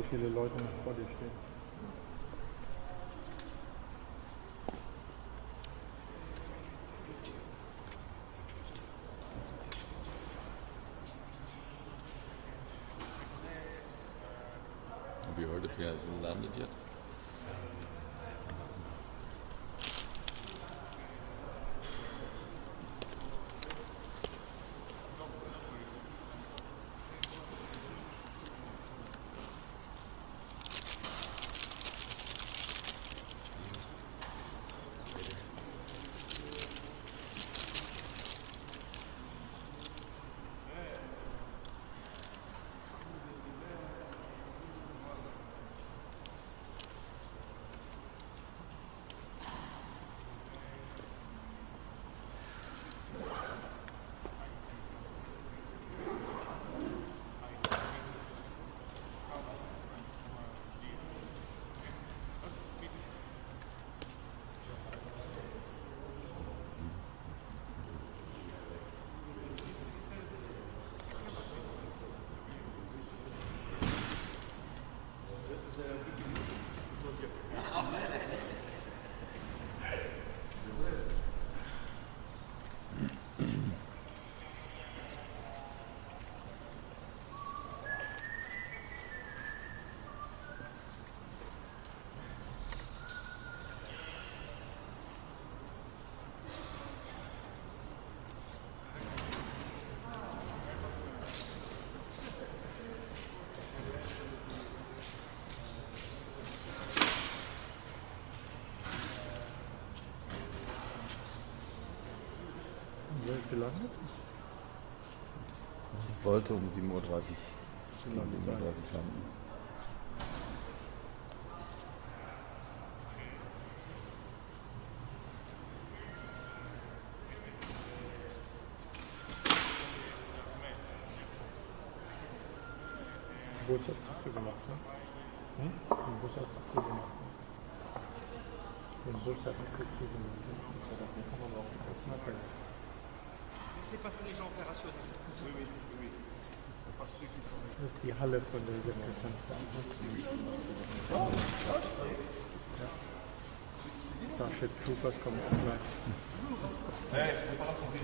wie viele Leute noch vor dir stehen. Have you heard if he has landed yet? Wer ist gelandet? Sollte um 7:30 Uhr Gelandet sein. landen. Den Bus hat es zugemacht, ne? Den Bus hat es zugemacht. Den Bus hat es zugemacht. Den kann man auch kurz nachdenken. Laissez passer les gens opérationnels. Oui. Pas ceux qui travaillent. Das ist die Halle von der Sekretärin. Ja. Starship Troopers kommen auch gleich. Hey, c'est pas grave.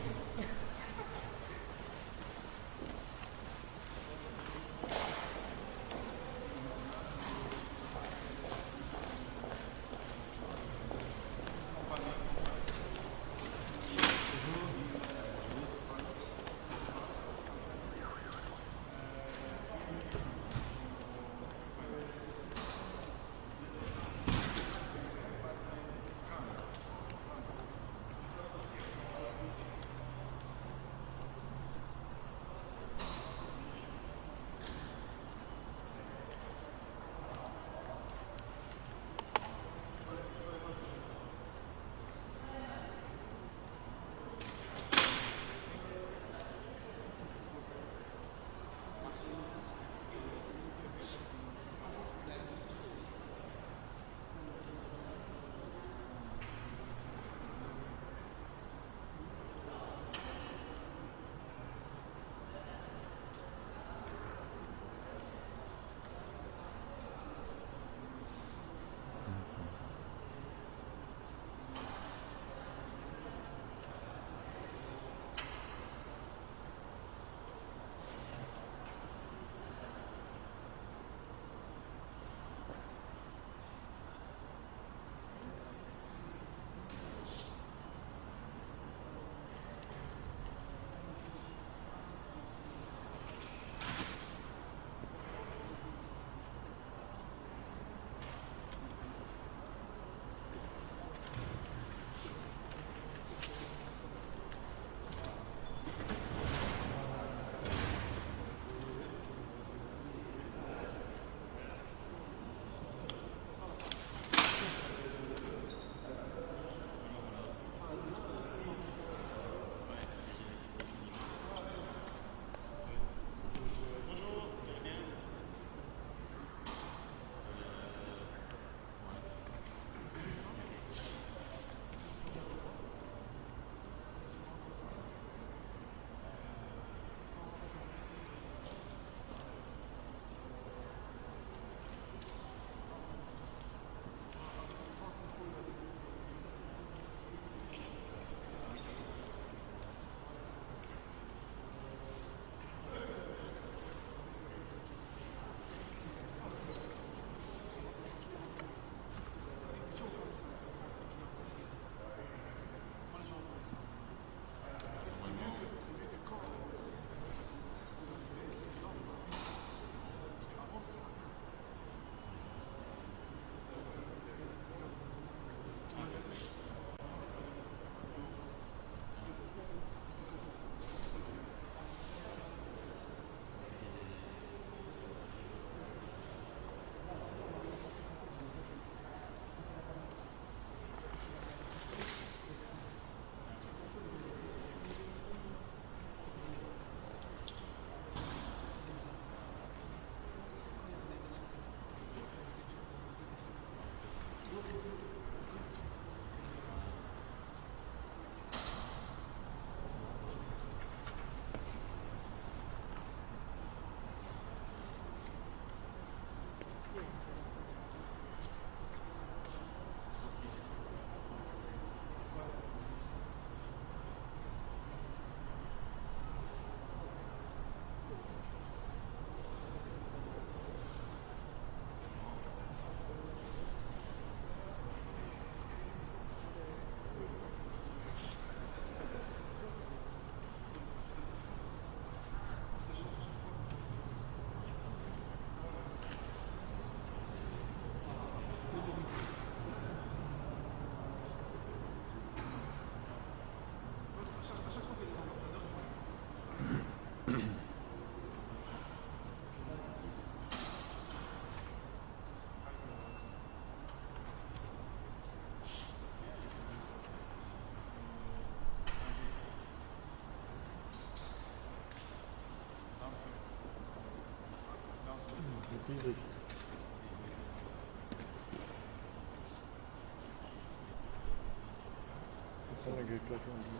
gleich irgendwie.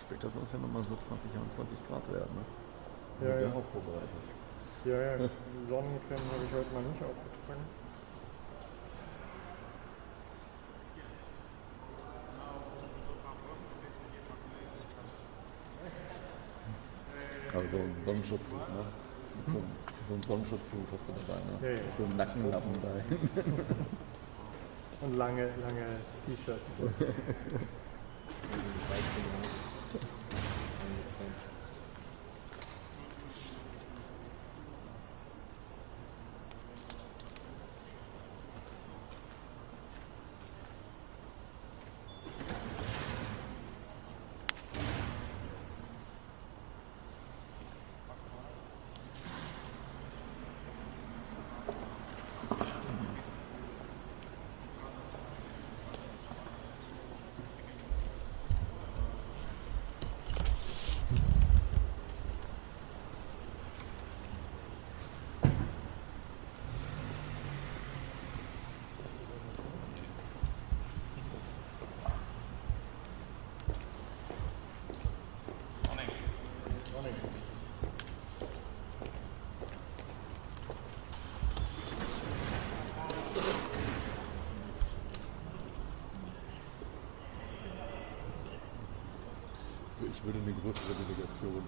Später soll es ja nochmal so 20, 21 Grad werden, ne? Ja, ja. Auch vorbereitet. Ja, ja. Sonnencreme habe ich heute mal nicht aufgetragen. Aber so ein Sonnenschutzhut, ne? So ein Sonnenschutzhut hast du dabei, ne? Ja, ja. So ein Nackenlappen da. Und langes T-Shirt. Ich würde eine größere Delegation.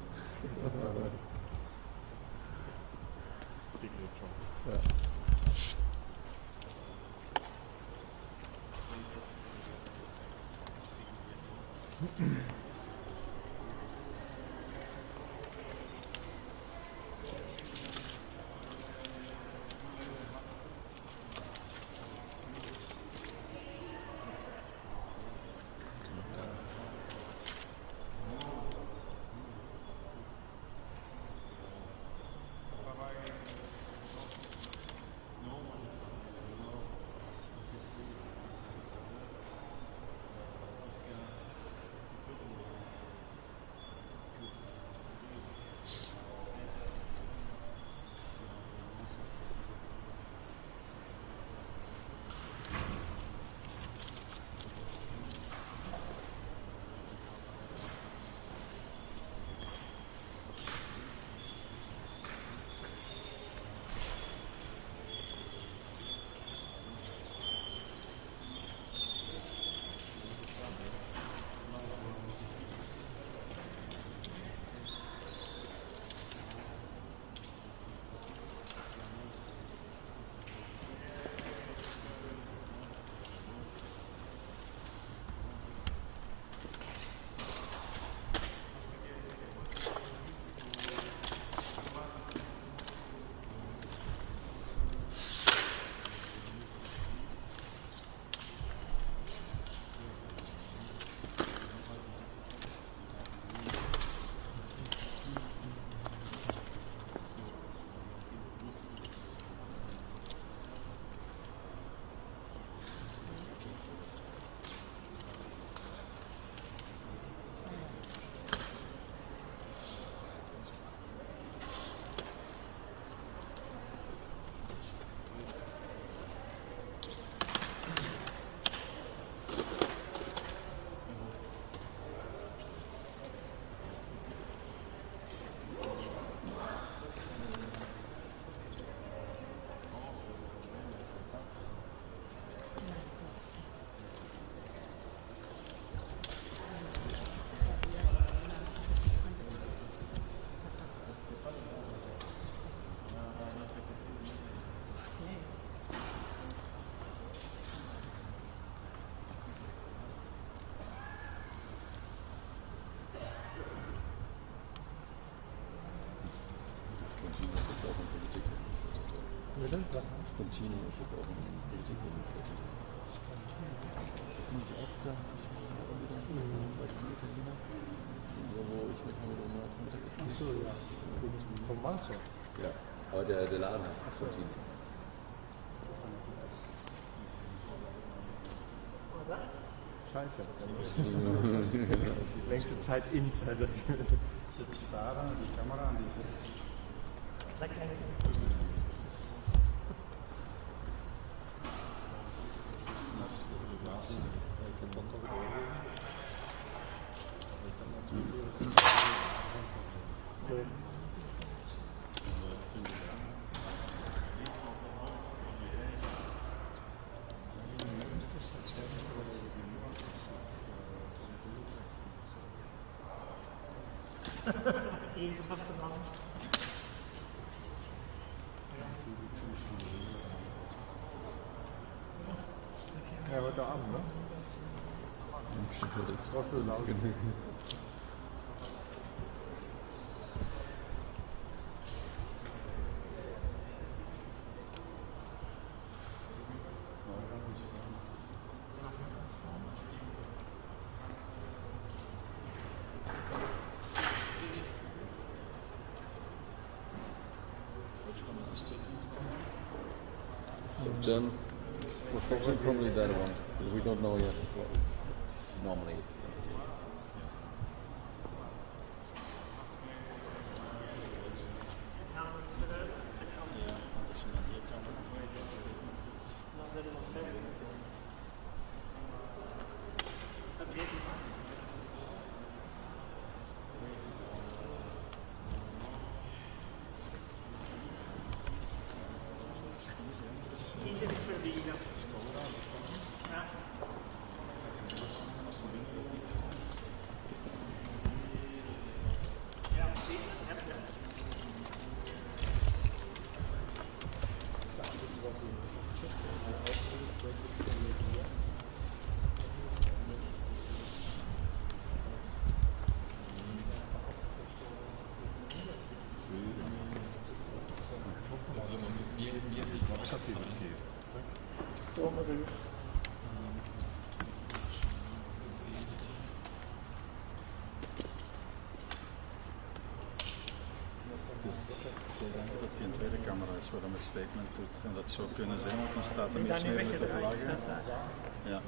Die geht schon. Ja. Bitte? Spontino ist jetzt auch in Politik umgestellt. Nicht auch da, bei den Italiener, wo ich mit Hamid zum Mittagessen. Achso, ja. Tommaso. Ja, aber der Laden heißt Spontino. Scheiße. Die längste Zeit Insider. Die Kamera an diese. Ja, heute Abend, ne? Das Was ist aus? So Jen, perfection probably that one, because we don't know yet what normally. Kiezen is voor die. Ja. Ja, Zomerrug. Dat die een tweede camera is waar dan het statement doet. En dat zou kunnen zijn, want dan staat er niets Dan nu meer met de weggedraaid vlaggen. staat daar. Ja.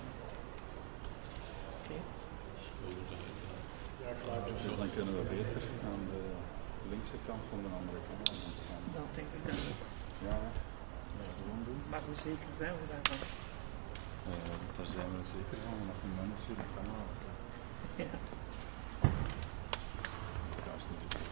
Oké. Dus dan kunnen we beter aan de linkse kant van de andere camera gaan staan. Dat denk ik dan ook. Ja, gewoon doen. Maar hoe zeker zijn we daarvan? Daar zijn we zeker van. Op het moment zie je de camera. Ja. Dat is niet goed.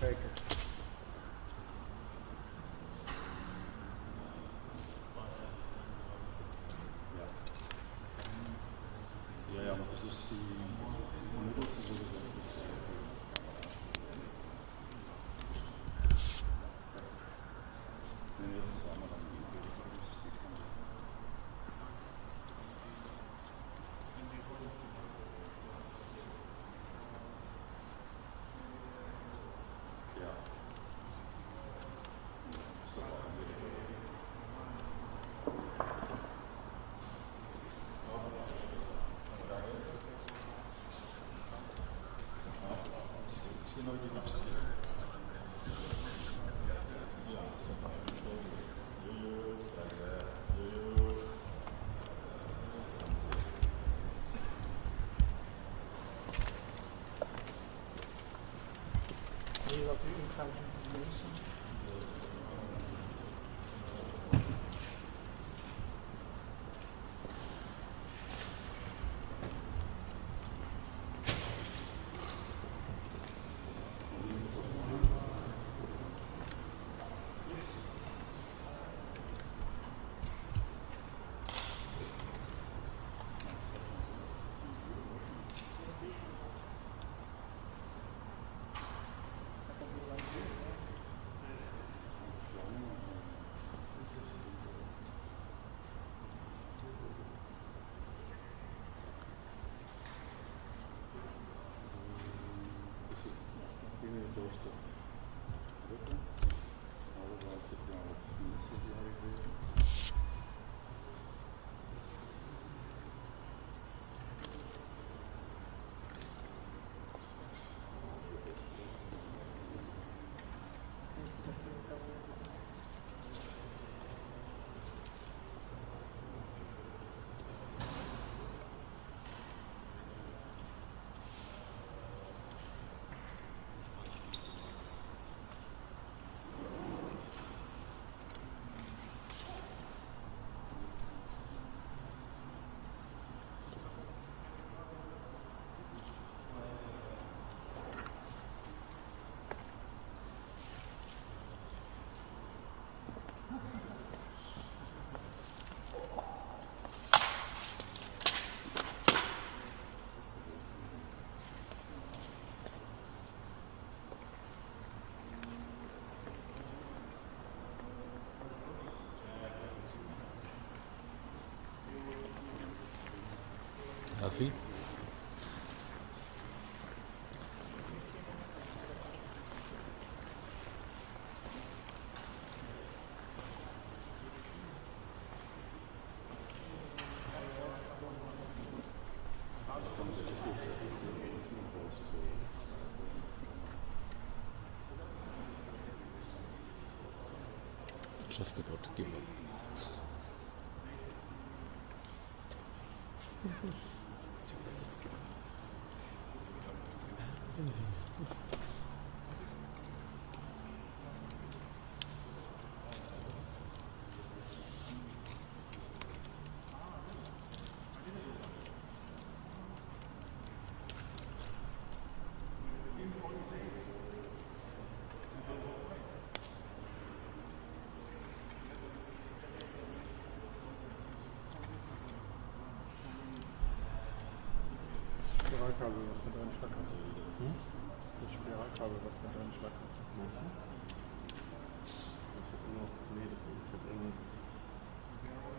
Kijken. Ja, maar het is dus die middelste zullen zijn. Nee, dat is allemaal dan niet. Hier was uw inside information. Kaffee? Just about to give up. Spiralkabel, was da drin schlackert. Das Spiralkabel, was da drin schlackert. Meinst du? Ich hab nur noch, nee, das ist jetzt irgendwie.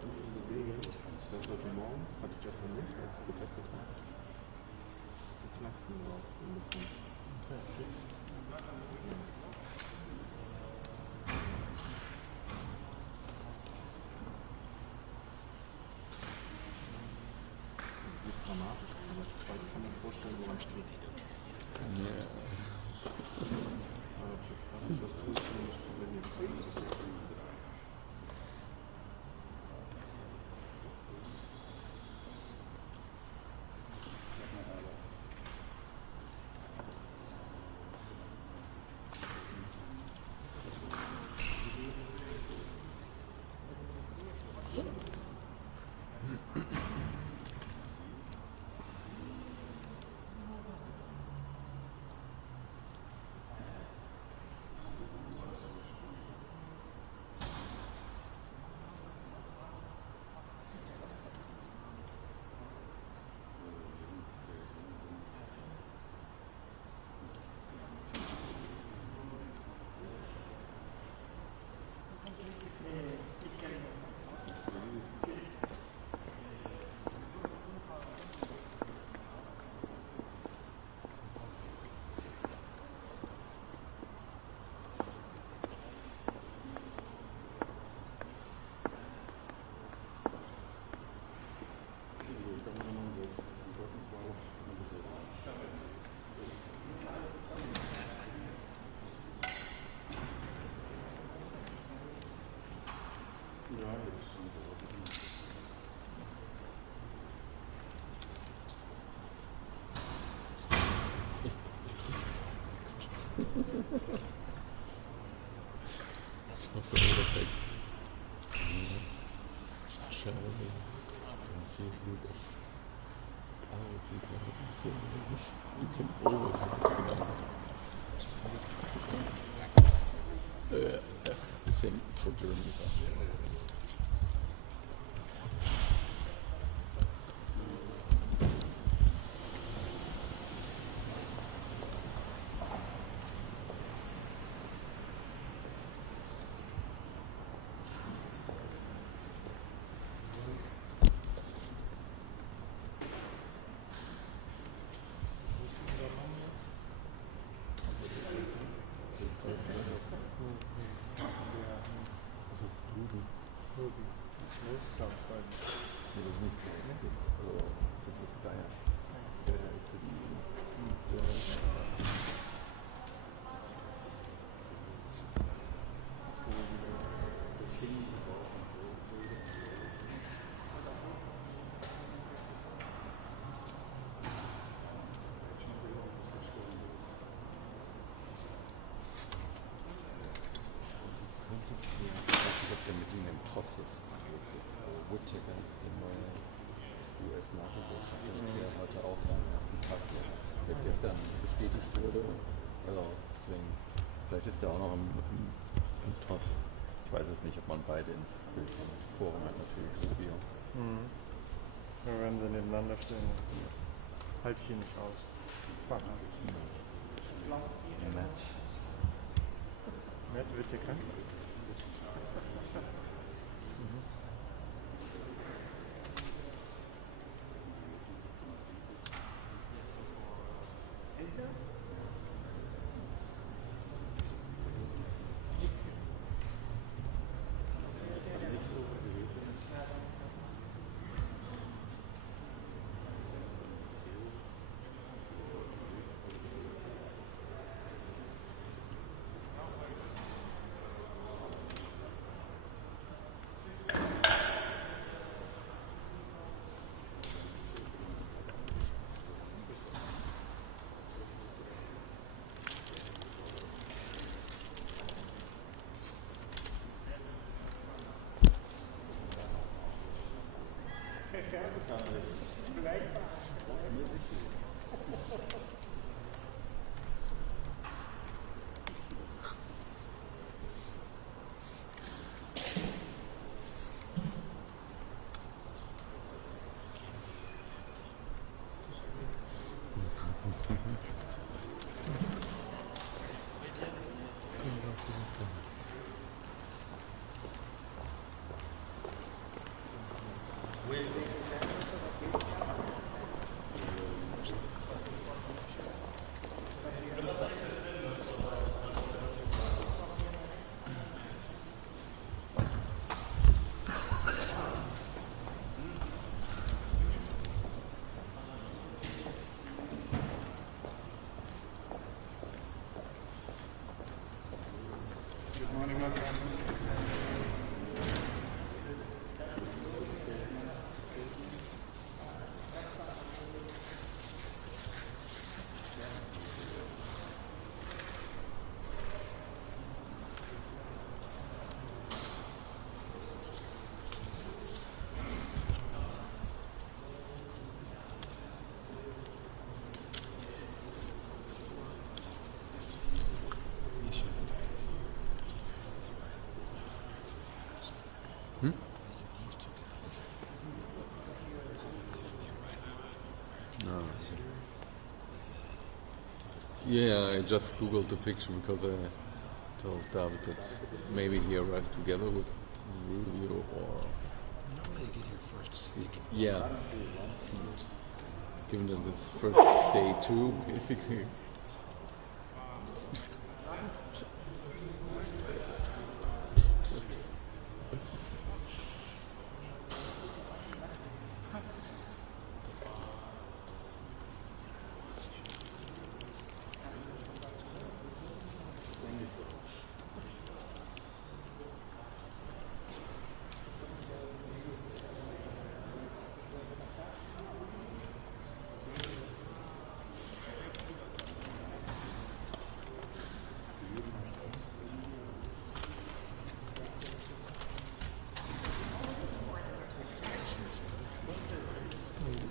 Das ist Slowenien. Das heute Morgen, hatte ich gestern nicht, als ich getestet habe. Die knacksen drauf, ein bisschen. Okay. Dramatisch, aber ich kann mir vorstellen, wo man steht. Ja. Aber das ist das Größte, was ich überleben kann. Das war so perfekt. Schade. Sehr gut. Aber people you can always have it the same for Germany. Checker ist der neue US-NATO-Botschafter, der heute auch seinen ersten Tag der gestern bestätigt wurde. Also deswegen, vielleicht ist der auch noch im TOS. Ich weiß es nicht, ob man beide ins Bild kommt. Forum hat natürlich Rubio. Ja, wenn sie nebeneinander stehen, halte ich ihn nicht aus. Zweimal. Matt. Matt wird hier krank? Yeah, I just googled the picture because I told David that maybe he arrives together with Rubio or... They get here first. Yeah. Given that it's first day too, basically.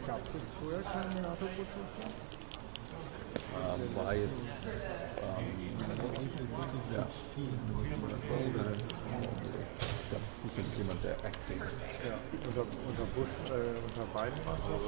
Gab es jetzt vorher keine NATO-Botschafter? War jetzt, ja. Das ist sicher jemand, der acting ist. Ja, unter Bush, unter Biden war es doch.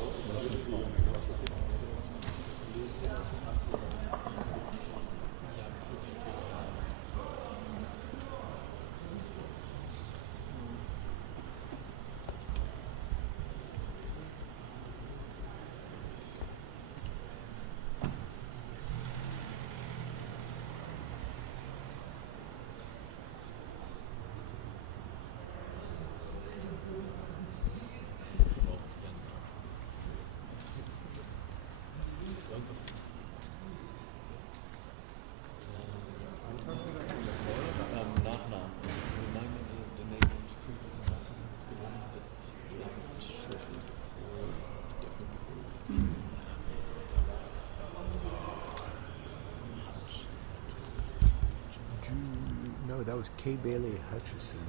No, that was Kay Bailey Hutchison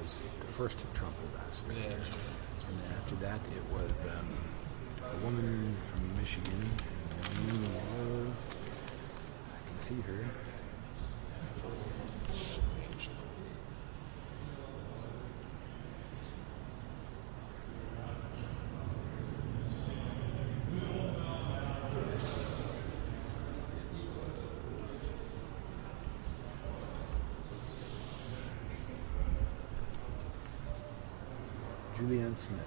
was the first Trump ambassador. Yeah. And then after that, it was a woman from Michigan. Her name was, I can see her. Julianne Smith.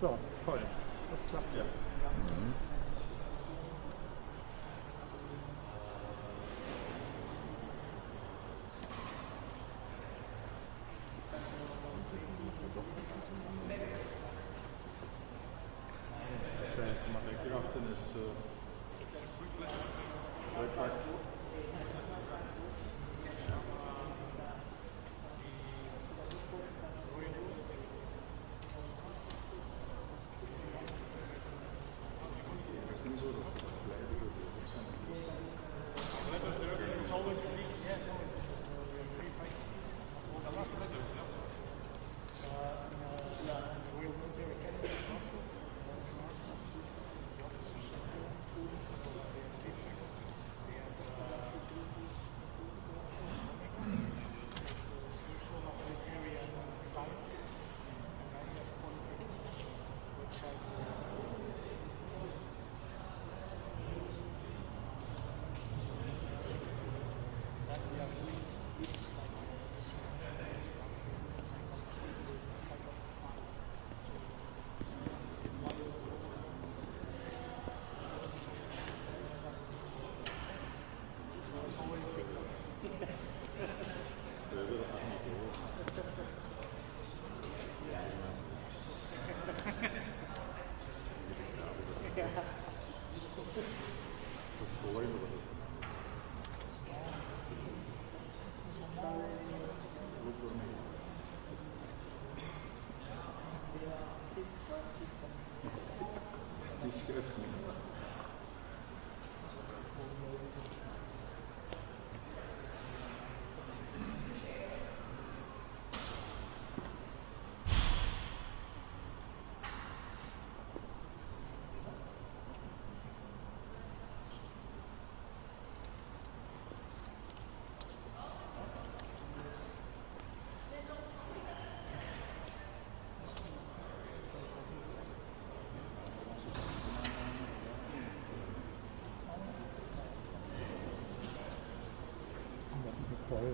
So, toll. Das klappt ja. Mhm.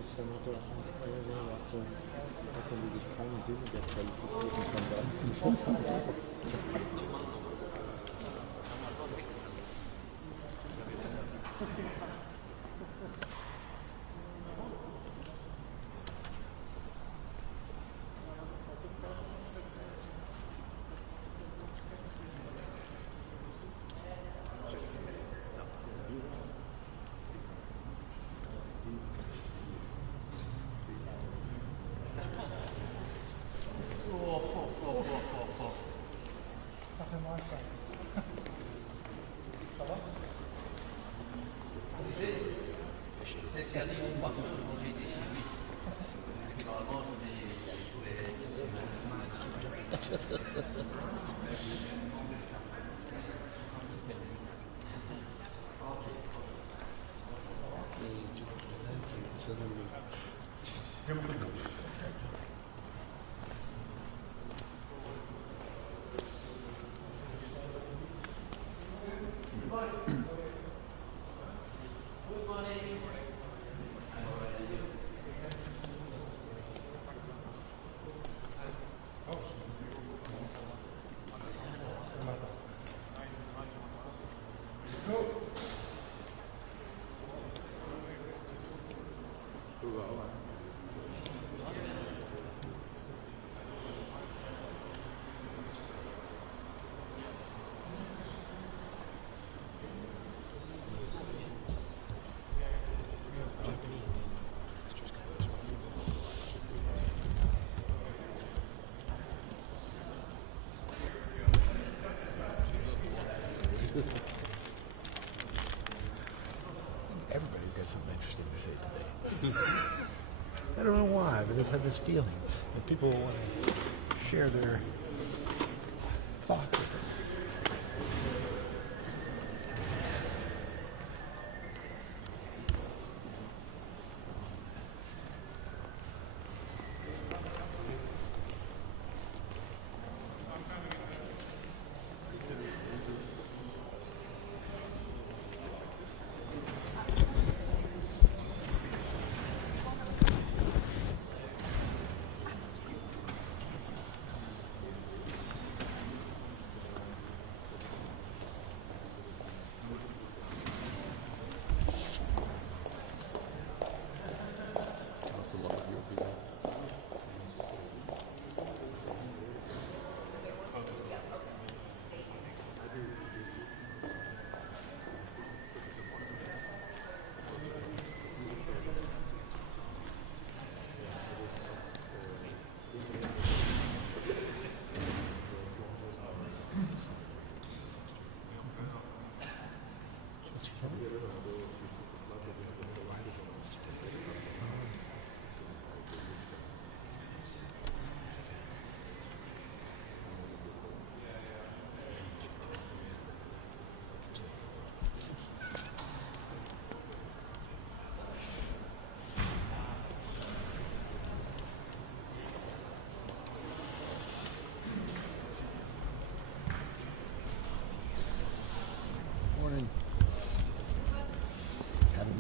Senator da können die sich keine weniger qualifizierten Kandidaten festhalten. Everybody's got something interesting to say today. I don't know why, but I just have this feeling that people want to share their thoughts with us.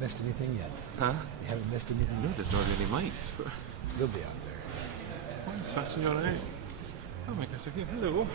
missed anything yet. Huh? You haven't missed anything No, yet. there's not any mics. They'll be out there. Oh, it's actually alright. Oh my gosh, okay, hello.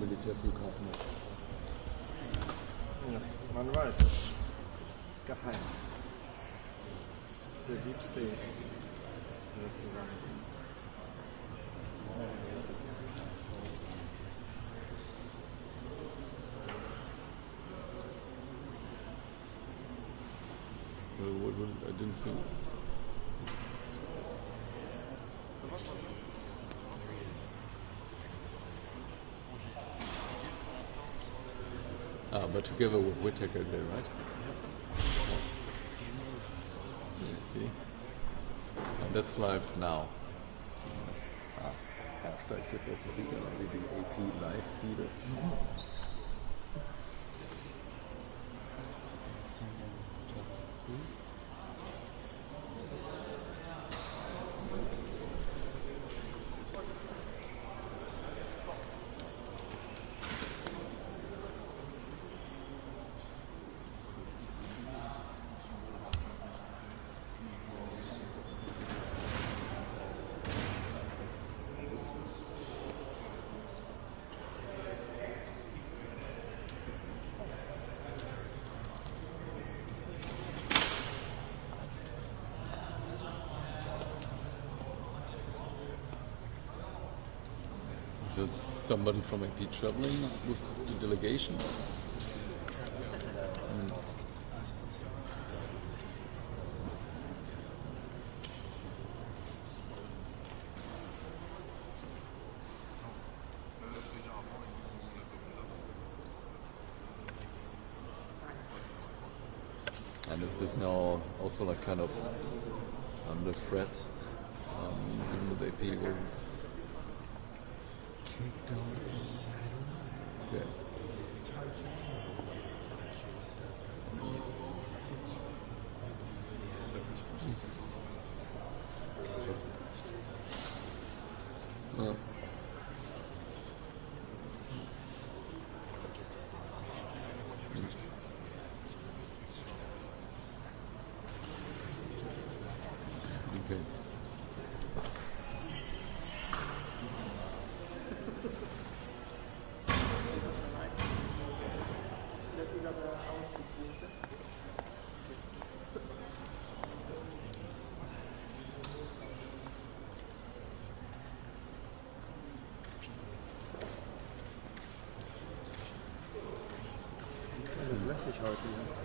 Militärflughafen. Ja, man weiß es. Ist geheim. Das ist der Deep State. Sozusagen. I didn't see. But together with Whittaker there, right? See? And that's live now. Steigt das jetzt wieder wie die AP live feed. Is it somebody from AP traveling with the delegation? And is this now also like kind of under threat? Given that AP will okay. It's hard to say. Okay. Das lässt sich heute hier.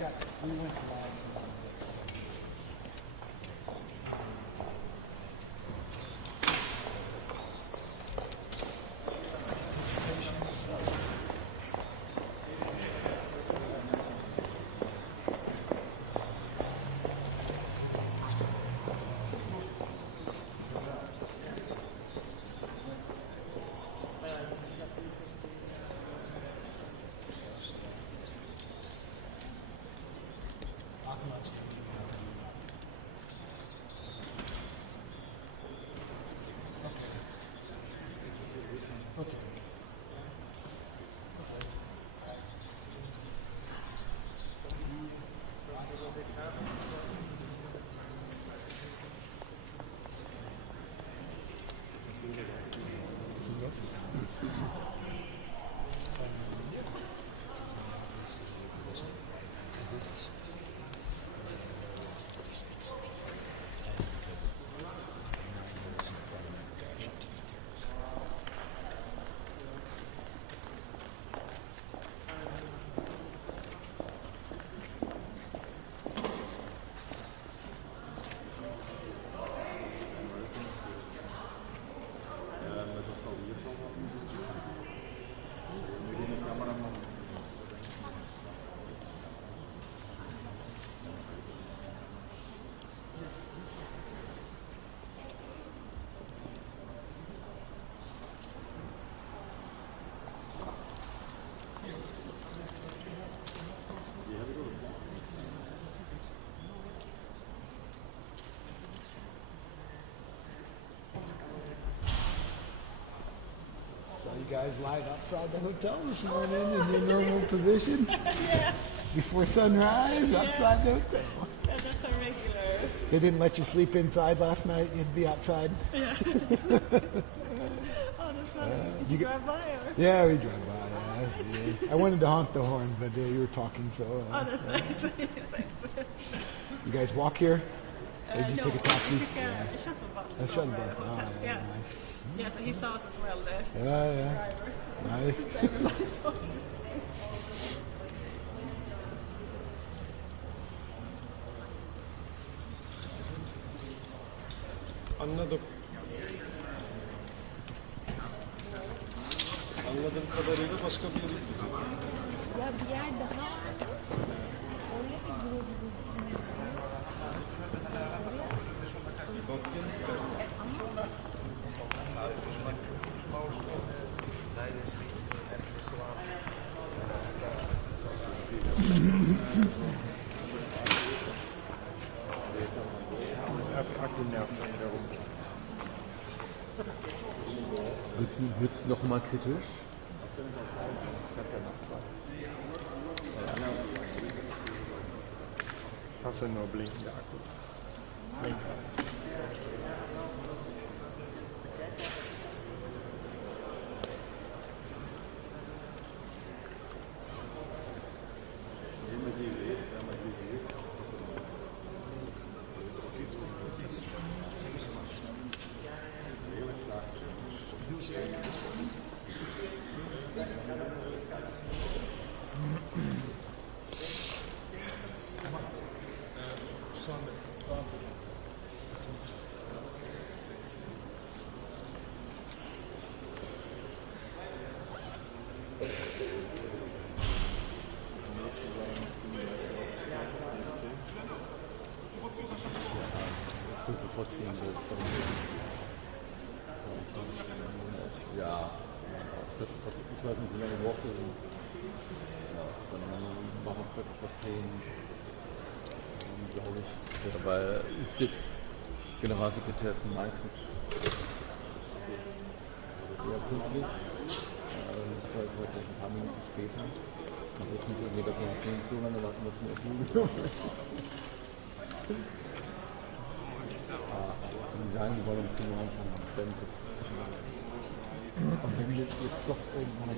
We went live from the 7th. Participation sucks. Saw you guys live outside the hotel this morning in your normal position. Yeah, Before sunrise, outside the hotel. yeah, that's a regular. They didn't let you sleep inside last night. You'd be outside. Yeah. Oh, that's not. Did you drive by or? Yeah, we drove by. Yeah. I wanted to honk the horn, but you were talking, so. Oh, that's nice. You guys walk here? Or did you No, take a taxi? we took a shuttle bus. A from, shuttle bus. the Oh, hotel. yeah, Yeah. nice. Yeah, so he saw us as well there. Yeah, yeah. Driver. Nice. Driver saw us. Anladım. Anladığım kadarıyla başka bir yere gideceğiz. Ya bir yer daha varmış. Oraya da girebilirsin. Bir bak gel istersen. Erst Akku nervt schon wieder rum. Wird's noch mal kritisch? Hast du nur blinkende Akkus. Links. Vorziehen so. Ja, ich weiß nicht, wie lange Woche sind. Ja, dann machen wir vor 10, glaube ich. Ja, weil ist jetzt Generalsekretär ist meistens sehr pünktlich. Ich war jetzt heute ein paar Minuten später. Ich habe jetzt nicht irgendwie, dass wir nicht so lange warten, dass wir tun. Die sagen, die wollen um 10 Uhr anfangen. Und wenn wir jetzt doch irgendwann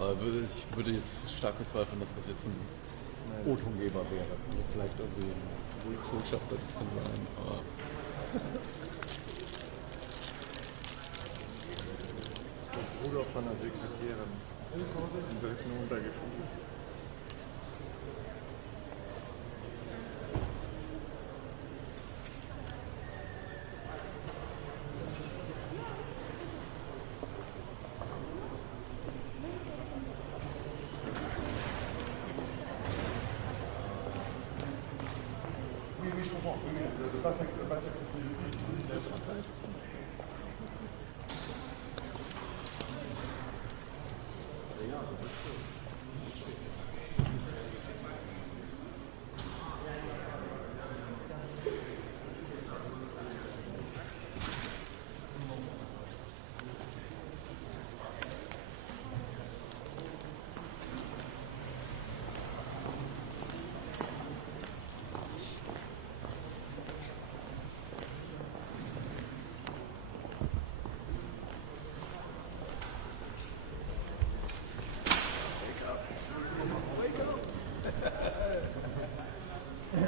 Aber ich würde jetzt stark bezweifeln, dass das jetzt ein O-Tongeber wäre. Also vielleicht irgendwie ein Botschafter, das kann sein. Aber Der Bruder von der Sekretärin in Welten untergeschrieben.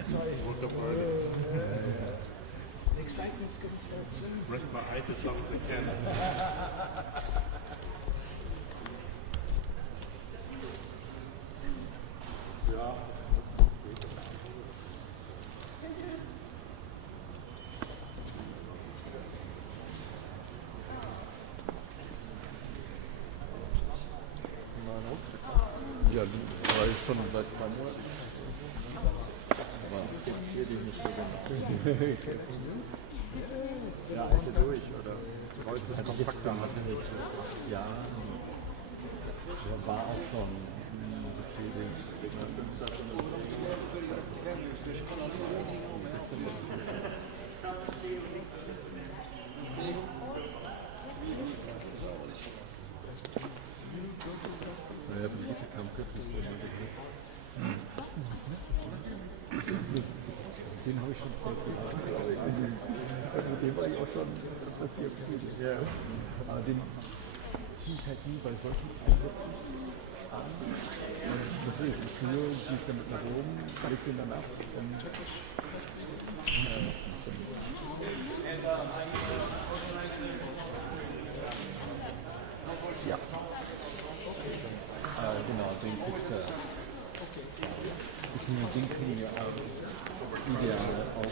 Sorry. The excitement's going to start soon. Rest my eyes as long as I can. Ja. ja, die war ich schon seit 2 Monaten. Aber es interessiert dich nicht so genau. Ja, alte durch, oder? Kreuz ist kompakter. Ja, der war auch schon beschädigt. Naja, Brigitte kam kürzlich vor. Den habe ich schon safe gemacht. Mit dem war ich auch schon passiert. Ja. Aber den ziehe ich halt nie bei solchen Einsätzen an. Natürlich, ich führe sich damit nach oben, leg den dann ab und ja. Genau, den kriegst du. Den kriegen wir auch ideal auf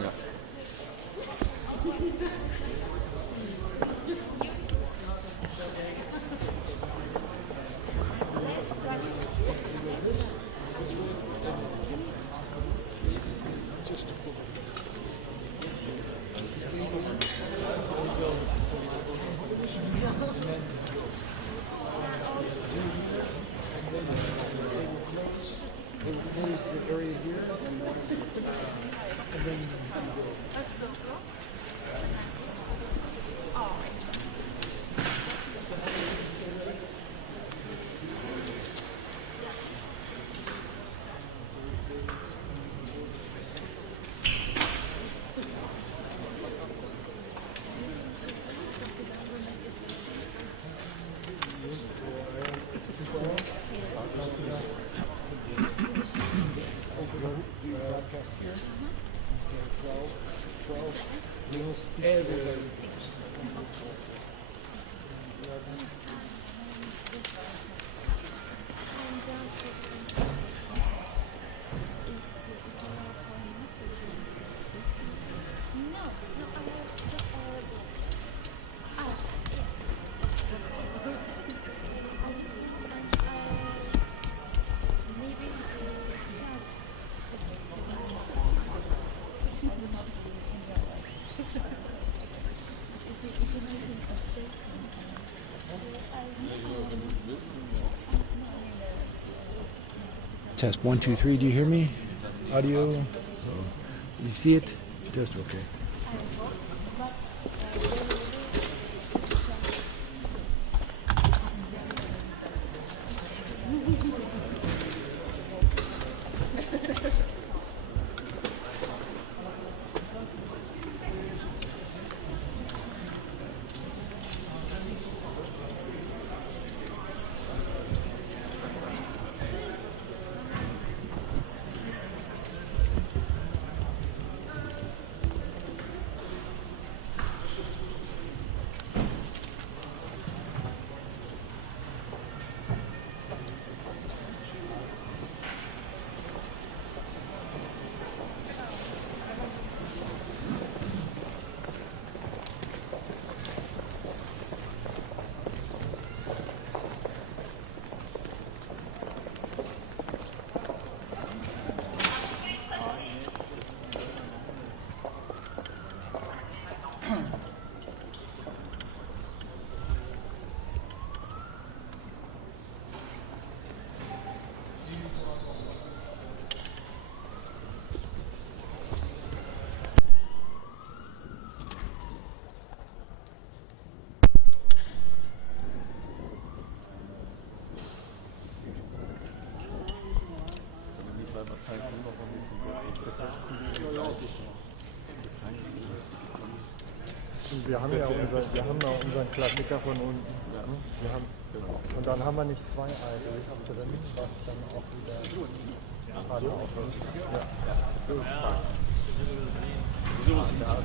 ja. Test 1, 2, 3. Do you hear me? Audio. You see it? Test. Okay. Und wir haben ja unseren Klassiker von unten. Wir haben, und dann haben wir nicht zwei IDs drin, was dann auch wieder alle aufhört. Ja, so ist es. So sieht es aus.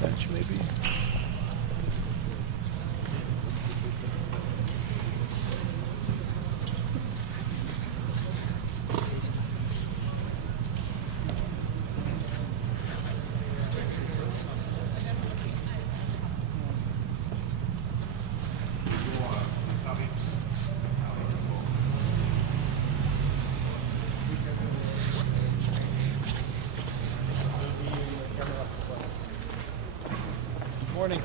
Bench maybe? Morning.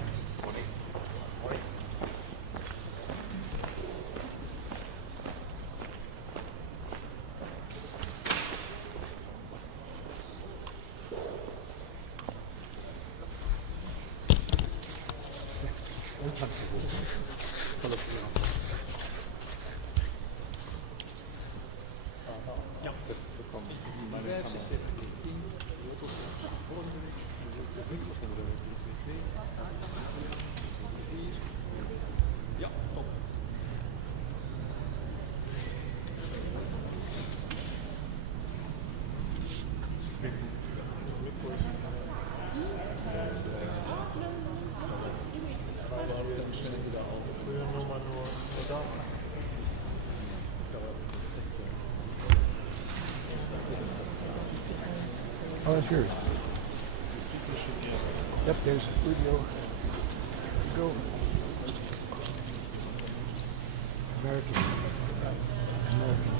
Oh, that's yours. Yep, there's video. Go. American. American.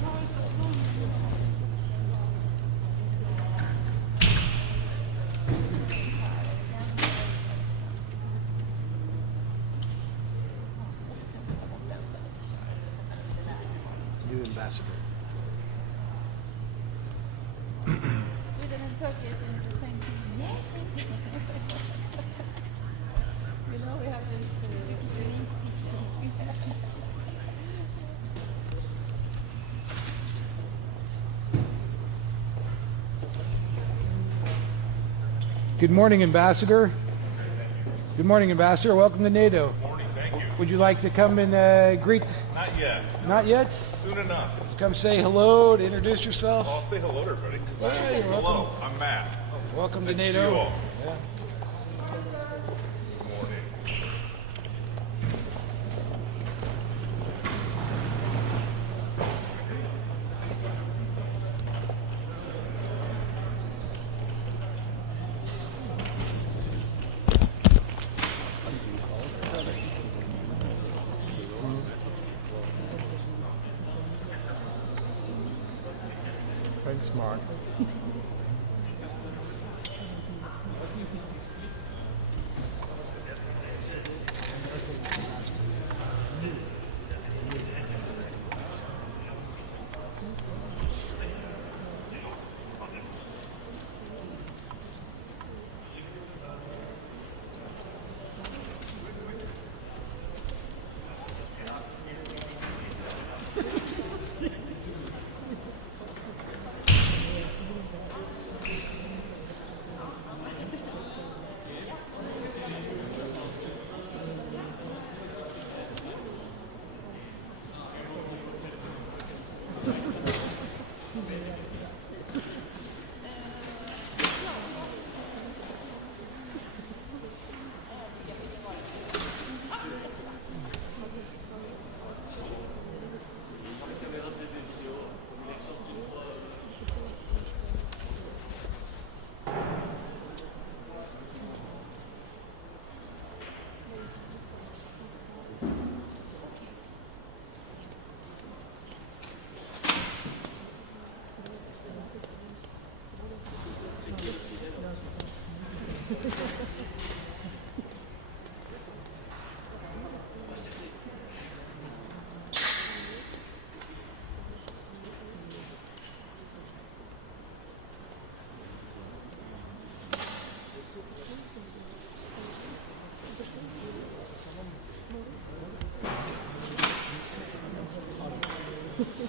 New ambassador. Sweden and Turkey is in the same team. Yes. You know, we have this unique history. Good morning, Ambassador. Good morning, Ambassador. Welcome to NATO. Morning, thank you. Would you like to come and greet? Not yet. Not yet? Soon enough. So come say hello, to introduce yourself. I'll say hello to everybody. Hi, you're welcome. Hello, I'm Matt. Welcome to Nice see NATO. you all. Yeah. Good morning. Thanks, Mark.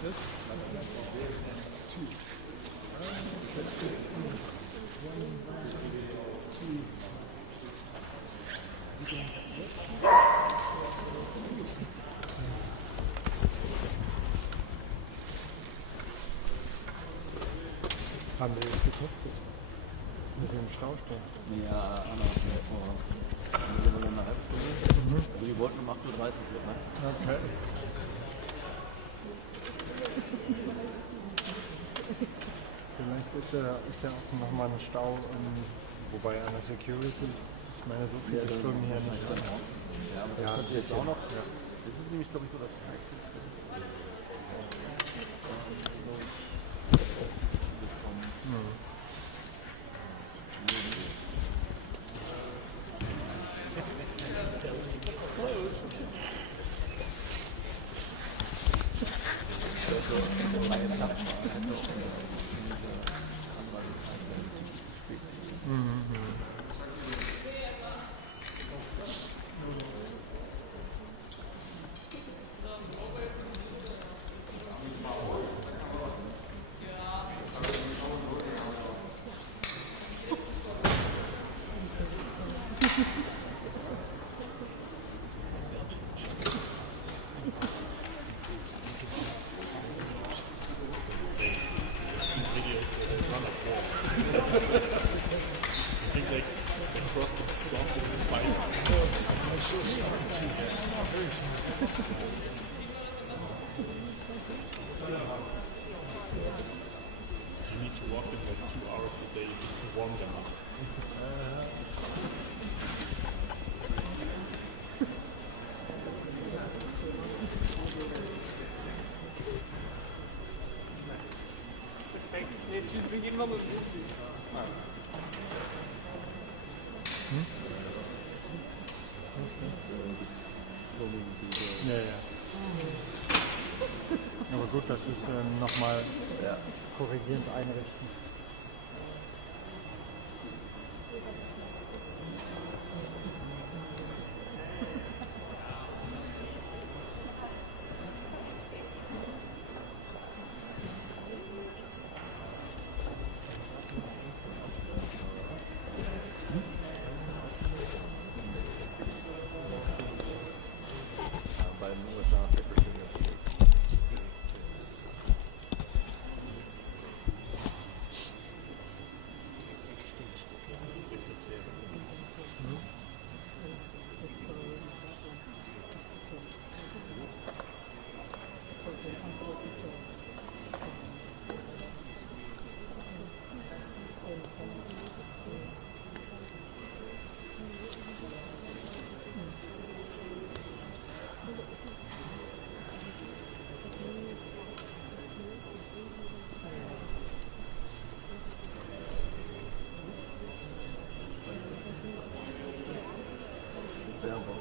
this? Haben wir jetzt getestet? Mit dem Staustand? Ja, Anna hat mir vor eine halbe Stunde. Also die wollten um 8:30 Uhr, ne? Okay. Vielleicht ist ja auch nochmal ein Stau, wobei an der Security, ich meine, so viele Stunden hier nicht. Ja, aber das könnte jetzt auch noch. Ja. Das ist nämlich, glaube ich, so das Ja, ja. Aber gut, das ist nochmal korrigierend einrichten. beim USA Secretary General.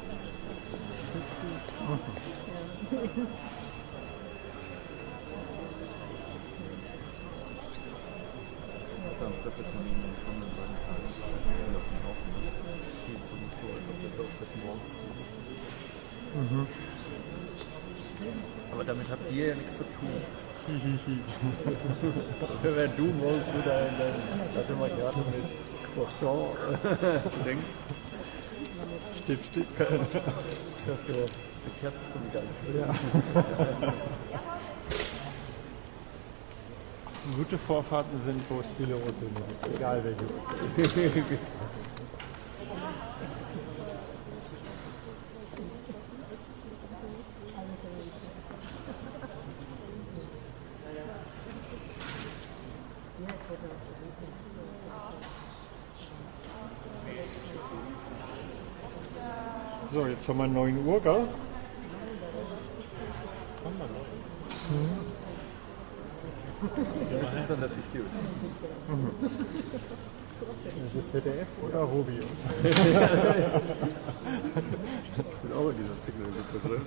Aber damit habt ihr ja nichts zu tun. Wenn du morgens wieder in dein, warte mal gerade mit Croissant denkst, Stift. dass der Kerze von die ganze. Ja. Gute Vorfahrten sind, wo es viele Rote sind, egal welche. So, jetzt haben wir 9 Uhr, gell? Das ist dann natürlich gut. Das ist ZDF oder Rubio? Ich bin auch in dieser Signal-Gruppe drin.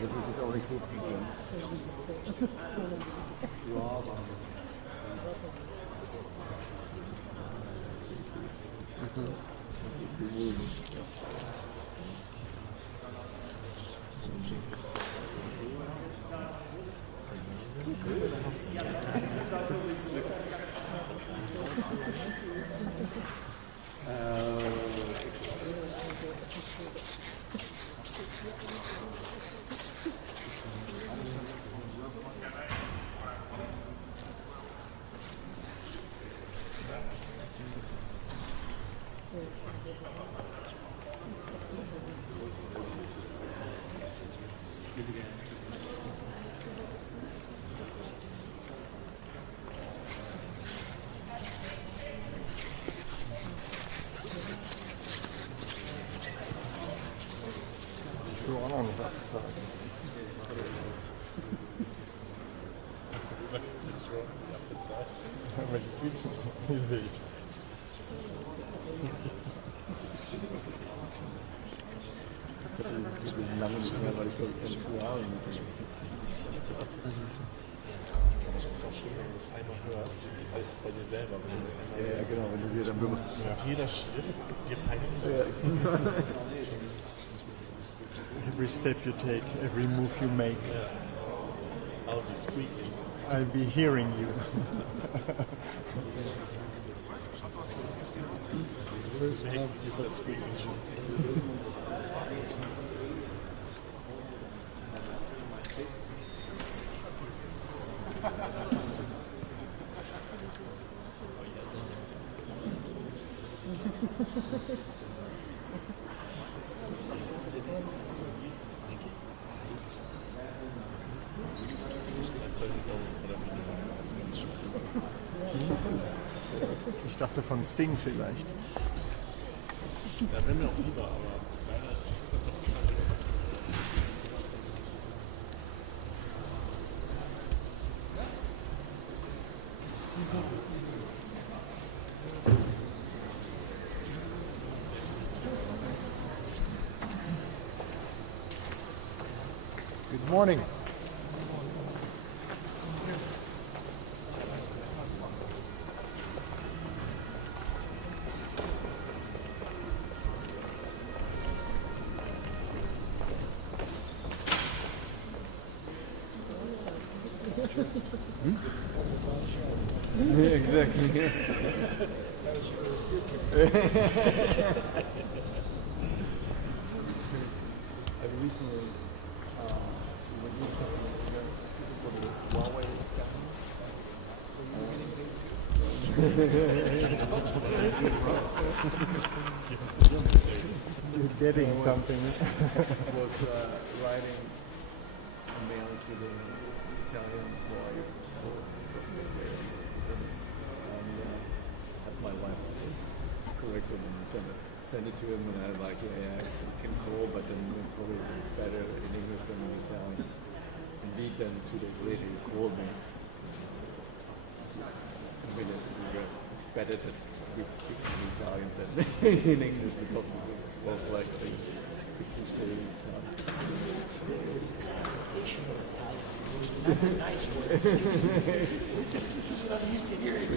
Das ist jetzt auch nicht so prickelnd. Ja, aber... Lange nicht mehr, weil ich glaube, ich kenne Jahre mit dem. Das ist auch schön, wenn du das einmal hörst, als bei dir selber. Ja, genau, wenn du dir dann bewusst jeder Schritt dir peinlich. Every step you take, every move you make. I'll be squeaking. I'll be hearing you. First love you that squeaking. Ich dachte von Sting vielleicht. Ja, wäre mir auch lieber, aber leider ist es dann doch Good morning. Exactly. I recently was doing something for the Huawei discussion. You're getting something. I was writing a mail to the Italian lawyer and had my wife correct him and send it to him, and I was like, yeah, I can call, but then it's probably better in English than in Italian. Indeed, then 2 days later he called me. It's better that we speak in Italian than in English, because it was like the cliche. Nice words. This is what I'm used to hearing.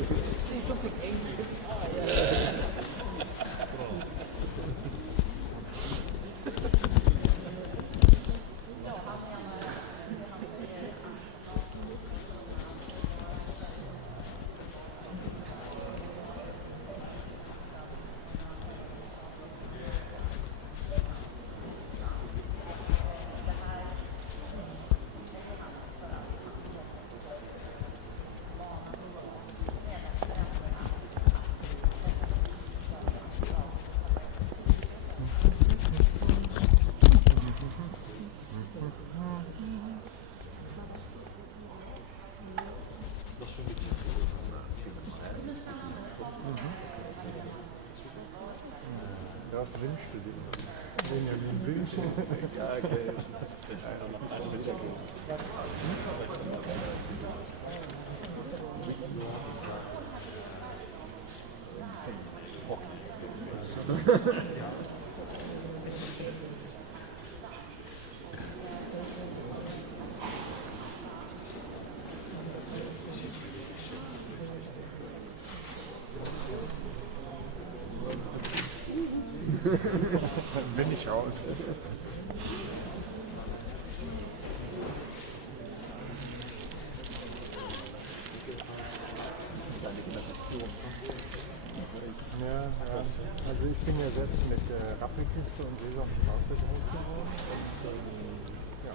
Say something angry. Oh, yeah. Was wünschst du dir? Benjamin wünscht. Ja, okay. Dann bin ich raus. Ja, also ich bin ja selbst mit Rappelkiste und Sesamstraße groß geworden. Und, ja.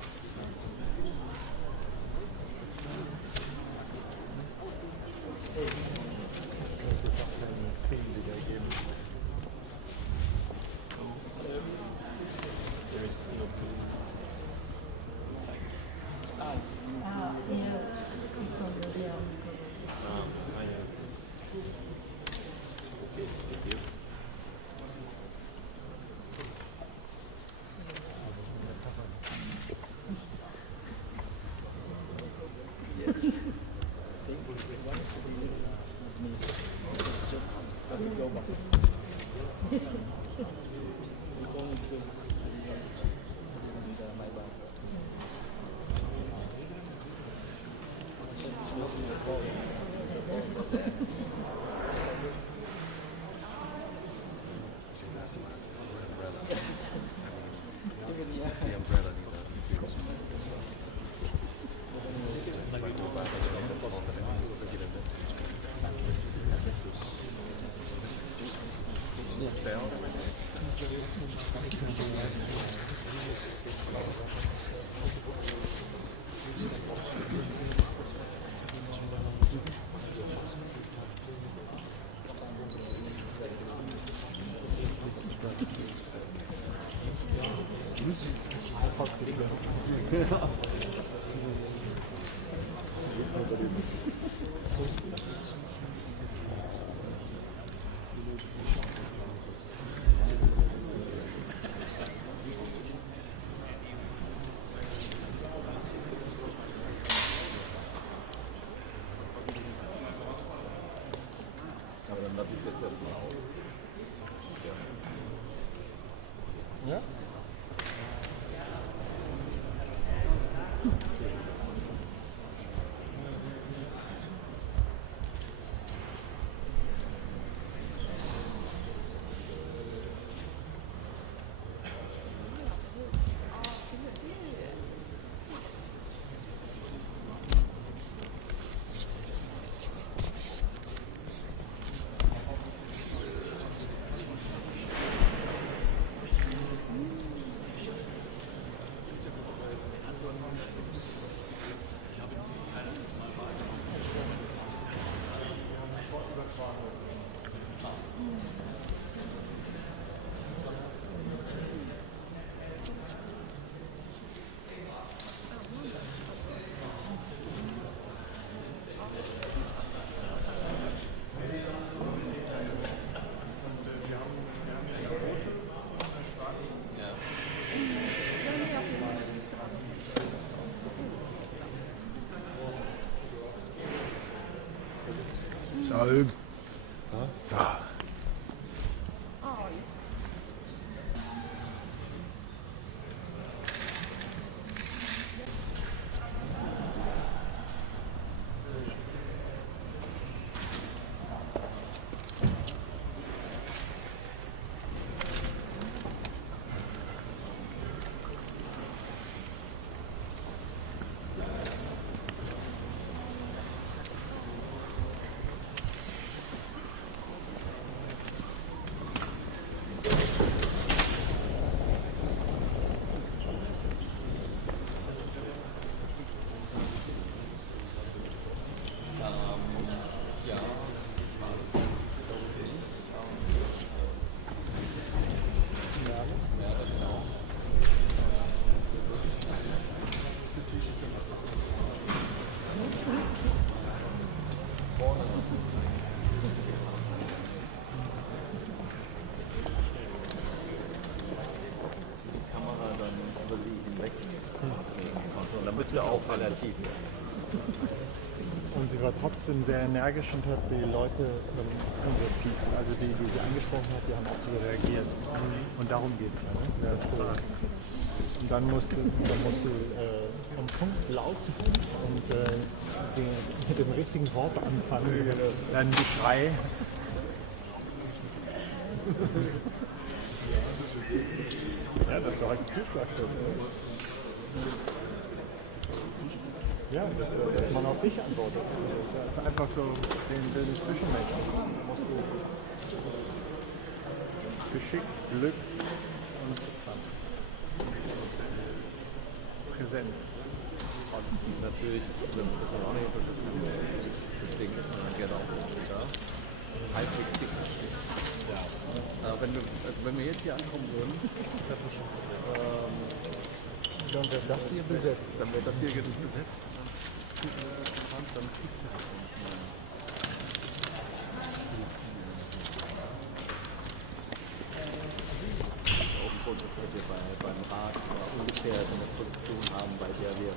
Ich könnte auch einen Film wiedergeben. Aber dann lasse ich es jetzt erstmal aus. Ja? Ja? So. Ja, auch relativ. Und sie war trotzdem sehr energisch und hat die Leute angepiekst. Also die sie angesprochen hat, die haben auch so reagiert. Und darum geht es. Ne? Und dann musst du am Punkt laut sein und mit dem richtigen Wort anfangen. Dann die Schrei. Ja, das ist doch ein Zuschlag. Ja, dass man auf dich antwortet. Das ist einfach so den Zwischenmensch. Da musst du Geschick, Glück und Präsenz. Und natürlich, das muss man auch nicht unterschätzen, deswegen ist man gerne auch da. Halbwegs dick. Aber wenn wir jetzt hier ankommen würden, dann wird das hier besetzt. Dann wird das hier besetzt. Dann kriegt man das nicht mehr. Auch ein Grund, dass wir beim Rat ungefähr so eine Produktion haben, bei der wir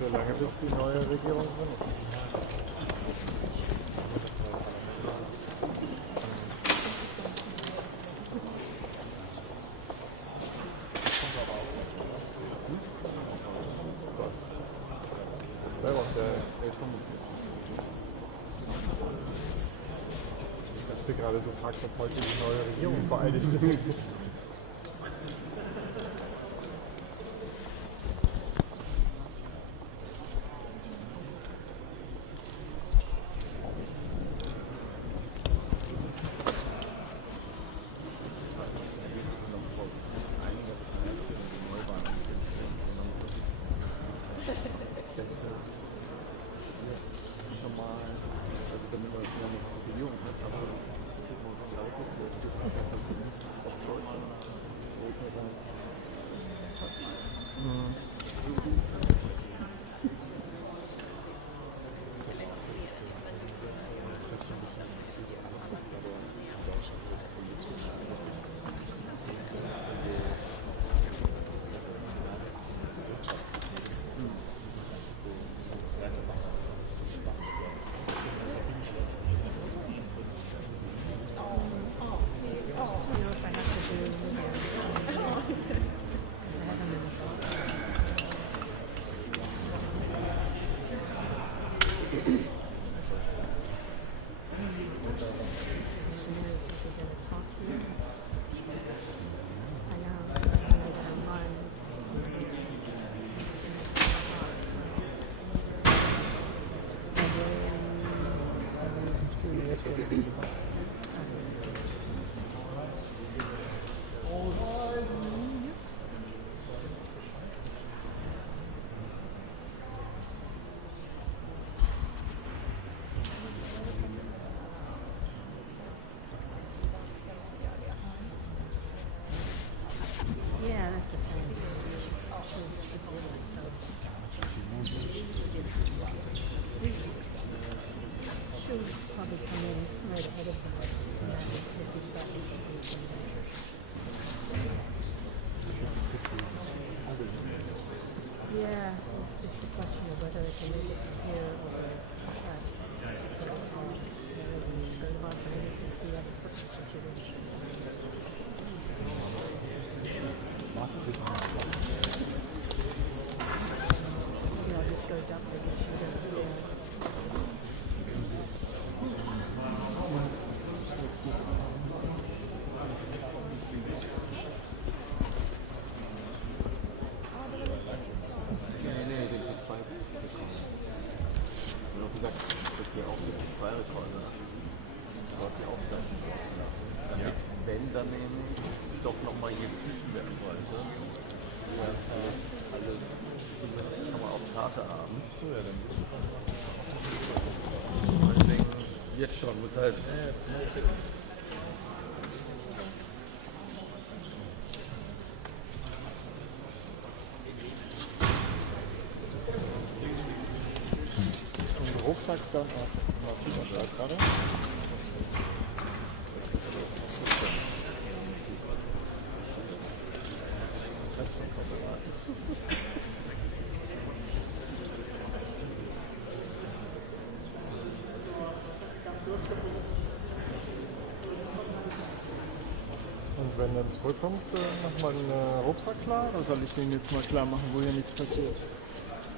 Solange bis die neue Regierung drin ist. Wer war der? Ich dachte gerade, du fragst, ob heute die neue Regierung vereidigt wird. Yeah, that's the thing. She'll probably come in right ahead of them. If he's got these things in yeah, it's just a question of whether it can make it from here or go to Boston to the other person situation. Maybe I'll just go dump the computer there. Nee, den P2 bekommen. Und auch gesagt, dass wir auch mit P2-Rekorder dort die Aufzeichnung lassen. Damit, wenn dann nämlich doch nochmal geprüft werden sollte, wir alles zumindest schon mal auf Karte haben. So, ja, dann. Deswegen jetzt schon, muss halt. Rucksack dann auf Überschlag gerade. dann zurückkommst, mach mal den Rucksack klar, oder soll ich den jetzt mal klar machen, wo hier nichts passiert?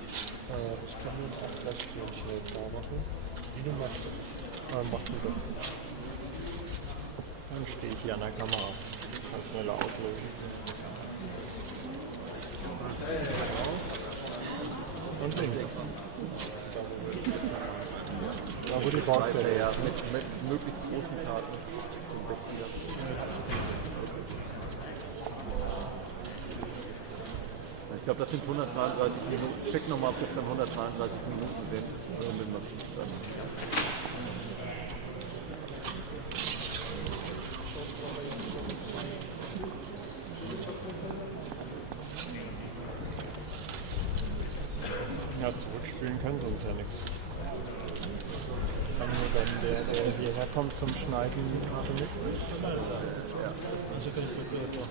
Ich kann den auch gleich schnell klar machen. Wie du möchtest. Mach du das. Dann stehe ich hier an der Kamera. Kann schneller auslösen. Und links. Da wo die Baustelle Ja, mit möglichst großen Karten. Ich glaube, das sind 133 Minuten. Check nochmal, ob das dann 133 Minuten sind. Wenn man es dann. Ja, zurückspielen können sie uns ja nichts. Kann nur dann der hierher kommt zum Schneiden gerade mit. Ja. Also kann ich verkehrt.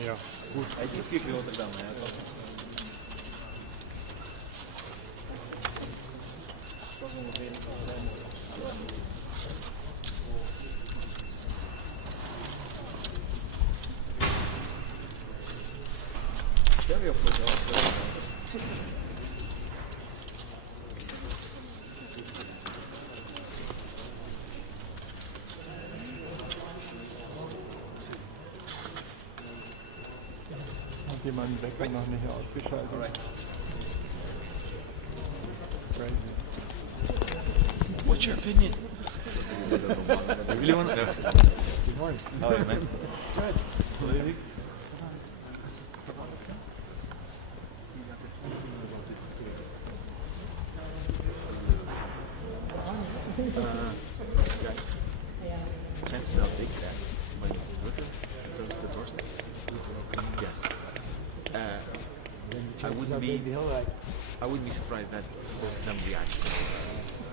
Ja, gut. Hij is iets groter dan mij. Dat is ongeveer Stel je voor zelf. Hat jemand den Wecker noch nicht ausgeschaltet? Crazy. What's your opinion? You really want to know? Good morning. How are you, man? Good. Chances are big that when Rutte goes to the doorstep. Yes. I wouldn't be surprised that both of them react.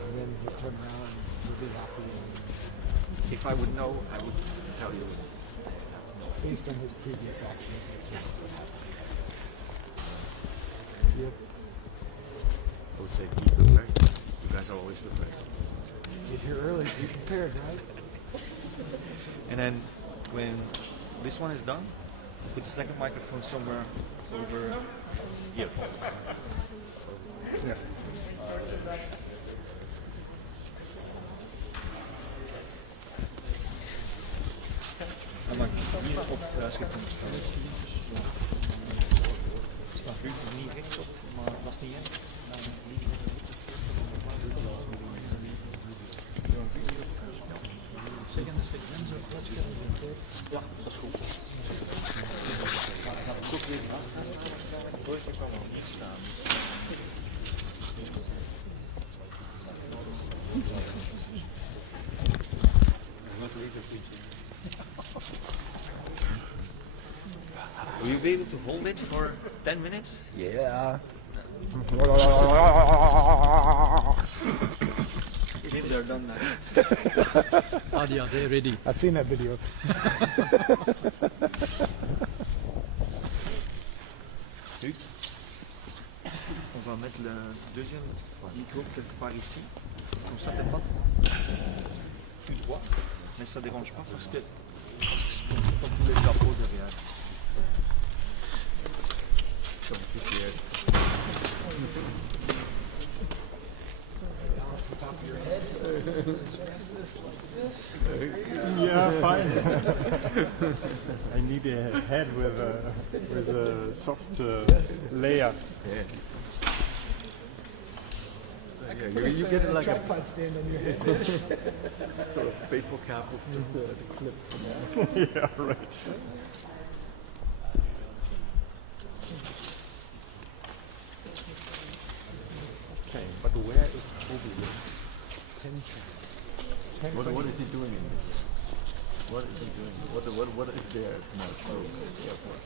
And then he'll turn around and he'll be happy. If I would know, I would tell you. Based on his previous actions. Yes. Yep. I would say be prepared. You guys are always prepared. Get here early, be prepared, right? And then when this one is done, put the second microphone somewhere over here. Yeah. En dan hier op schip staan. Staat nu niet rechtop, maar dat is niet erg. Ja, dat is goed. Ik zoek weer naast hem. Vorige kan wel niet staan. Will you be able to hold it for 10 minutes? Yeah. If they're done that. Yeah, they're ready. I've seen that video. On va mettre le deuxième micro quelque part ici. Comme ça, peut-être pas plus droit. Mais ça dérange pas parce que comme tous les drapeaux derrière. Comme tout hier. Yeah, fine. I need a head with a soft layer. Yeah. You get it like a tripod stand on your head. sort of baseball cap with just the clip. Yeah, right. Okay, but where is Toby? What is he doing in this? What is he doing? What is there tonight? Oh, airport.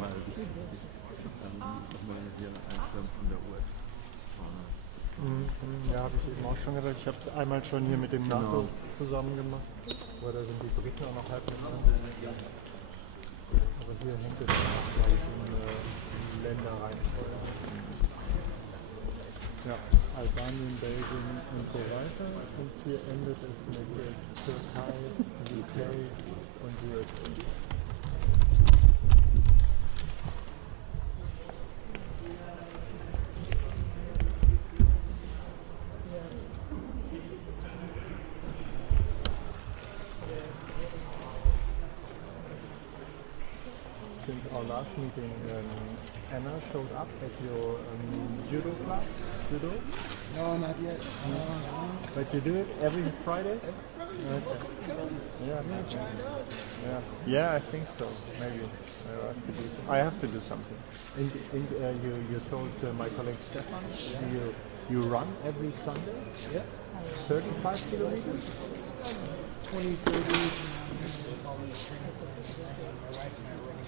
nochmal hier einschwimmen von der US-Fahne. Ja, habe ich eben auch schon gedacht. Ich habe es einmal schon hier mit dem NATO zusammen gemacht. Aber da sind die Briten auch noch halb mit dran. Aber hier hängt es auch, glaube ich, in Länderreihenfolge. Ja, Albanien, Belgien und so weiter. Und hier endet es mit der Türkei, UK und USA. Since our last meeting, Anna showed up at your judo class. Judo? No, not yet. No. But you do it every Friday? Okay. Yeah, I think so. Maybe I have to do something. And you told my colleague Stefan you run every Sunday? Yeah. 35 kilometers? 20, 30s. My wife and I are running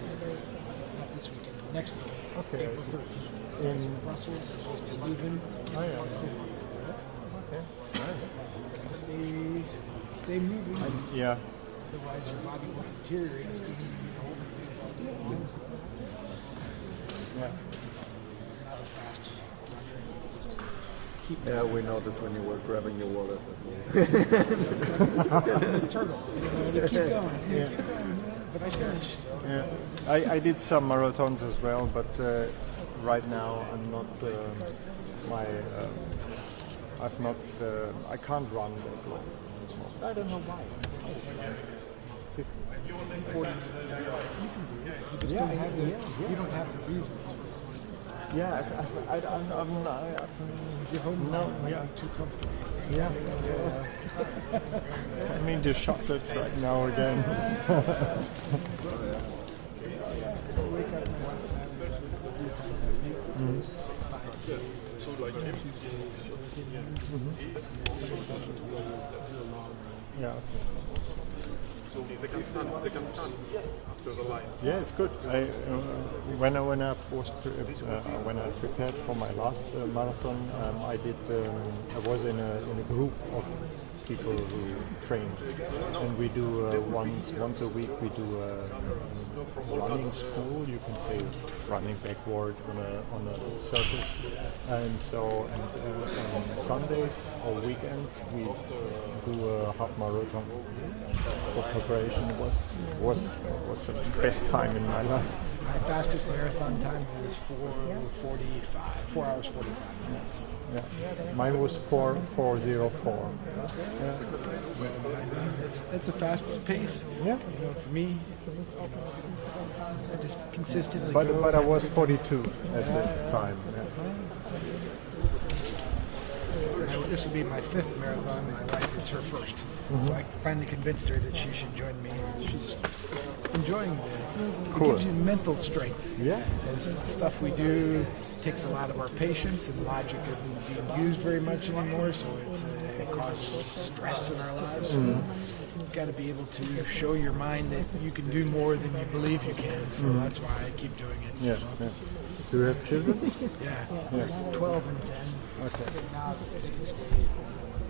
a marathon. Not this weekend, but next weekend. Okay. April 13th. Starts in Brussels, it goes to Leuven. Oh yeah. Okay. Nice. Stay moving. Yeah. Otherwise, your body will deteriorate. Standing holding things all day long. Yeah. Not a fast runner. Keep Yeah, we noticed when you were grabbing your wallet. turtle. You keep going. Yeah. Keep going. But I finished. Yeah. I did some marathons as well, but right now I'm not. I can't run that long. I don't know why. 40. You just don't have the. You don't have the reason. Yeah, I'm You're home no, might yeah. be too comfortable. Yeah. I mean to chocolate right now again. Yeah. So they can stand after the line. Yeah, it's good. When I prepared for my last marathon, I was in a group of people who trained, and we do once a week we do a running school. You can say running backward on a surface, and so on Sundays or weekends we do a half marathon. For preparation was the best time in my life. My fastest marathon time was 4 hours 45 minutes. Yeah, mine was 4:04. Yeah. It's a fast pace. Yeah. You know, for me, I just consistently. But I was 42 at the time. This will be my 5th marathon. My wife, it's her first. So I finally convinced her that she should join me. And she's enjoying it. Cool. It gives you mental strength. Yeah. As the stuff we do takes a lot of our patience, and logic isn't being used very much anymore, so it causes stress in our lives. You've got to be able to show your mind that you can do more than you believe you can, so that's why I keep doing it. Yeah. Yeah. Do you have children? Yeah. 12 and 10. Okay. So now they can stay.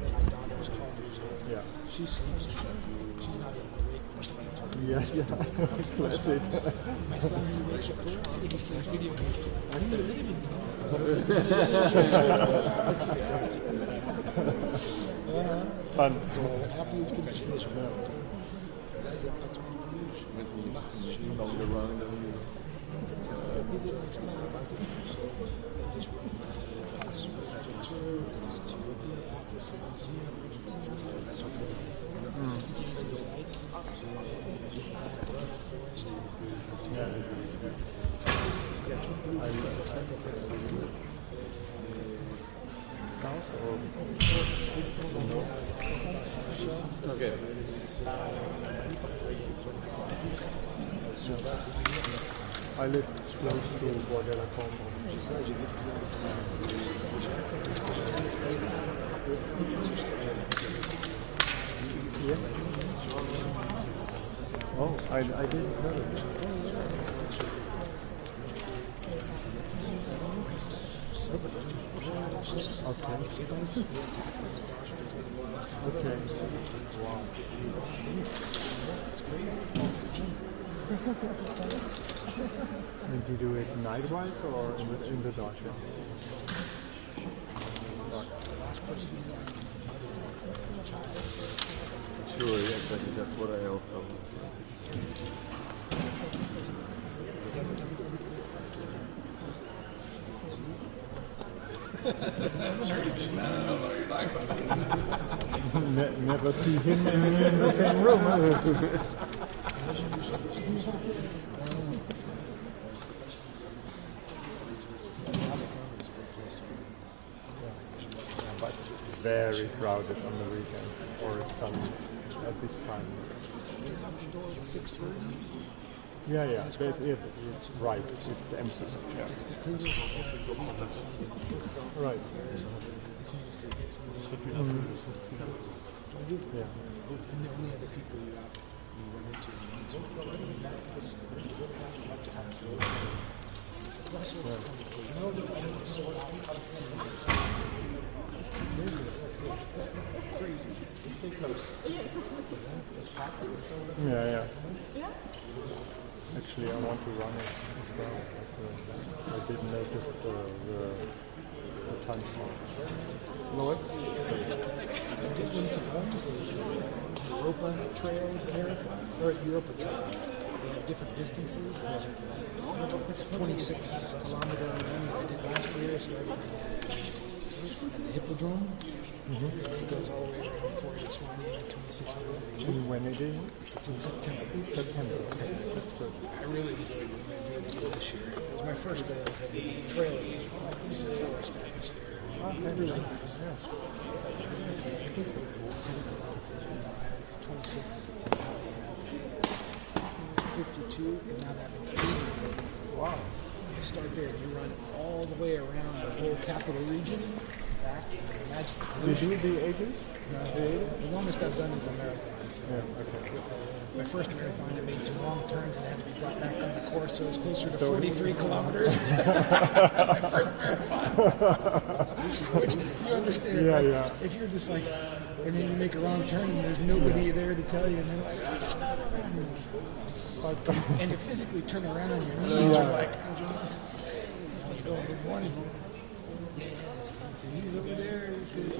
My daughter's 12 years old. Yeah. She sleeps. She's not even awake most of the time. Yeah. Classic. My son wakes up early. He plays video games. I'm living. Fun. So happy as can be. Okay. I live close to Guadalajara. Yeah. Oh, I didn't know that. Okay. Wow. And you do it night-wise or in the dark? Sure, yeah, exactly. That's what I also. Never see him in the same room. But very crowded on the weekends or some at this time. 6:30. Yeah, but it's right. It's empty. Yeah. Right. Yeah. And the only other people you run into crazy. Stay close. Yeah. Actually, I want to run it as well. But, I didn't notice the time slot. No, Europa Trail Marathon, or Europa Trail. They have different distances. 26 kilometer run I did last year, started at the Hippodrome. It goes all the way around Fort Lithuania, 26 kilometers. And when it is? It's in September. Okay, that's good. I really enjoyed it this year. It was my first trail in the forest atmosphere. Really nice. Yeah. 26, 52, and now that 80. Wow. You start there, you run all the way around the whole capital region, back, imagine. Did you do the 80s? No, the longest I've done is a marathon. So Yeah, okay. my first marathon, I made some wrong turns and had to be brought back on the course, so it was closer to 43 kilometers. My first marathon. Which you understand, Yeah, right? yeah. If you're just like, and then you make a wrong turn and there's nobody there to tell you, and they're like, and to physically turn around, your knees are like, how's it going? Good morning. So he's over there, he's going to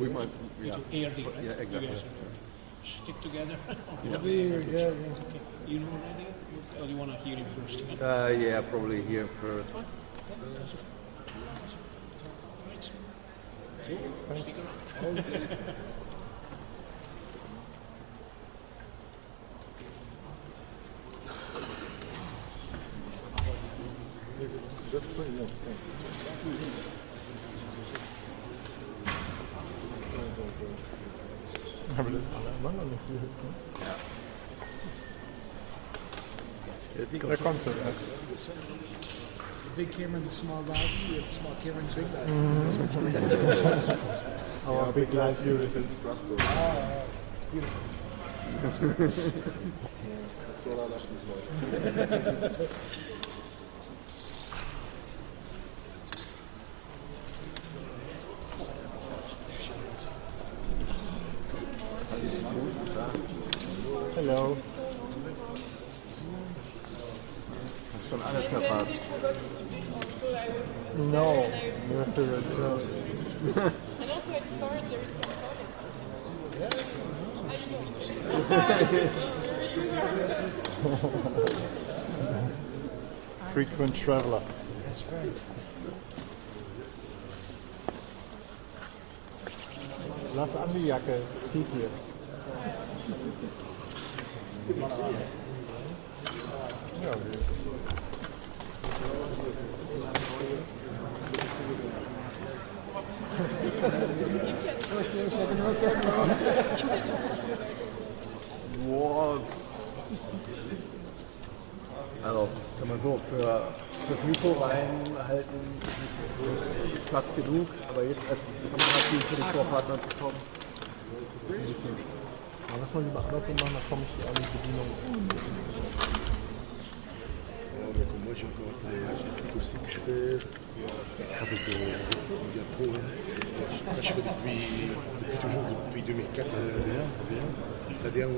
we might. Yeah. ARD, right? Yeah, exactly. You guys stick together. yeah. You know already, or do you want to hear it first? Yeah, probably here first. Stick around. Aber das ist immer noch nicht viel Hüpfen. Ja. Da kommt es The big camera and the small live view, the small camera and the big live view. Our big live view is in Strasbourg. It's beautiful. That's what I love this way. Hello. Hast schon alles verpasst. No, you have to return. And also at start there is some comments. Frequent traveler. That's right. Lass an die Jacke, es zieht hier. Ja, Wow. Also, sag mal so, fürs Mikro reinhalten ist nicht so. Platz genug, aber jetzt als Kamerateam für den Vorpartner zu kommen. Ja, lass mal lieber andersrum machen, dann komme ich die alle Bedienung. Moi j'ai encore des trucs aussi que je fais avec Diapo. Ça je fais depuis toujours, depuis 2004. C'est-à-dire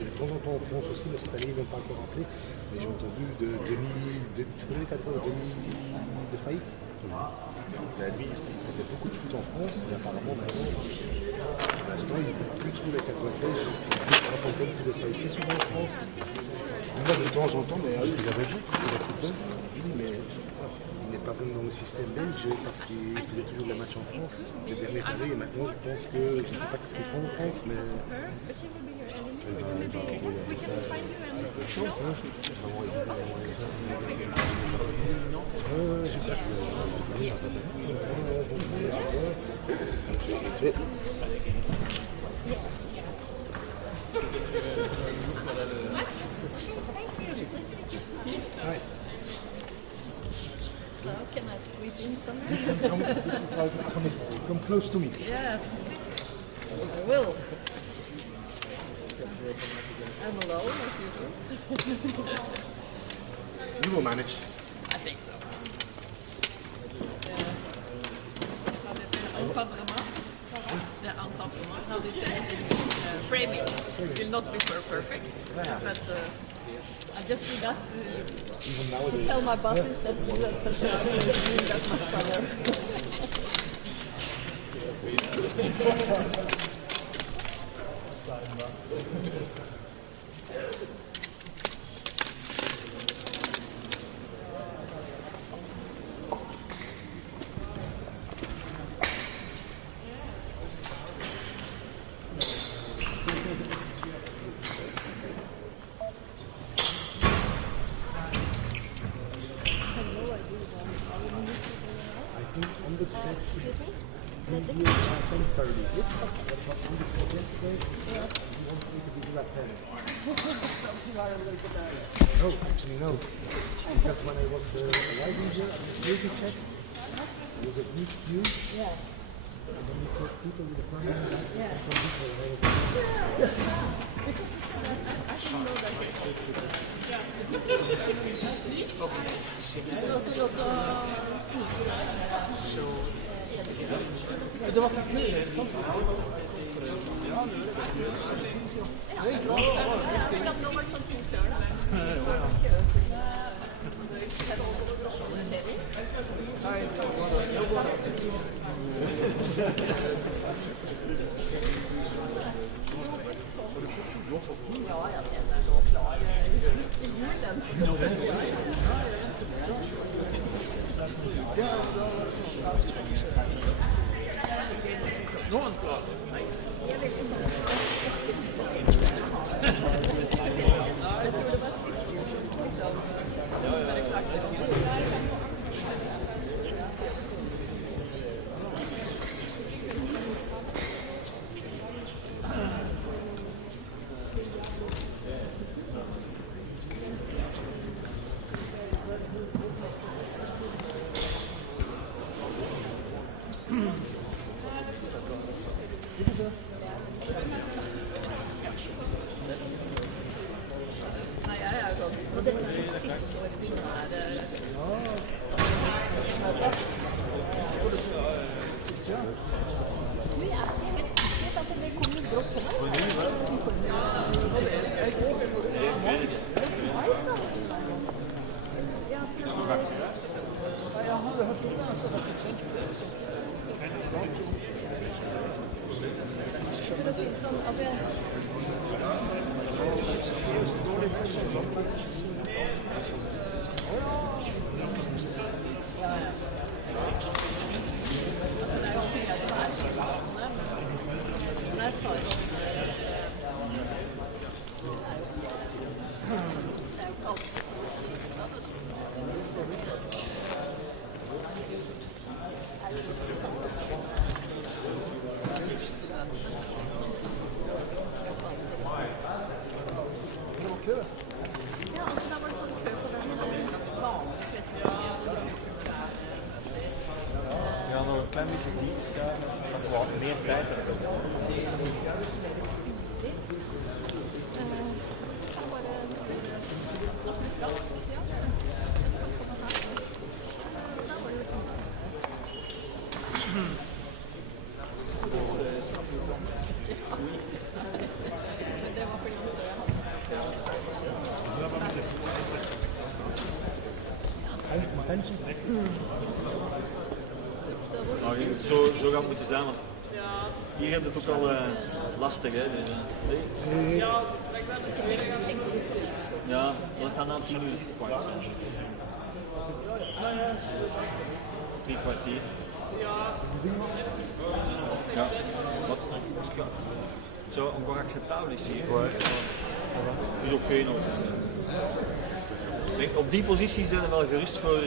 de temps en temps en France aussi, mais cette année ils n'ont pas encore appelé. Mais j'ai entendu tu connais les 4 ans de faillite. Lui il faisait beaucoup de foot en France, mais apparemment maintenant, pour l'instant il ne fait plus trop les 93. Fontaine faisait ça aussi souvent en France. Moi, de temps en temps, mais je vous avais vu, mais il n'est pas venu dans le système belge parce qu'il faisait toujours les matchs en France les dernières années. Et maintenant, je pense que, je ne sais pas ce qu'ils font en France, mais il va envoyer un message. So, can I squeeze in somewhere? Come close to me. Yeah, I will. I'm alone, as usual. You will manage. I think so. The encadrement, how they say it in framing, will not be perfect. But I just do that to tell my bosses that functionality is doing that much better. Excuse me? No, actually no. Because when I was arriving here at the security check, there was a huge queue. Yeah. And then we saw people with the permanent badges Yeah. from people. And I was I didn't know that. Det var ikke mye. tijd heb. Zo gaat het moeten zijn, want hier gaat het ook al lastig. Hè? Ja, dat gaat na 10 uur kwart zijn. 3 kwartier. Ja, wat zo encore acceptabel is hier. Is oké nog. Op die positie zijn we wel gerust voor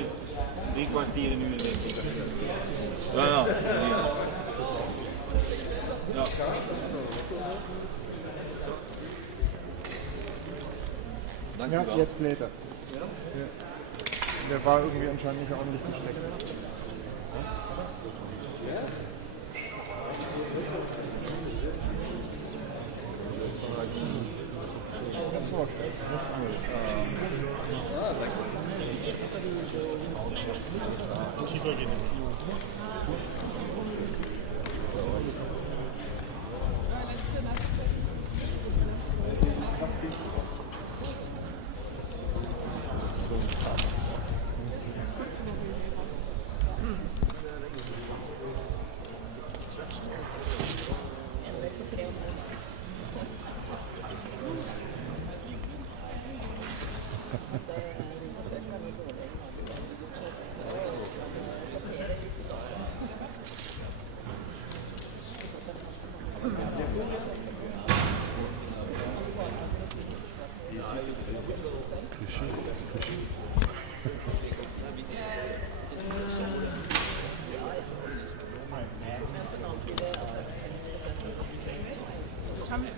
3 kwartier, een uur, denk ik. Ja. Ja, jetzt lädt er. Der war irgendwie anscheinend nicht ordentlich gesteckt. Das war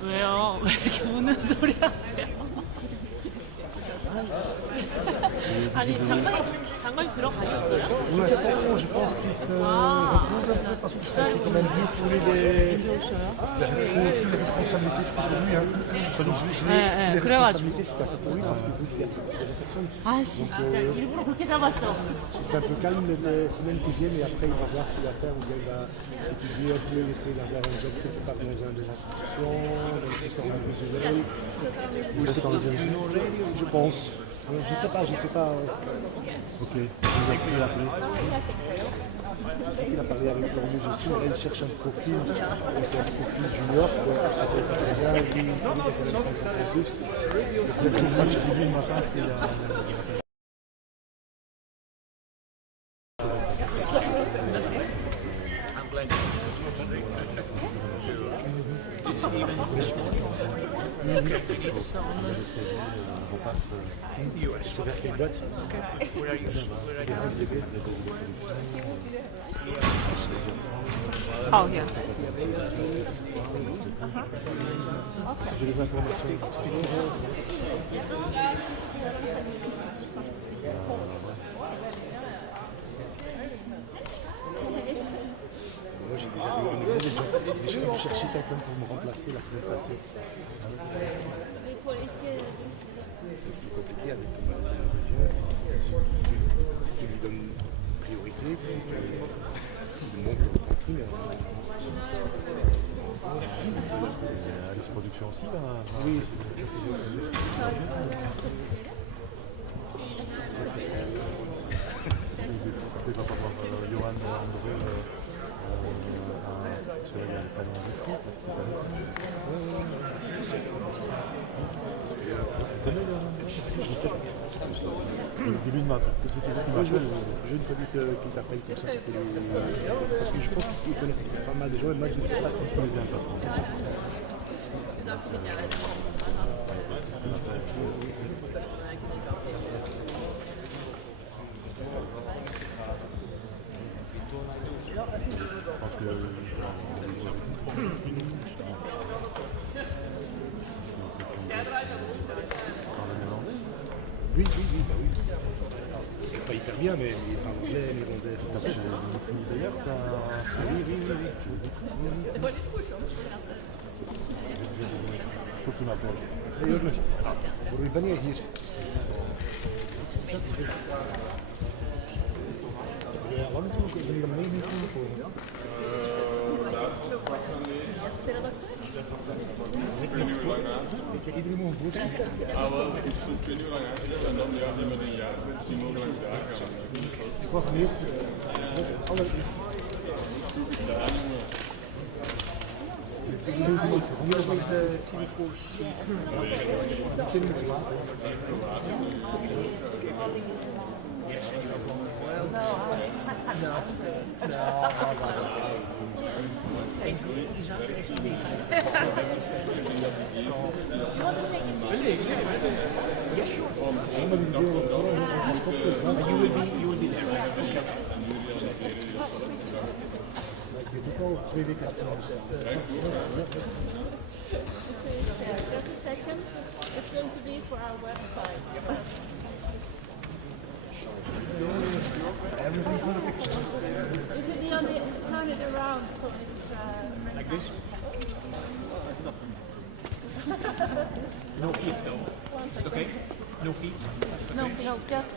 왜요? 왜 이렇게 우는 소리 하세요? 아니 장관이 들어가셨어요? Je pense qu'il se repose un peu parce que ça a été quand même dur pour lui parce qu'il avait trop toutes les responsabilités c'était pour lui. Donc les responsabilités c'était un peu pour lui parce qu'il se dit qu'il y a personne. 아 진짜 일부러 그렇게 잡았죠? C'est un peu calme les semaines qui viennent et après il va voir ce qu'il va faire ou bien il va étudier un peu, essayer d'avoir un job quelque part dans une des institutions, dans le secteur audiovisuel ou le secteur audiovisuel, je pense. Je sais pas. Ok, vous avez appelé. Je sais qu'il a parlé avec Cornus aussi, mais il cherche un profil, et c'est un profil junior, donc ça peut être très bien, lui il a quand même 50 ans plus. Le premier match que j'ai vu le matin, c'est c'est vers quelle boîte? Oh, yeah. J'ai des informations. Moi j'ai déjà dû chercher quelqu'un pour me remplacer la semaine passée. C'est plus compliqué avec l'intelligence, qui lui donne priorité, puis il monte le signe. Alice Production aussi là. Oui. Il va pas voir Johan André parce qu'il n'y a pas dans le foot, vous savez. C'est vrai, le début de ma je une fois dit qu'il t'appelle comme ça. Parce que je pense qu'il connaît pas mal de gens et moi je ne sais pas si c'est bien pas. Je pense que oui, bah oui. Pas hyper bien, mais il parle anglais, l'irlandais, français. D'ailleurs, t'as... Oui. Faut qu'il m'appelle. Hey, Jurgen, voor wie ben jij hier? Ja, lang natuurlijk, ik ben hier om 9 uur gekomen. Ik heb iedereen mogen voorstellen. Ah, wel, ik weet niet hoe lang aanstellen en dan ja, die met een jaar, dus die mogen langs daar gaan. Ik was de eerste, de allereerste. Ik ben zo iemand gevonden met de telefoons. Ik vind het later. Just a second. It's going to be for our website. Everything for the picture. It will be on the turn it around so it's Like this? No feet though. Okay? No feet? no, just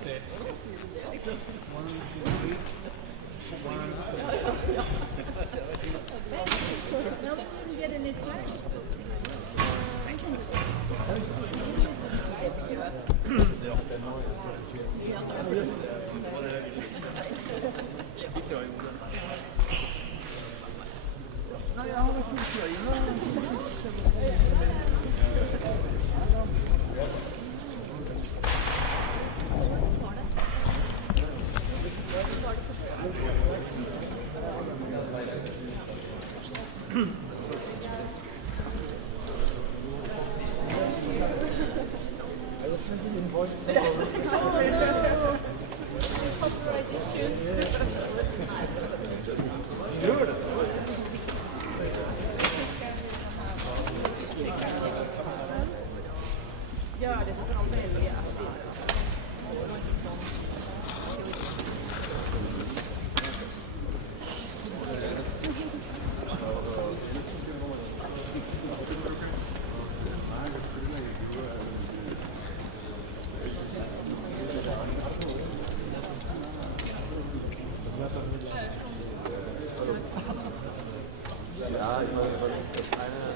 Stay. 1, 2, 3. 1, 2. no, we didn't get any time. Copyright issues. Gör det så kan de välja. Ja, ich meine, das eine,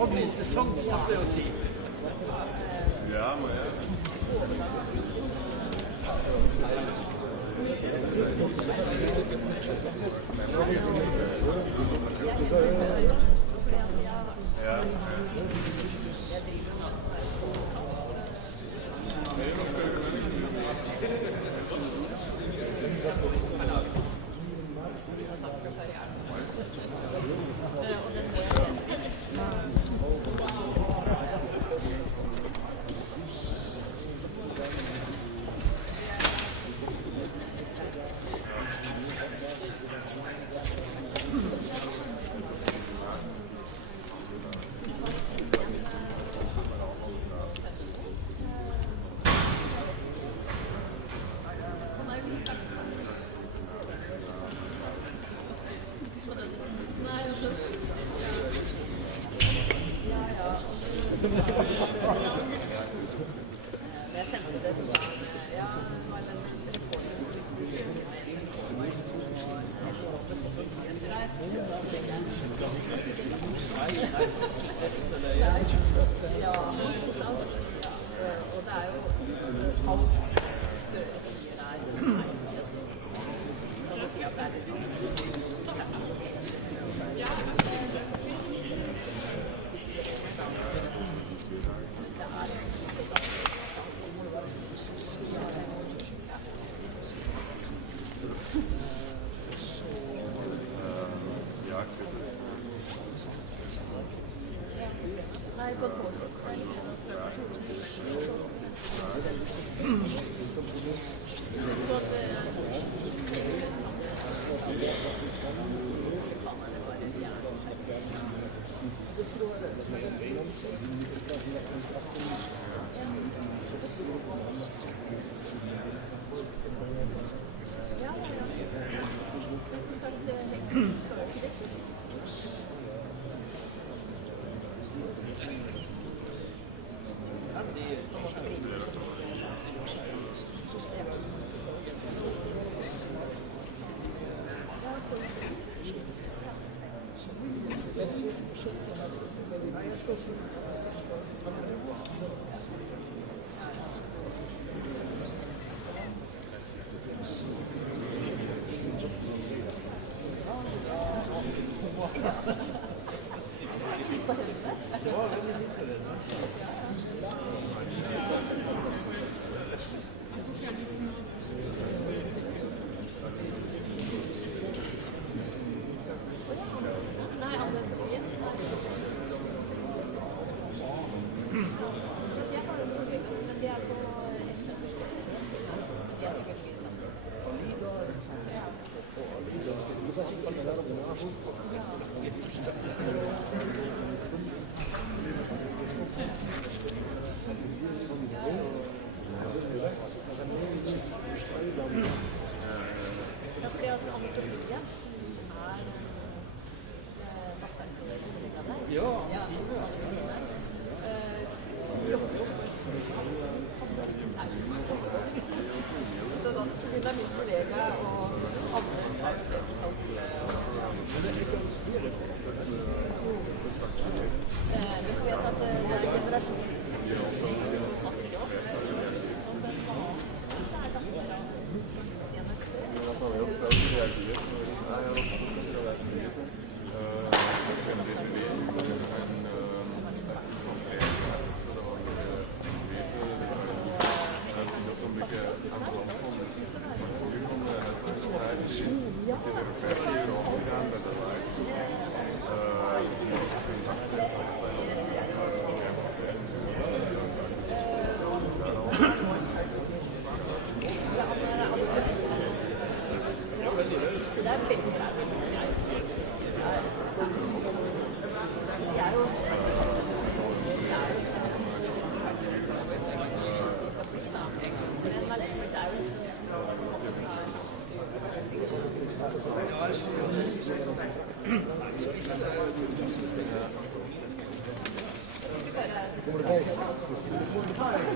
Det blir intressant att se. Ja, maar ja. Ja. Nei, på torsdag.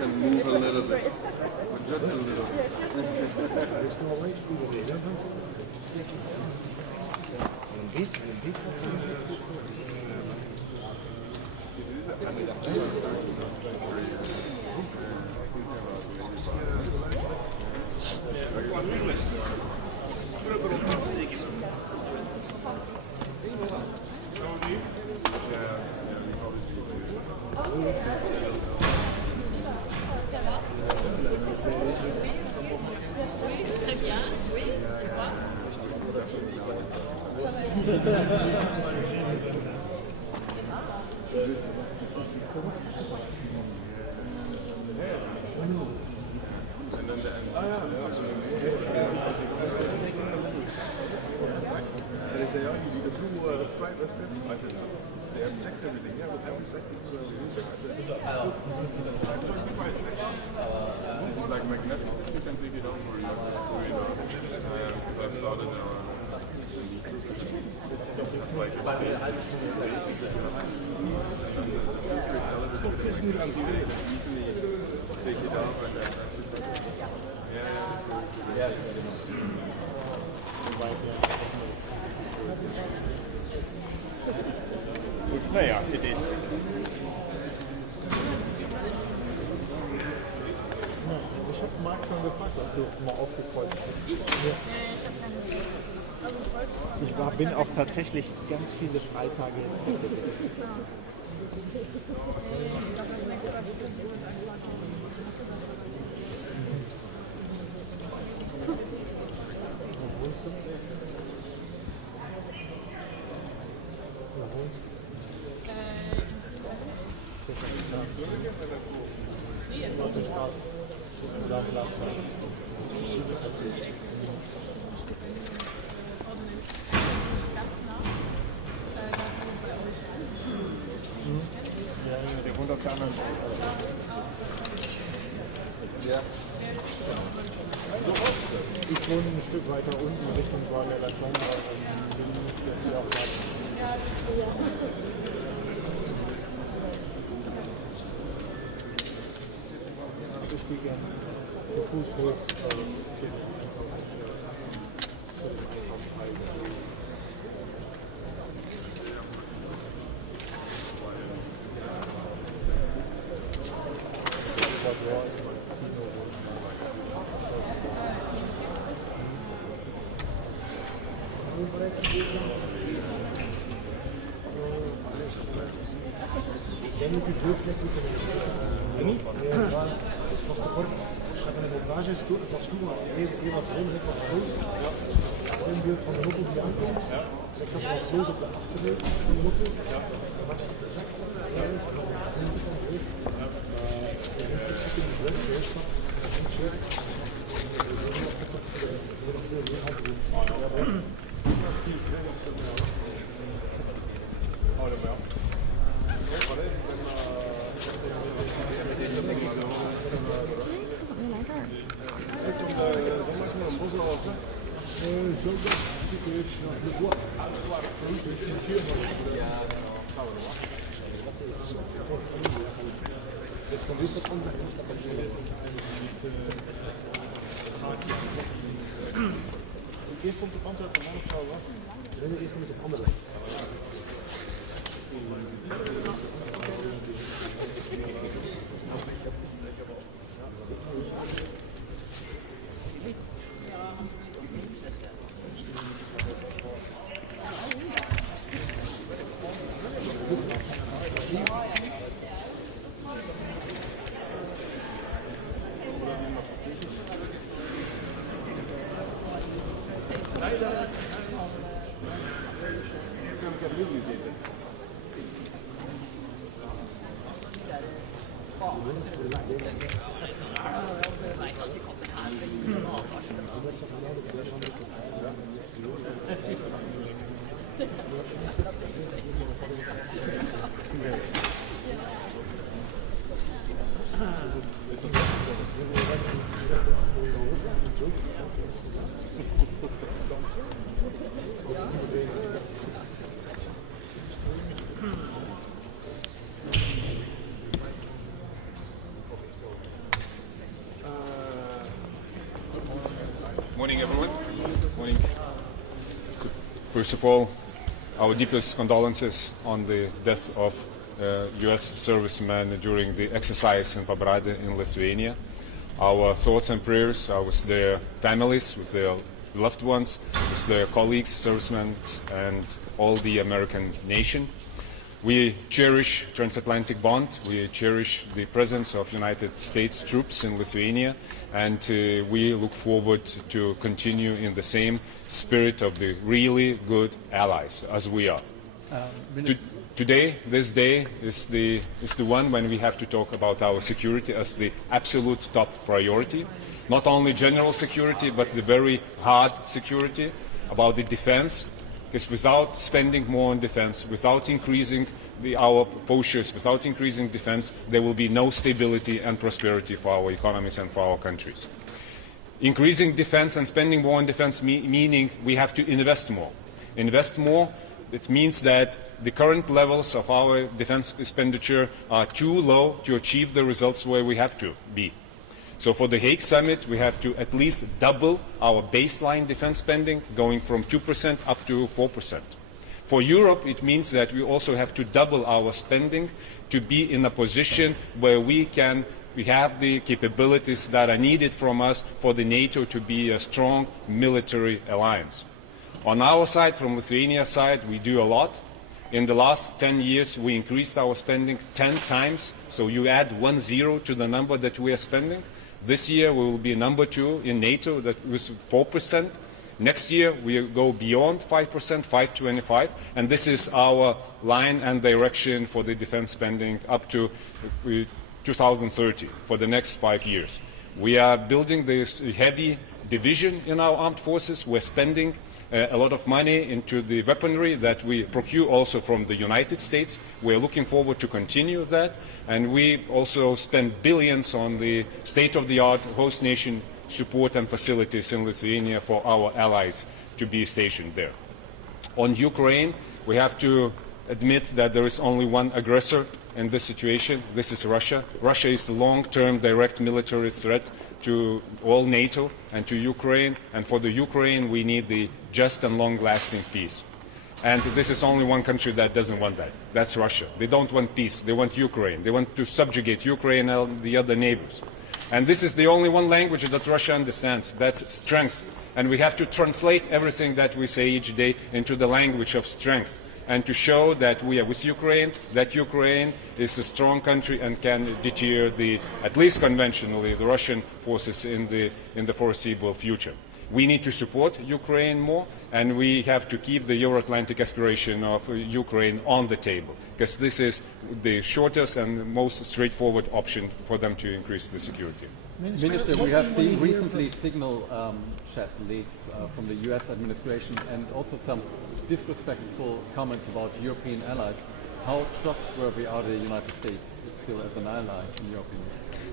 And move a little bit, but just a little. Très bien, oui, tu vois. And then the end. They say, oh, you need a blue stripe, that's it. I said, no. They have checked everything, yeah, with every second. It's like magnetic, you can pick it up or you I saw that it's like take it out and then Nou ja, it is. Ik heb gemaakt van de vak. ob du mal aufgekreuzt bist. Ich habe keine Zeit. Also ich wollte es auch. Bin auch tatsächlich ganz viele Freitage jetzt weg gewesen. Ich glaube, das nächste Mal wird es einfach Der wohnt auf der anderen Seite. Ja. Ich wohne ein Stück weiter unten Richtung Guardia La Tomba und links ist hier auch Platz. Ich gehe gerne zu Fuß hoch. Het was vroeger even wat vreemd, het was groot. Een beeld van de auto die aankomt. Ik zat wel groot op de achtergrond van de auto. Dat is perfect. Eerst op de kant uit de man of zo, wat? Nee, eerst met de andere. Morning, everyone. Morning. First of all, our deepest condolences on the death of U.S. servicemen during the exercise in Pabrade in Lithuania. Our thoughts and prayers are with their families, with their loved ones, with their colleagues, servicemen, and all the American nation. We cherish transatlantic bond, we cherish the presence of United States troops in Lithuania, and we look forward to continue in the same spirit of the really good allies as we are. Today, this day, is the one when we have to talk about our security as the absolute top priority. Not only general security, but the very hard security, about the defense, because without spending more on defense, without increasing our postures, without increasing defense, there will be no stability and prosperity for our economies and for our countries. Increasing defense and spending more on defense meaning we have to invest more. Invest more, it means that the current levels of our defense expenditure are too low to achieve the results where we have to be. So for the Hague Summit, we have to at least double our baseline defense spending, going from 2% up to 4%. For Europe, it means that we also have to double our spending to be in a position where we can we have the capabilities that are needed from us for the NATO to be a strong military alliance. On our side, from Lithuania side, we do a lot. In the last 10 years, we increased our spending 10 times, so you add 1 0 to the number that we are spending. This year, we will be number 2 in NATO, that was 4%. Next year, we go beyond 5%, 5.25, and this is our line and direction for the defense spending up to 2030, for the next 5 years. We are building this heavy division in our armed forces. We're spending a lot of money into the weaponry that we procure also from the United States. We're looking forward to continue that, and we also spend billions on the state-of-the-art host nation support and facilities in Lithuania for our allies to be stationed there. On Ukraine, we have to admit that there is only one aggressor in this situation. This is Russia. Russia is a long-term direct military threat to all NATO and to Ukraine. And for the Ukraine, we need the just and long-lasting peace. And this is only one country that doesn't want that. That's Russia. They don't want peace. They want Ukraine. They want to subjugate Ukraine and the other neighbors. And this is the only one language that Russia understands. That's strength. And we have to translate everything that we say each day into the language of strength, and to show that we are with Ukraine, that Ukraine is a strong country and can deter at least conventionally, the Russian forces in the foreseeable future. We need to support Ukraine more, and we have to keep the Euro-Atlantic aspiration of Ukraine on the table, because this is the shortest and most straightforward option for them to increase the security. Minister, we have seen recently signal chat leaks from the US administration and also some disrespectful comments about European allies. How trustworthy are the United States still as an ally, in your opinion?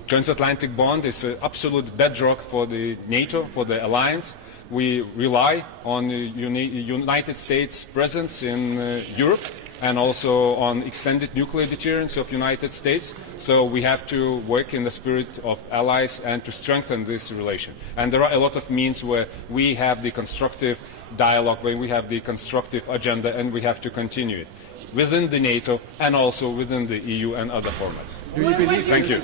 Transatlantic bond is an absolute bedrock for the NATO, for the alliance. We rely on the United States' presence in Europe and also on extended nuclear deterrence of the United States. So we have to work in the spirit of allies and to strengthen this relation. And there are a lot of means where we have the constructive dialogue, where we have the constructive agenda, and we have to continue it within the NATO and also within the EU and other formats. Do you believe? Thank you.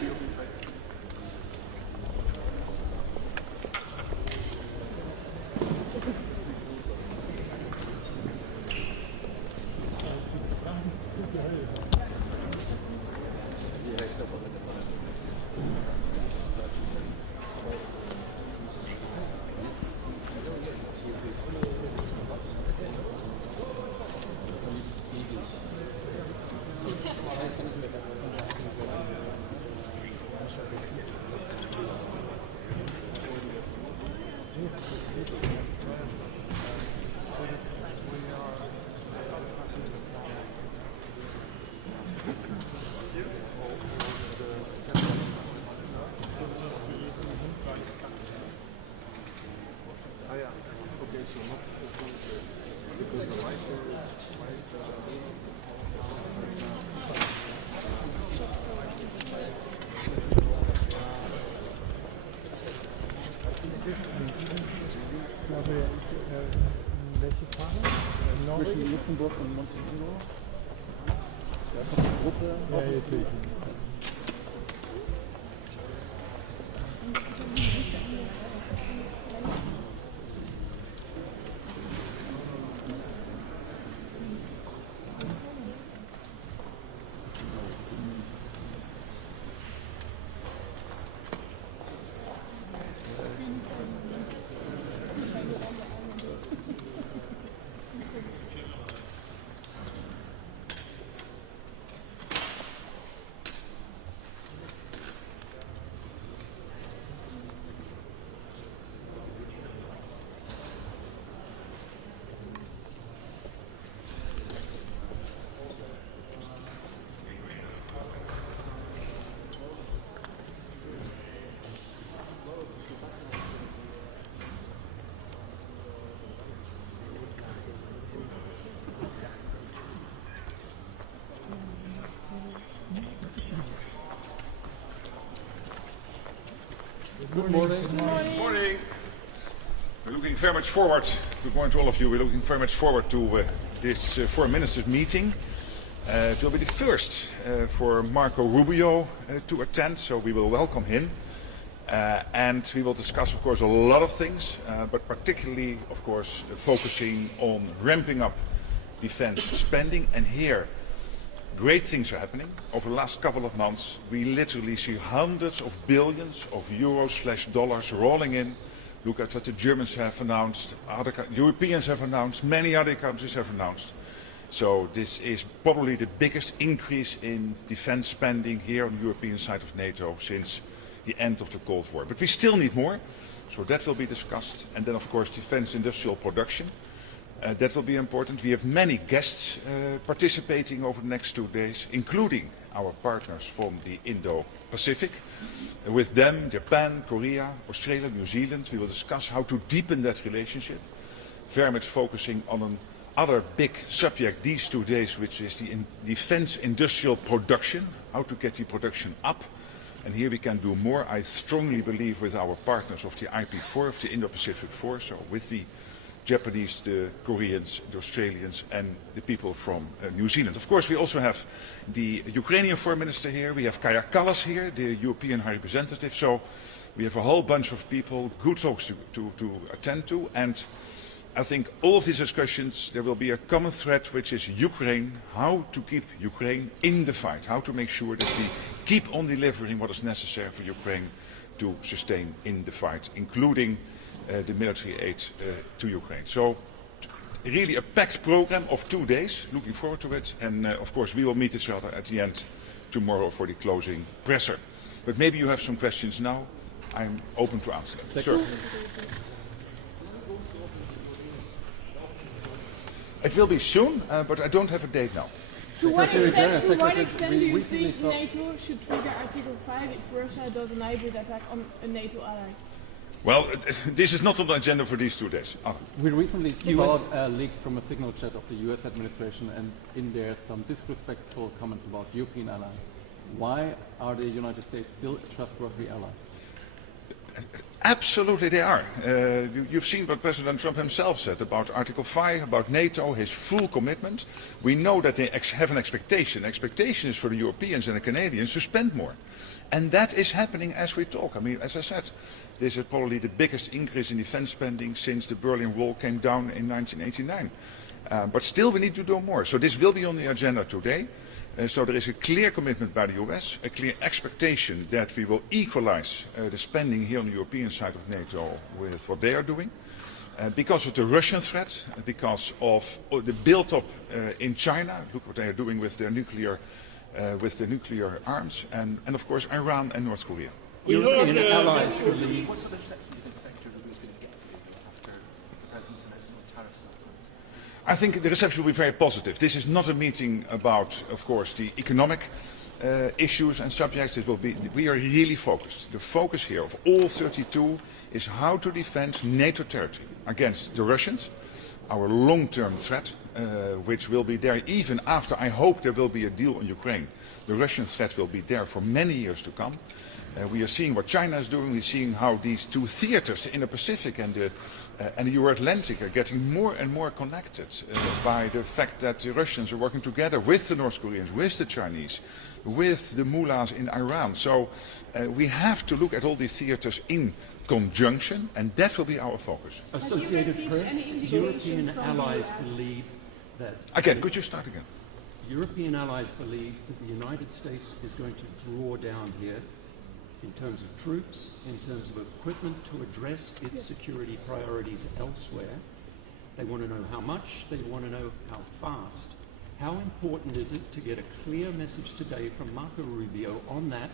Zwischen Luxemburg und Montenegro. Da kommt die Gruppe. Good morning. Good morning. Good morning. We're looking very much forward. Good morning to all of you. We're looking very much forward to this Foreign Ministers meeting. It will be the first for Marco Rubio to attend, so we will welcome him. And we will discuss, of course, a lot of things, but particularly, of course, focusing on ramping up defense spending. And here, great things are happening. Over the last couple of months, we literally see hundreds of billions of euros/dollars rolling in. Look at what the Germans have announced, other Europeans have announced, many other countries have announced. So this is probably the biggest increase in defense spending here on the European side of NATO since the end of the Cold War. But we still need more, so that will be discussed. And then, of course, defense industrial production. That will be important. We have many guests participating over the next 2 days, including our partners from the Indo-Pacific. With them, Japan, Korea, Australia, New Zealand, we will discuss how to deepen that relationship, very much focusing on another big subject these 2 days, which is the defense industrial production, how to get the production up. And here we can do more, I strongly believe, with our partners of the IP4, of the Indo-Pacific 4, so with the Japanese, the Koreans, the Australians and the people from New Zealand. Of course, we also have the Ukrainian Foreign Minister here. We have Kaja Kallas here, the European High Representative. So we have a whole bunch of people, good folks to attend to. And I think all of these discussions, there will be a common thread, which is Ukraine, how to keep Ukraine in the fight, how to make sure that we keep on delivering what is necessary for Ukraine to sustain in the fight, including the military aid to Ukraine. So really a packed program of 2 days, looking forward to it. And of course we will meet each other at the end tomorrow for the closing presser. But maybe you have some questions now. I'm open to answer them. Sure. It will be soon, but I don't have a date now. To what extent do you think NATO should trigger Article 5 if Russia does an hybrid attack on a NATO ally? Well, this is not on the agenda for these 2 days. We recently saw leaks from a signal chat of the US administration, and in there some disrespectful comments about European allies. Why are the United States still a trustworthy ally? Absolutely they are. You've seen what President Trump himself said about Article 5, about NATO, his full commitment. We know that they have an expectation. The expectation is for the Europeans and the Canadians to spend more. And that is happening as we talk. I mean, as I said, this is probably the biggest increase in defense spending since the Berlin Wall came down in 1989. But still we need to do more. So this will be on the agenda today. So there is a clear commitment by the US, a clear expectation that we will equalize the spending here on the European side of NATO with what they are doing. Because of the Russian threat, because of the build-up in China, look what they are doing with their nuclear arms, and of course Iran and North Korea. European allies believe. What sort of reception do you think Secretary Rubio is going to get after the President's announcement on tariffs? I think the reception will be very positive. This is not a meeting about, of course, the economic issues and subjects. It will be. We are really focused. The focus here of all 32 is how to defend NATO territory against the Russians, our long-term threat, which will be there even after, I hope, there will be a deal on Ukraine. The Russian threat will be there for many years to come. We are seeing what China is doing. We're seeing how these two theaters, the Indo-Pacific and the Euro-Atlantic, are getting more and more connected by the fact that the Russians are working together with the North Koreans, with the Chinese, with the mullahs in Iran. So we have to look at all these theaters in conjunction, and that will be our focus. Associated Press, European allies believe that... Again, could you start again? European allies believe that the United States is going to draw down here in terms of troops, in terms of equipment to address its security priorities elsewhere. They want to know how much, they want to know how fast. How important is it to get a clear message today from Marco Rubio on that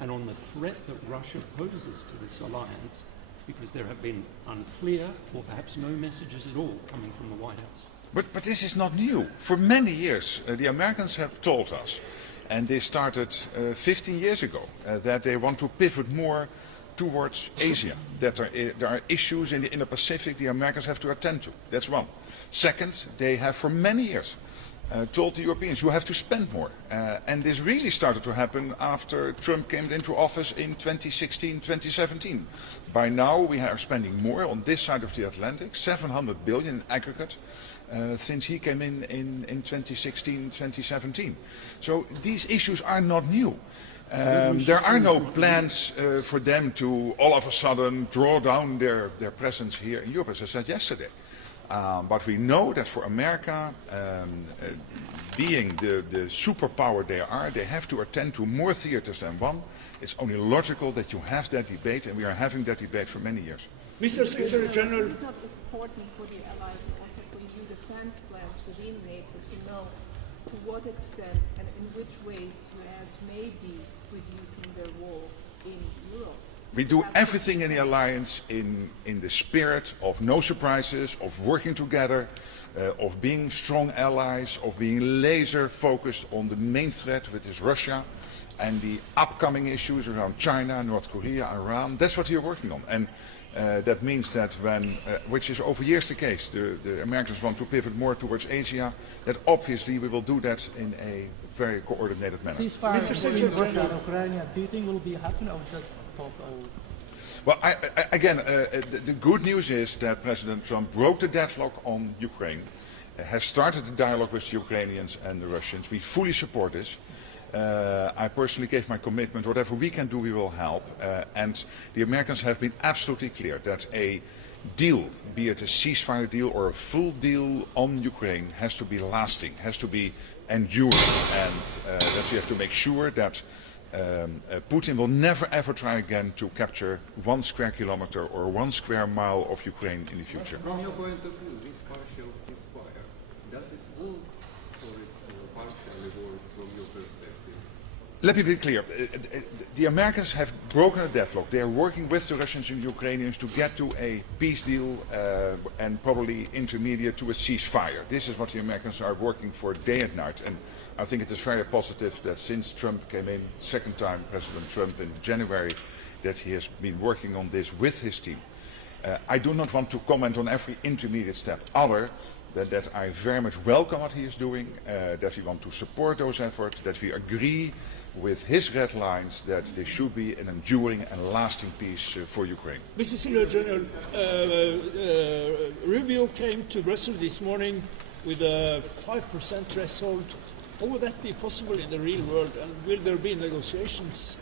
and on the threat that Russia poses to this alliance, because there have been unclear or perhaps no messages at all coming from the White House? But this is not new. For many years, the Americans have told us, and they started 15 years ago, that they want to pivot more towards Asia, that there are issues in the Indo-Pacific the Americans have to attend to. That's one. Second, they have for many years told the Europeans, you have to spend more. And this really started to happen after Trump came into office in 2016, 2017. By now we are spending more on this side of the Atlantic, 700 billion in aggregate, since he came in 2016, 2017. So these issues are not new. There are no plans for them to all of a sudden draw down their presence here in Europe, as I said yesterday. But we know that for America, being the superpower they have to attend to more theaters than one. It's only logical that you have that debate, and we are having that debate for many years. Mr. Secretary General. It's not important for the allies and also for EU defense plans within NATO to know to what extent and in which ways the US may be reducing their role in Europe. We do everything in the alliance in the spirit of no surprises, of working together, of being strong allies, of being laser focused on the main threat, which is Russia, and the upcoming issues around China, North Korea, Iran. That's what we are working on. And that means that when, which is over years the case, the Americans want to pivot more towards Asia, that obviously we will do that in a very coordinated manner. Mr. Secretary General, Ukraine, do you think will be happen or just talk? Well, again, the good news is that President Trump broke the deadlock on Ukraine, has started the dialogue with the Ukrainians and the Russians. We fully support this. I personally gave my commitment, whatever we can do, we will help. And the Americans have been absolutely clear that a deal, be it a ceasefire deal or a full deal on Ukraine, has to be lasting, has to be enduring, and that we have to make sure that Putin will never ever try again to capture 1 square kilometer or 1 square mile of Ukraine in the future. From your point of view, this partial ceasefire, does it work or it's partially work from your perspective? Let me be clear. The Americans have broken a deadlock. They are working with the Russians and Ukrainians to get to a peace deal and probably intermediate to a ceasefire. This is what the Americans are working for day and night. And I think it is very positive that since Trump came in, second time President Trump in January, that he has been working on this with his team. I do not want to comment on every intermediate step other than that I very much welcome what he is doing, that we want to support those efforts, that we agree with his red lines that there should be an enduring and lasting peace for Ukraine. Mr. Secretary General, Rubio came to Brussels this morning with a 5% threshold. How would that be possible in the real world, and will there be negotiations?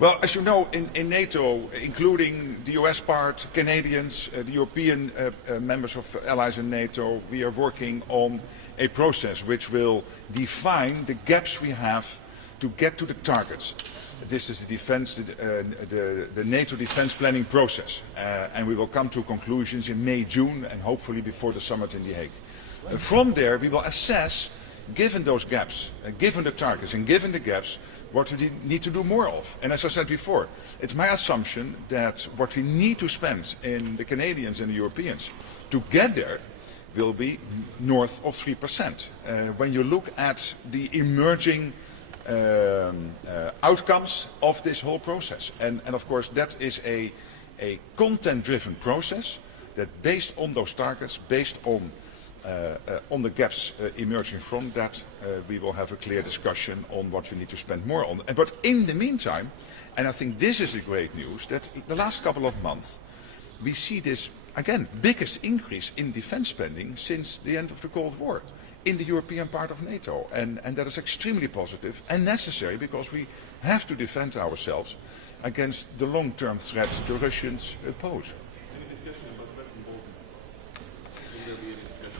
Well, as you know, in NATO, including the US part, Canadians, the European members of allies in NATO, we are working on a process which will define the gaps we have to get to the targets. This is the defense, the NATO defense planning process, and we will come to conclusions in May, June, and hopefully before the summit in The Hague. From there, we will assess, given those gaps, given the targets and given the gaps, what we need to do more of. And as I said before, it's my assumption that what we need to spend in the Canadians and the Europeans to get there will be north of 3%. When you look at the emerging outcomes of this whole process. And of course that is a content-driven process that based on those targets, based on the gaps emerging from that, we will have a clear discussion on what we need to spend more on. But in the meantime, and I think this is the great news, that the last couple of months we see this, again, biggest increase in defense spending since the end of the Cold War in the European part of NATO. And that is extremely positive and necessary because we have to defend ourselves against the long-term threat the Russians pose.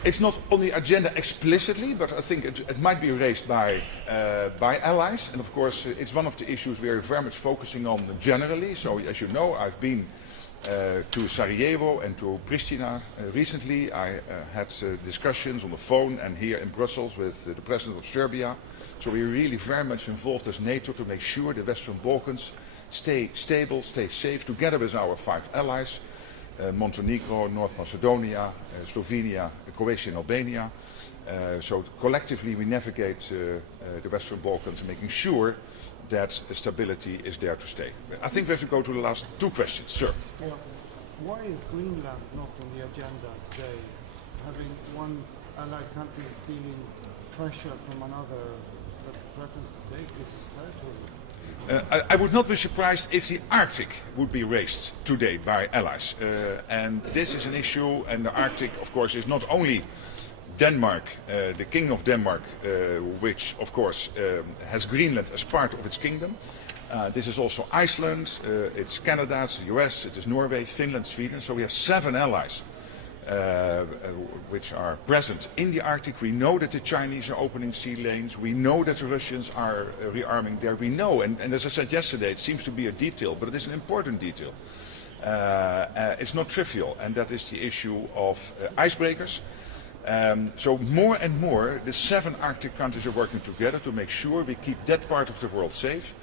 It's not on the agenda explicitly, but I think it might be raised by allies. And of course, it's one of the issues we are very much focusing on generally. So as you know, I've been to Sarajevo and to Pristina recently. I had discussions on the phone and here in Brussels with the President of Serbia. So we're really very much involved as NATO to make sure the Western Balkans stay stable, stay safe, together with our 5 allies. Montenegro, North Macedonia, Slovenia, Croatia and Albania. So collectively we navigate the Western Balkans, making sure that stability is there to stay. I think we have to go to the last 2 questions. Sir. Yeah. Why is Greenland not on the agenda today, having one allied country feeling pressure from another that threatens to take this territory? I would not be surprised if the Arctic would be raised today by allies. And this is an issue, and the Arctic, of course, is not only Denmark, the King of Denmark, which, of course, has Greenland as part of its kingdom. This is also Iceland, it's Canada, it's the US, it is Norway, Finland, Sweden. So we have 7 allies which are present in the Arctic. We know that the Chinese are opening sea lanes. We know that the Russians are rearming there. We know, and as I said yesterday, it seems to be a detail, but it is an important detail. It's not trivial, and that is the issue of icebreakers. So more and more, the 7 Arctic countries are working together to make sure we keep that part of the world safe.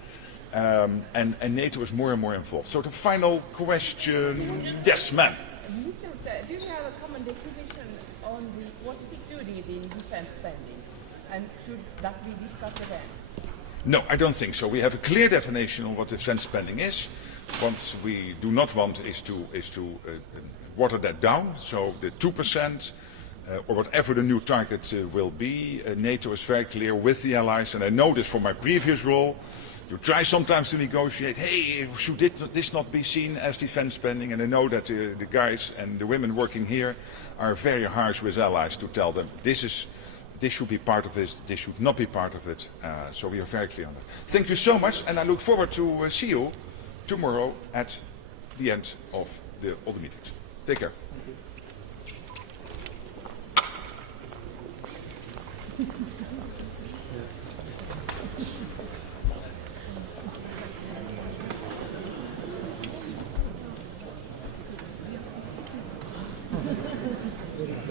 And NATO is more and more involved. So the final question, yes, ma'am. Minister, do you have a common definition on what is included in defense spending? And should that be discussed again? No, I don't think so. We have a clear definition on what defense spending is. What we do not want is to water that down. So the 2%, or whatever the new target will be, NATO is very clear with the allies, and I know this from my previous role. You try sometimes to negotiate, hey, should this not be seen as defense spending? And I know that the guys and the women working here are very harsh with allies to tell them this should be part of this, this should not be part of it. So we are very clear on that. Thank you so much, and I look forward to see you tomorrow at the end of all the meetings. Take care.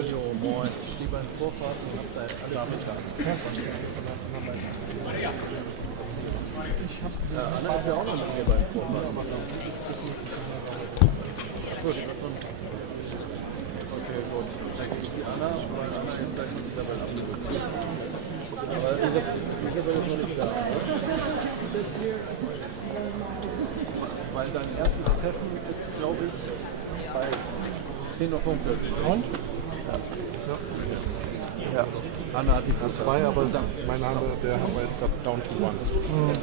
Jo, moin. Ich stehe beim Vorfahren und hab da alle mitgehabt. Anna ist ja auch noch mit mir beim Vorfahren. Okay, gut. Dann kriegt die Anna, weil Anna ist gleich mit Isabel abgeguckt. Aber Isabel ist noch nicht da, oder? Weil dein erstes Treffen ist, glaube ich, bei 10:45 Uhr. Und? Ja. Anna hat die Platz 2, aber mein Name, der haben wir jetzt gerade down to 1. Ist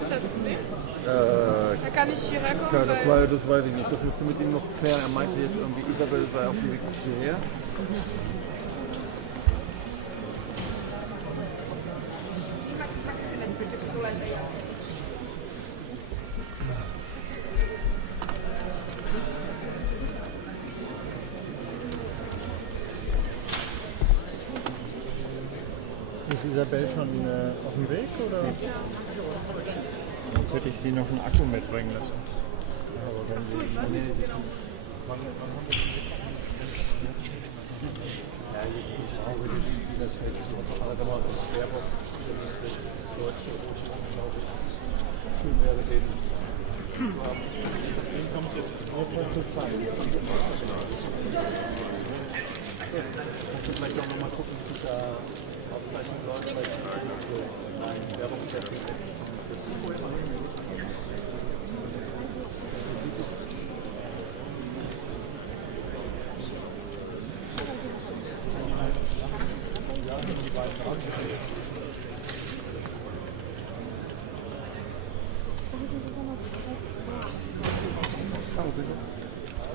das Problem? Da kann ich hierher kommen. Ja, das weiß ich nicht. Das musst du mit ihm noch klären. Er meinte jetzt irgendwie, Isabel sei auf dem Weg hierher. Ist Isabel schon auf dem Weg, oder? Sonst hätte ich sie noch einen Akku mitbringen lassen. Aber wenn sie... Ja, ich glaube, das fällt schön wäre, den zu haben. Den kommt jetzt etwas zur Zeit. Kannst du vielleicht auch nochmal gucken, dass da Aufzeichnung läuft, weil die Werbung sehr viel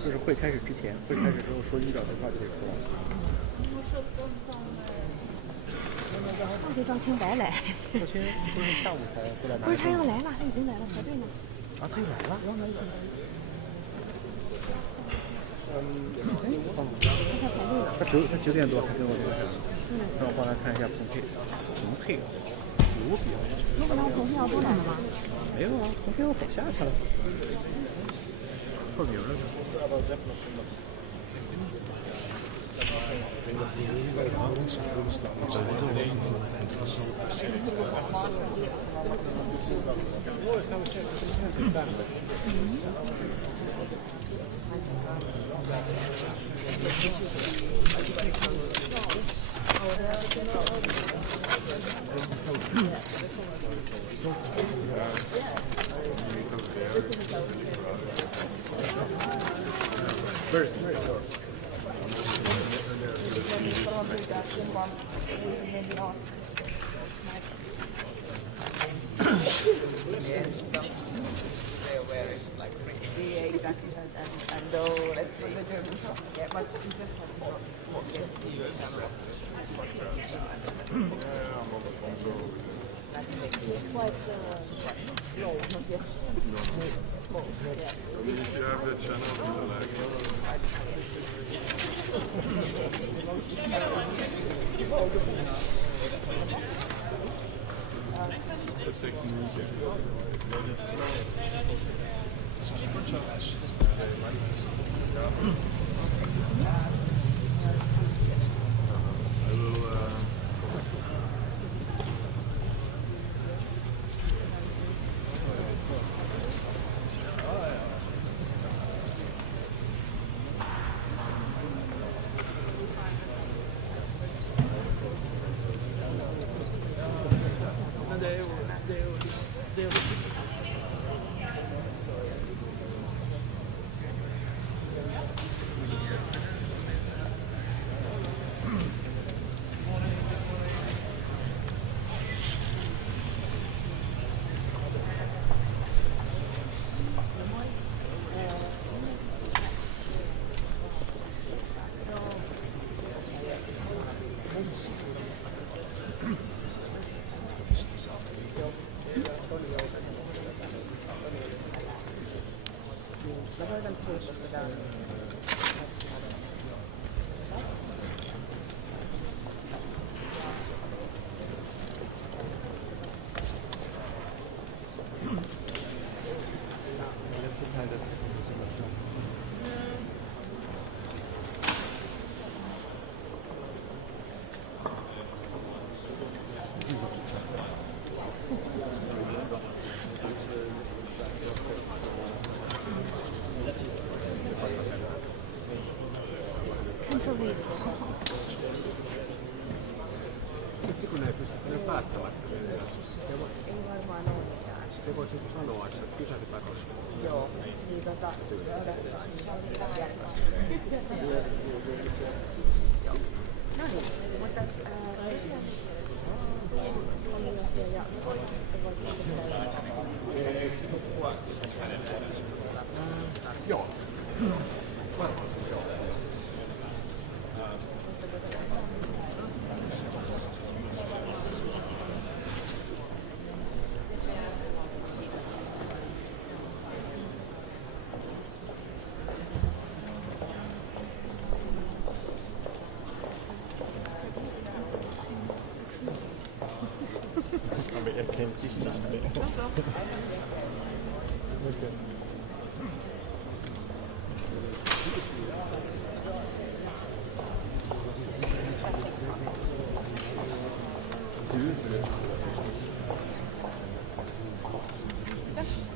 就是会开始之前，会开始之后说100的话就得说。放这张清白来。昨天不是下午才过来拿。不是他要来了，他已经来了，排队呢。啊，他又来了。让他一起来。他9点多，他跟我说是。让我帮他看一下彭佩，什么配啊？牛逼啊！那不然彭佩要都来了吗？没有啊，彭佩要早下去了。报名了呢。Very then you probably got someone who is maybe asked. Yeah, exactly. And so that's what the Germans are. Yeah, but we just have to walk in. Quite no, not yet. If you have the channel in the leg. It's a second music. I will Vitsi kun ei pysty kyllä päättämään. Ei varmaan ole mitään. Sitten voisi sanoa, että pysähdytään koska. Joo, niin odottaa. No niin, mutta tosiaan on asia ja sitten voi Joo. Varmaan siis joo. Aber er kennt sich nicht mehr. Okay.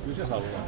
Kyllä se haluaa.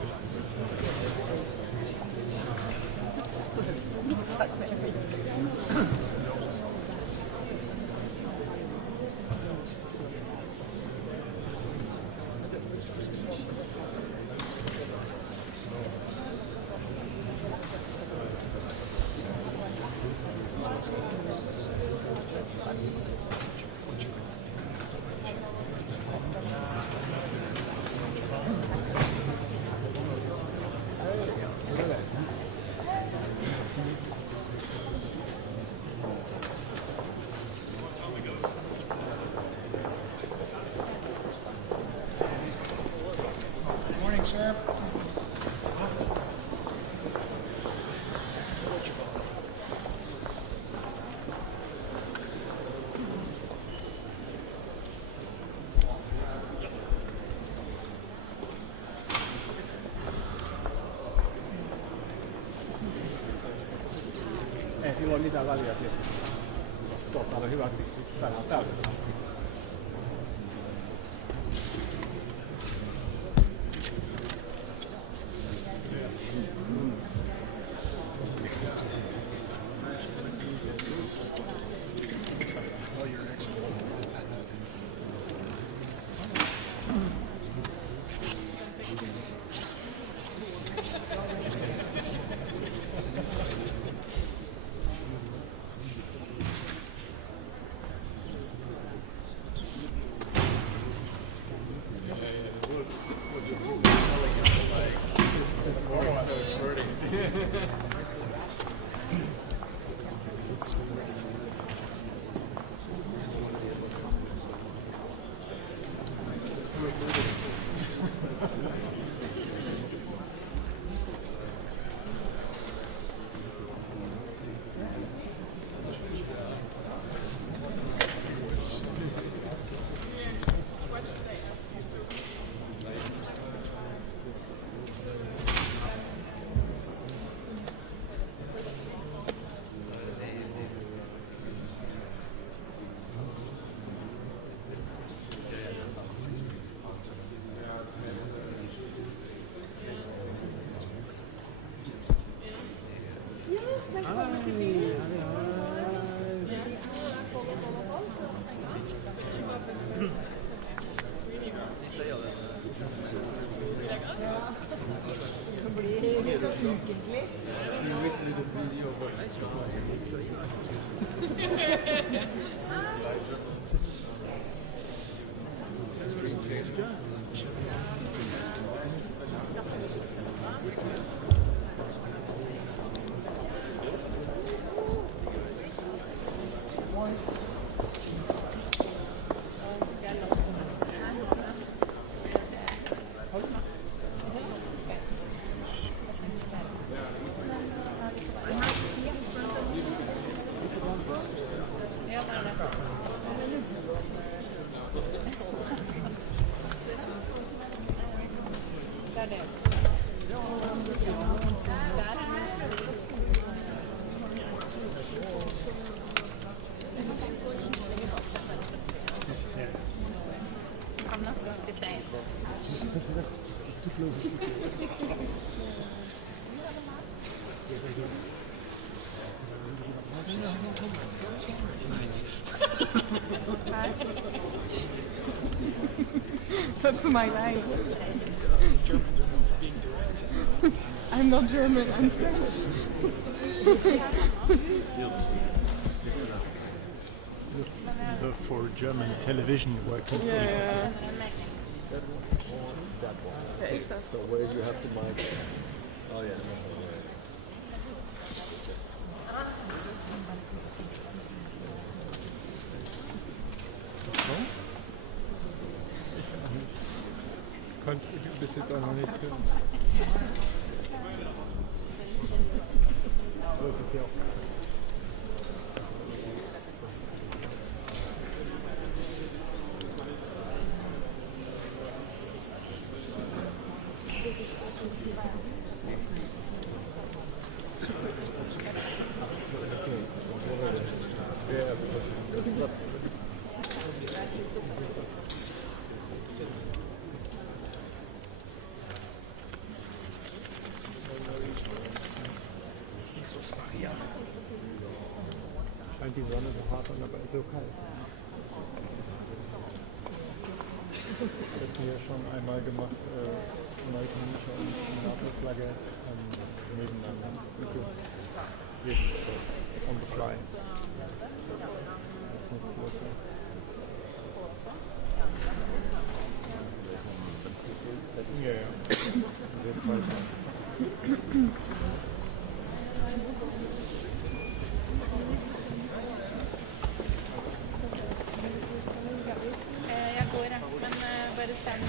Morning, sir. Ei sillä ole mitään väliä siis. Tuolta on hyvä, täällä on täytettä. I'm not going to say it. That's my life. I'm not German, I'm French. For German television working. Yeah. So where you have the mic? Oh yeah. Konnte ich bis jetzt auch noch nichts hören. Aber das ist ja auch scheint die Sonne so hart an, aber ist so kalt. Das hatten wir schon einmal gemacht, amerikanische und NATO-Flagge nebeneinander. On the fly. Das ist nicht so okay. Ja, ja. Wird Zeit haben. Jag går, men börjar sen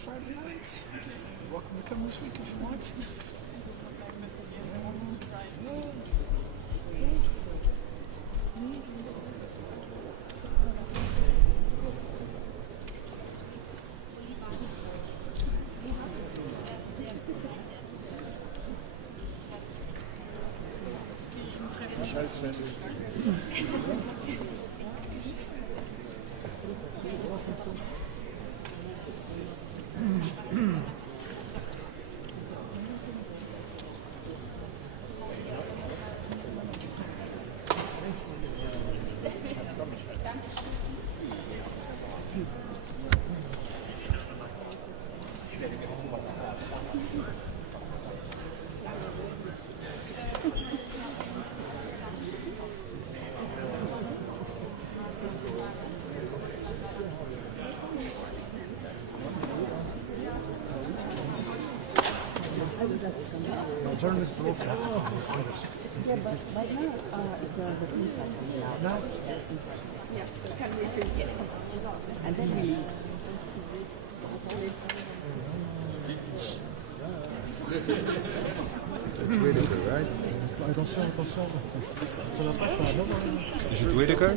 Friday nights. You're welcome to come this week if you want. Schalzfest. would like to come back. No, journalists will also have to come with others. Yeah, but right now, the police are coming out. Now? Yeah, so can we please and then we leave. Whittaker, right? Attention, attention. Ça va pas, ça va bien. Is it Whittaker?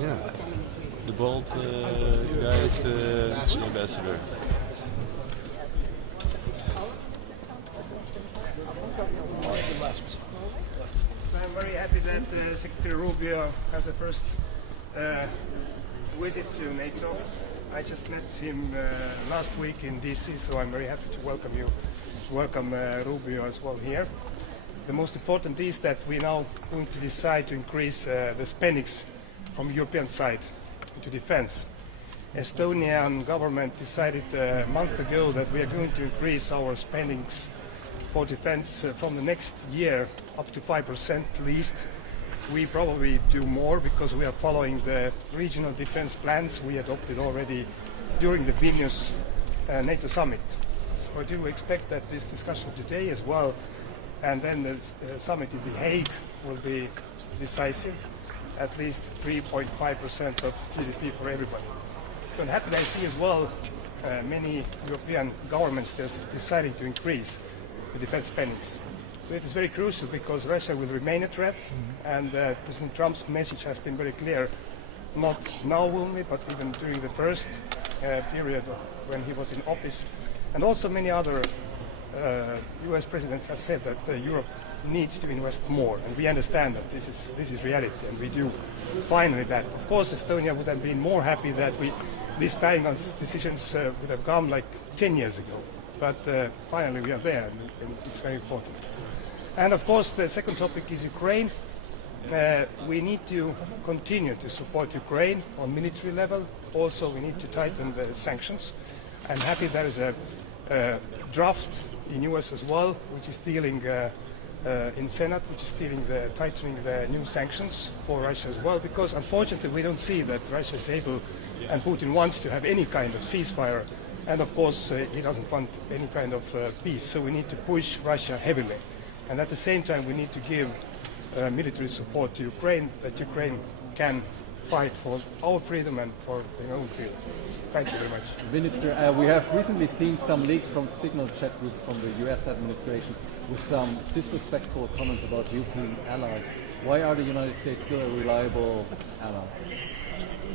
Yeah. The bald guy is the ambassador. To left. So I'm very happy that Secretary Rubio has a first visit to NATO. I just met him last week in DC, so I'm very happy to welcome Rubio as well here. The most important is that we're now going to decide to increase the spendings from European side to defense. Estonian government decided a month ago that we are going to increase our spendings for defense from the next year up to 5% at least. We probably do more because we are following the regional defense plans we adopted already during the Vilnius NATO summit. So I do expect that this discussion today as well, and then the summit in The Hague will be decisive, at least 3.5% of GDP for everybody. So I'm happy I see as well many European governments deciding to increase the defense spendings. So it is very crucial because Russia will remain a threat, and President Trump's message has been very clear, not now only, but even during the first period when he was in office. And also many other US presidents have said that Europe needs to invest more, and we understand that this is reality, and we do finally that. Of course, Estonia would have been more happy that this kind of decisions would have come like 10 years ago. But finally we are there, and it's very important. And of course, the second topic is Ukraine. We need to continue to support Ukraine on military level. Also, we need to tighten the sanctions. I'm happy there is a draft in US as well, which is dealing in Senate, which is tightening the new sanctions for Russia as well, because unfortunately we don't see that Russia is able, and Putin wants to have any kind of ceasefire, and of course he doesn't want any kind of peace, so we need to push Russia heavily. And at the same time we need to give military support to Ukraine, that Ukraine can fight for our freedom and for their own freedom. Thank you very much. Minister, we have recently seen some leaks from signal chat groups from the US administration with some disrespectful comments about European allies. Why are the United States still a reliable ally?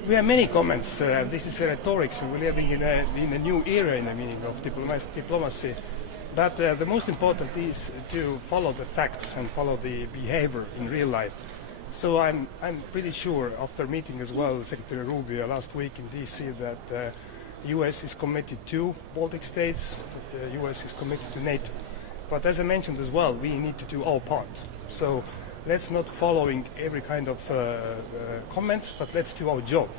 We have many comments. This is rhetoric, so we're living in a new era in the meaning of diplomacy. But the most important is to follow the facts and follow the behavior in real life. So I'm pretty sure, after meeting as well Secretary Rubio last week in DC, that the US is committed to Baltic states, the US is committed to NATO. But as I mentioned as well, we need to do our part. So let's not following every kind of comments, but let's do our job.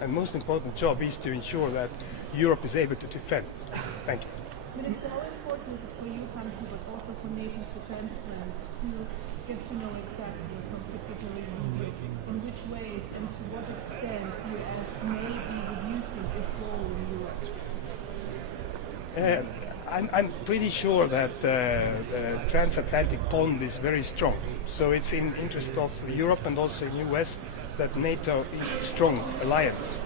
And most important job is to ensure that Europe is able to defend. Thank you. Minister, how important is it for your country, but also for NATO's defense plans, to get to know exactly from Secretary Rubio in which ways and to what extent US may be reducing its role in Europe? I'm pretty sure that the transatlantic bond is very strong. So it's in interest of Europe and also in US that NATO is a strong alliance.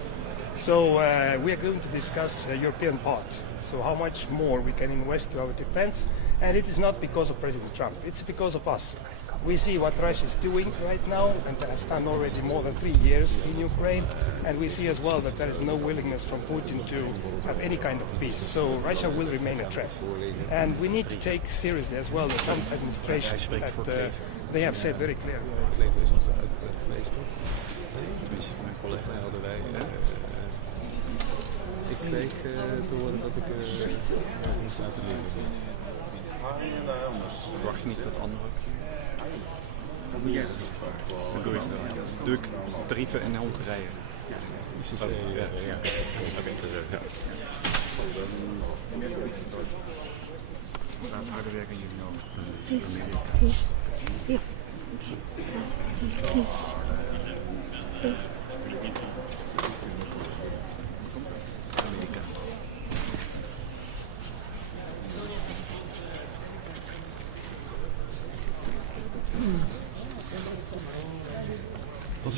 So we are going to discuss the European part. So how much more we can invest to our defense. And it is not because of President Trump. It's because of us. We see what Russia is doing right now, and has done already more than 3 years in Ukraine. And we see as well that there is no willingness from Putin to have any kind of peace. So Russia will remain a threat. And we need to take seriously as well the Trump administration that they have said very clearly. Ik kreeg te horen dat ik moest uit de leven ben. Verwacht je niet dat anderen... Ja, dat doe ik wel. Doe ik tarieven in Hongarije. Ja. Laat harder werken in jullie nodig. Peace. Yeah. Peace.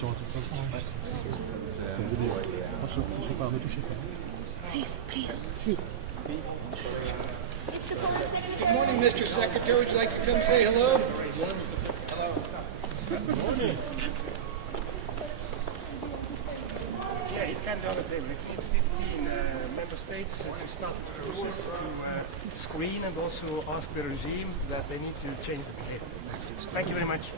Please. Good morning, Mr. Secretary. Would you like to come say hello? Hello. Good morning. Yeah, it can be on the table. It needs 15 member states to start the process to screen and also ask the regime that they need to change the behavior. Thank you very much.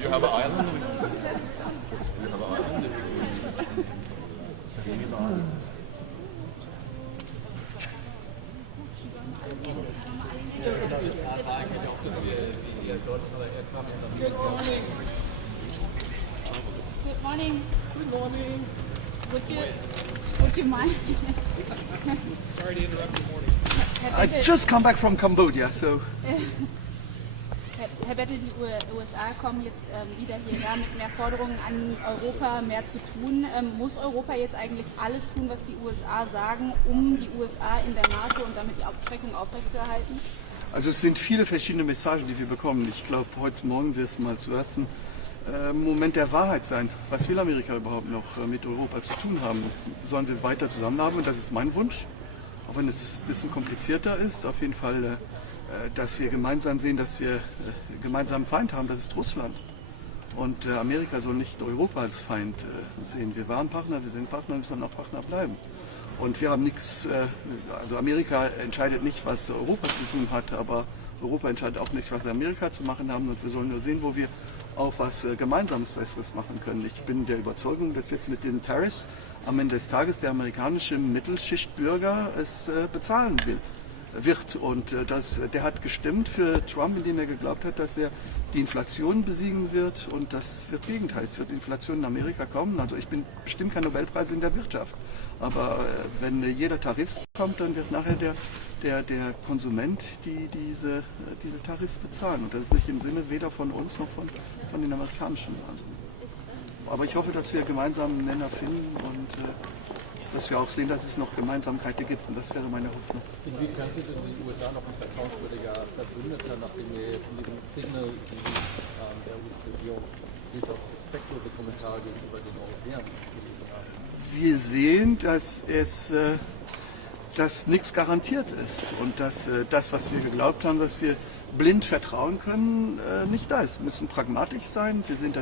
You have an island? You have an island? Good morning. Good morning. Would you mind? Sorry to interrupt your morning. I've just come back from Cambodia, so. Herr Bettel, die USA kommen jetzt wieder hierher mit mehr Forderungen an Europa, mehr zu tun. Muss Europa jetzt eigentlich alles tun, was die USA sagen, um die USA in der NATO und damit die Abschreckung aufrechtzuerhalten? Also es sind viele verschiedene Messagen, die wir bekommen. Ich glaube, heute Morgen wird es mal zuerst ein Moment der Wahrheit sein. Was will Amerika überhaupt noch mit Europa zu tun haben? Sollen wir weiter zusammenarbeiten? Das ist mein Wunsch. Auch wenn es ein bisschen komplizierter ist, auf jeden Fall, dass wir gemeinsam sehen, dass wir gemeinsamen Feind haben, das ist Russland. Und Amerika soll nicht Europa als Feind sehen. Wir waren Partner, wir sind Partner, wir sollen auch Partner bleiben. Und wir haben nichts, also Amerika entscheidet nicht, was Europa zu tun hat, aber Europa entscheidet auch nicht, was Amerika zu machen haben. Und wir sollen nur sehen, wo wir auch was Gemeinsames Besseres machen können. Ich bin der Überzeugung, dass jetzt mit den Tariffs am Ende des Tages der amerikanische Mittelschichtbürger es bezahlen wird. Und der hat gestimmt für Trump, indem er geglaubt hat, dass er die Inflation besiegen wird. Und das wird Gegenteil. Es wird Inflation in Amerika kommen. Also ich bin bestimmt kein Nobelpreis in der Wirtschaft. Aber wenn jeder Tarifs bekommt, dann wird nachher der Konsument diese Tarifs bezahlen. Und das ist nicht im Sinne weder von uns noch von den Amerikanischen. Also, aber ich hoffe, dass wir gemeinsame Nenner finden und dass wir auch sehen, dass es noch Gemeinsamkeiten gibt. Und das wäre meine Hoffnung. Inwiefern sind die USA noch ein vertrauenswürdiger Verbündeter, nachdem wir von diesem Signal der US-Regierung durchaus respektlose Kommentare gegenüber den Europäern gelesen haben? Wir sehen, dass nichts garantiert ist und dass das, was wir geglaubt haben, dass wir blind vertrauen können, nicht da ist. Wir müssen pragmatisch sein. Wir sehen,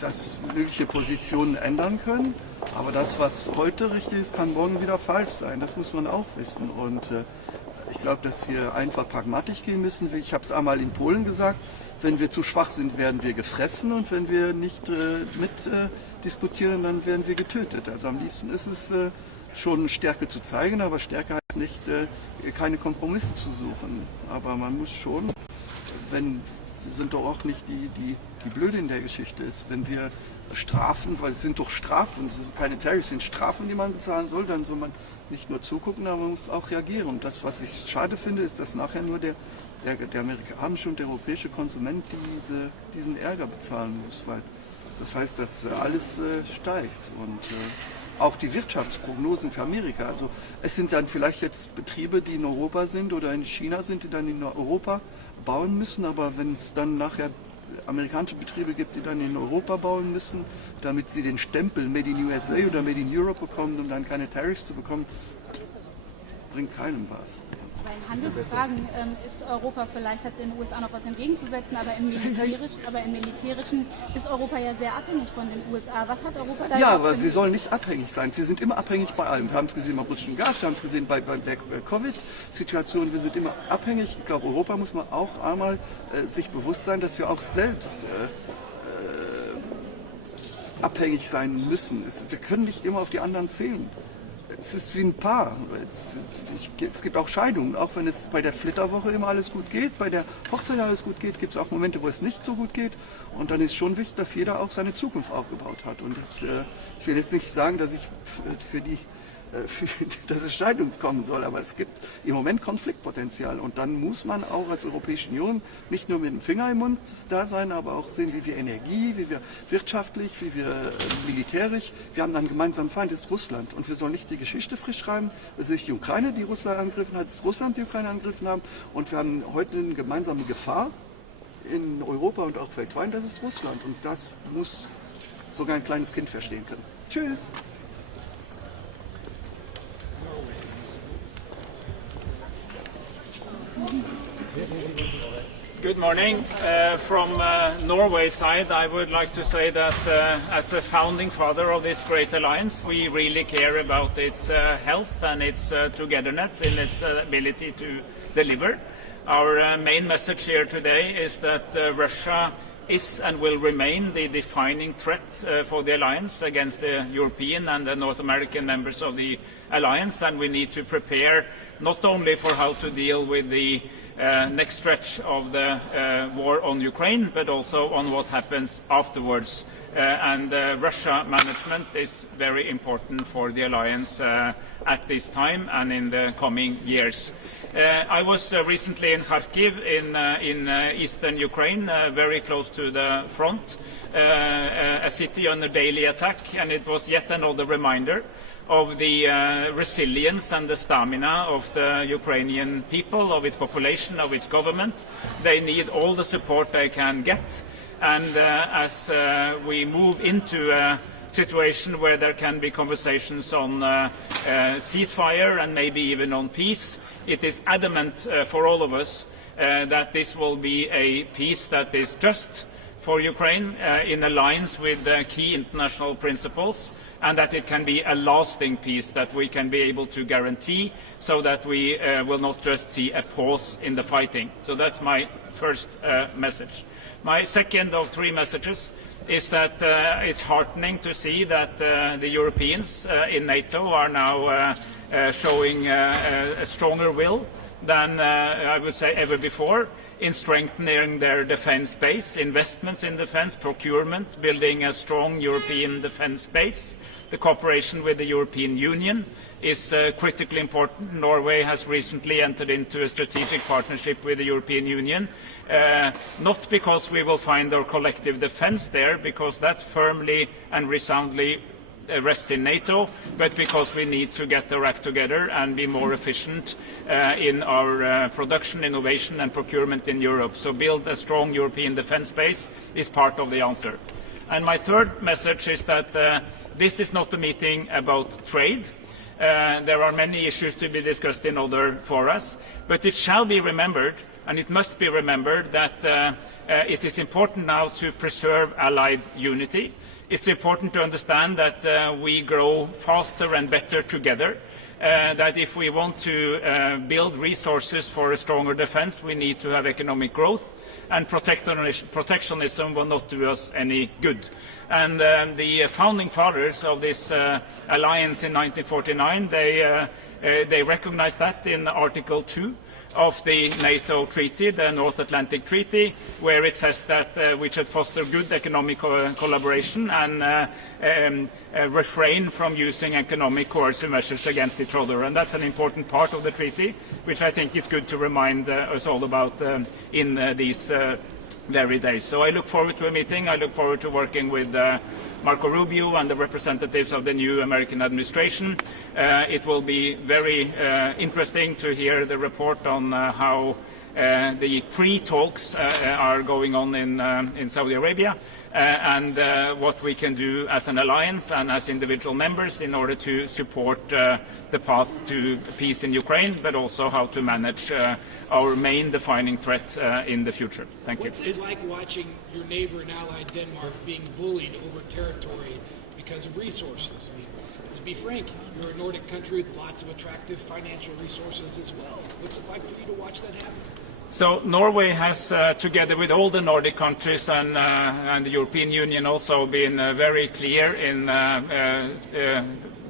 dass mögliche Positionen ändern können. Aber das, was heute richtig ist, kann morgen wieder falsch sein. Das muss man auch wissen. Und ich glaube, dass wir einfach pragmatisch gehen müssen. Ich habe es einmal in Polen gesagt, wenn wir zu schwach sind, werden wir gefressen. Und wenn wir nicht diskutieren, dann werden wir getötet. Also am liebsten ist es schon Stärke zu zeigen, aber Stärke heißt nicht, keine Kompromisse zu suchen. Aber man muss schon, wir sind doch auch nicht die Blöde in der Geschichte ist, wenn wir Strafen, weil es sind doch Strafen, es sind keine Tariffs, es sind Strafen, die man bezahlen soll, dann soll man nicht nur zugucken, aber man muss auch reagieren. Und das, was ich schade finde, ist, dass nachher nur der amerikanische und der europäische Konsument diesen Ärger bezahlen muss, weil das heißt, dass alles steigt und auch die Wirtschaftsprognosen für Amerika. Also es sind dann vielleicht jetzt Betriebe, die in Europa sind oder in China sind, die dann in Europa bauen müssen, aber wenn es dann nachher amerikanische Betriebe gibt, die dann in Europa bauen müssen, damit sie den Stempel Made in USA oder Made in Europe bekommen, um dann keine Tariffs zu bekommen, bringt keinem was. Aber in Handelsfragen ist Europa, vielleicht hat den USA noch was entgegenzusetzen, aber im Militärischen ist Europa ja sehr abhängig von den USA. Was hat Europa da? Ja, aber wir sollen nicht abhängig sein. Wir sind immer abhängig bei allem. Wir haben es gesehen beim russischen Gas, wir haben es gesehen bei der Covid-Situation. Wir sind immer abhängig. Ich glaube, Europa muss man auch einmal sich bewusst sein, dass wir auch selbst abhängig sein müssen. Wir können nicht immer auf die anderen zählen. Es ist wie ein Paar. Es gibt auch Scheidungen. Auch wenn es bei der Flitterwoche immer alles gut geht, bei der Hochzeit alles gut geht, gibt es auch Momente, wo es nicht so gut geht. Und dann ist schon wichtig, dass jeder auch seine Zukunft aufgebaut hat. Und ich will jetzt nicht sagen, dass ich dass es Scheidung kommen soll, aber es gibt im Moment Konfliktpotenzial und dann muss man auch als Europäische Union nicht nur mit dem Finger im Mund da sein, aber auch sehen, wie wir Energie, wie wir wirtschaftlich, wie wir militärisch, wir haben einen gemeinsamen Feind, das ist Russland und wir sollen nicht die Geschichte frisch schreiben, es ist nicht die Ukraine, die Russland angegriffen hat, es ist Russland, die Ukraine angegriffen haben und wir haben heute eine gemeinsame Gefahr in Europa und auch weltweit, das ist Russland und das muss sogar ein kleines Kind verstehen können. Tschüss! Good morning. From Norway side, I would like to say that as the founding father of this great alliance, we really care about its health and its togetherness in its ability to deliver. Our main message here today is that Russia is and will remain the defining threat for the alliance against the European and the North American members of the alliance, and we need to prepare not only for how to deal with the next stretch of the war on Ukraine, but also on what happens afterwards. And Russia management is very important for the alliance at this time and in the coming years. I was recently in Kharkiv in eastern Ukraine, very close to the front, a city under daily attack, and it was yet another reminder of the resilience and the stamina of the Ukrainian people, of its population, of its government. They need all the support they can get, and as we move into a situation where there can be conversations on ceasefire and maybe even on peace, it is adamant for all of us that this will be a peace that is just for Ukraine, in alliance with key international principles, and that it can be a lasting peace that we can be able to guarantee, so that we will not just see a pause in the fighting. So that's my first message. My second of three messages is that it's heartening to see that the Europeans in NATO are now showing a stronger will than I would say ever before in strengthening their defence base, investments in defence, procurement, building a strong European defence base. The cooperation with the European Union is critically important. Norway has recently entered into a strategic partnership with the European Union, not because we will find our collective defence there, because that firmly and resoundly rests in NATO, but because we need to get our act together and be more efficient in our production, innovation and procurement in Europe. So build a strong European defence base is part of the answer. And my third message is that this is not a meeting about trade. There are many issues to be discussed in other forums, but it shall be remembered, and it must be remembered, that it is important now to preserve Allied unity. It's important to understand that we grow faster and better together, that if we want to build resources for a stronger defence, we need to have economic growth, and protectionism will not do us any good. And the founding fathers of this alliance in 1949, they recognized that in Article 2 of the NATO treaty, the North Atlantic Treaty, where it says that we should foster good economic collaboration and refrain from using economic coercive measures against each other. And that's an important part of the treaty, which I think is good to remind us all about in these very days. So I look forward to a meeting. I look forward to working with Marco Rubio and the representatives of the new American administration. It will be very interesting to hear the report on how The pre-talks are going on in Saudi Arabia, and what we can do as an alliance and as individual members in order to support the path to peace in Ukraine, but also how to manage our main defining threat in the future. Thank you. What's it like watching your neighbor and ally Denmark being bullied over territory because of resources? I mean, to be frank, you're a Nordic country with lots of attractive financial resources as well. What's it like for you to watch that happen? So Norway has, together with all the Nordic countries and the European Union, also been very clear in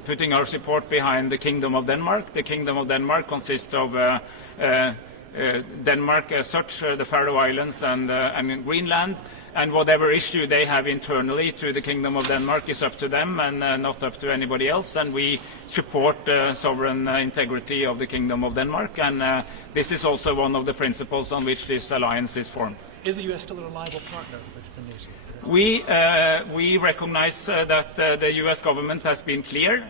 putting our support behind the Kingdom of Denmark. The Kingdom of Denmark consists of Denmark as such, the Faroe Islands and Greenland, and whatever issue they have internally to the Kingdom of Denmark is up to them and not up to anybody else, and we support sovereign integrity of the Kingdom of Denmark, and this is also one of the principles on which this alliance is formed. Is the U.S. still a reliable partner for Tunisia? We recognize that the U.S. government has been clear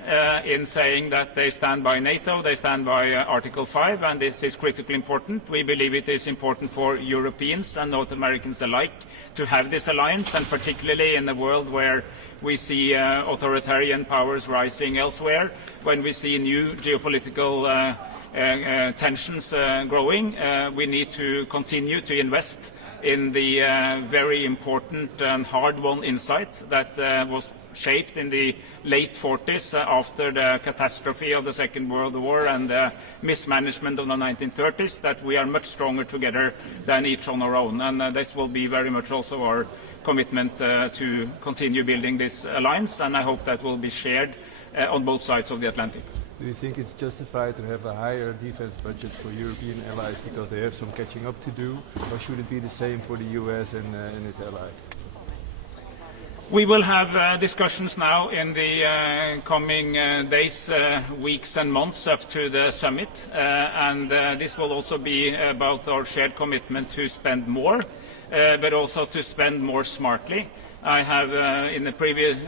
in saying that they stand by NATO, they stand by Article 5, and this is critically important. We believe it is important for Europeans and North Americans alike to have this alliance, and particularly in a world where we see authoritarian powers rising elsewhere, when we see new geopolitical tensions growing, we need to continue to invest in the very important and hard-won insight that was shaped in the late 40s after the catastrophe of the Second World War and the mismanagement of the 1930s, that we are much stronger together than each on our own. And this will be very much also our commitment to continue building this alliance, and I hope that will be shared on both sides of the Atlantic. Do you think it's justified to have a higher defense budget for European allies because they have some catching up to do, or should it be the same for the US and its allies? We will have discussions now in the coming days, weeks and months up to the summit, and this will also be about our shared commitment to spend more, but also to spend more smartly. I have, in the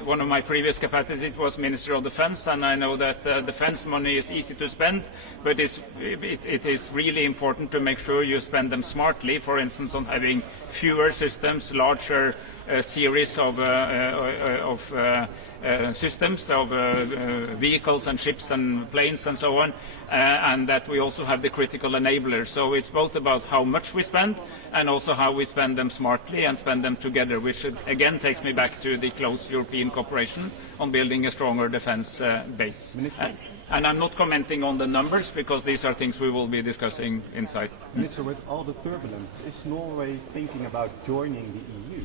one of my previous capacities, it was Minister of Defense, and I know that defense money is easy to spend, but it is really important to make sure you spend them smartly, for instance, on having fewer systems, larger series of systems, of vehicles and ships and planes and so on, and that we also have the critical enablers. So it's both about how much we spend and also how we spend them smartly and spend them together, which again takes me back to the close European cooperation on building a stronger defense base. And I'm not commenting on the numbers because these are things we will be discussing inside. Minister, with all the turbulence, is Norway thinking about joining the EU?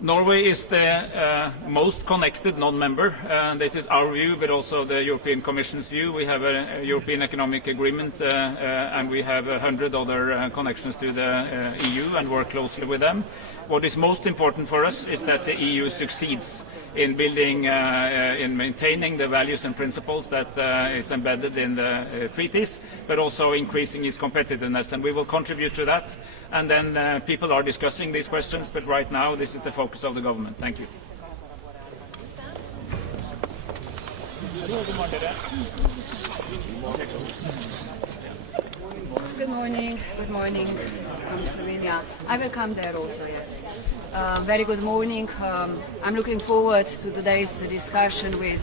Norway is the most connected non-member. This is our view, but also the European Commission's view. We have a European Economic Agreement and we have 100 other connections to the EU and work closely with them. What is most important for us is that the EU succeeds in building, in maintaining the values and principles that is embedded in the treaties, but also increasing its competitiveness, and we will contribute to that. And then people are discussing these questions, but right now this is the focus of the government. Thank you. Good morning. Good morning from Slovenia. I will come there also, yes. Very good morning. I'm looking forward to today's discussion with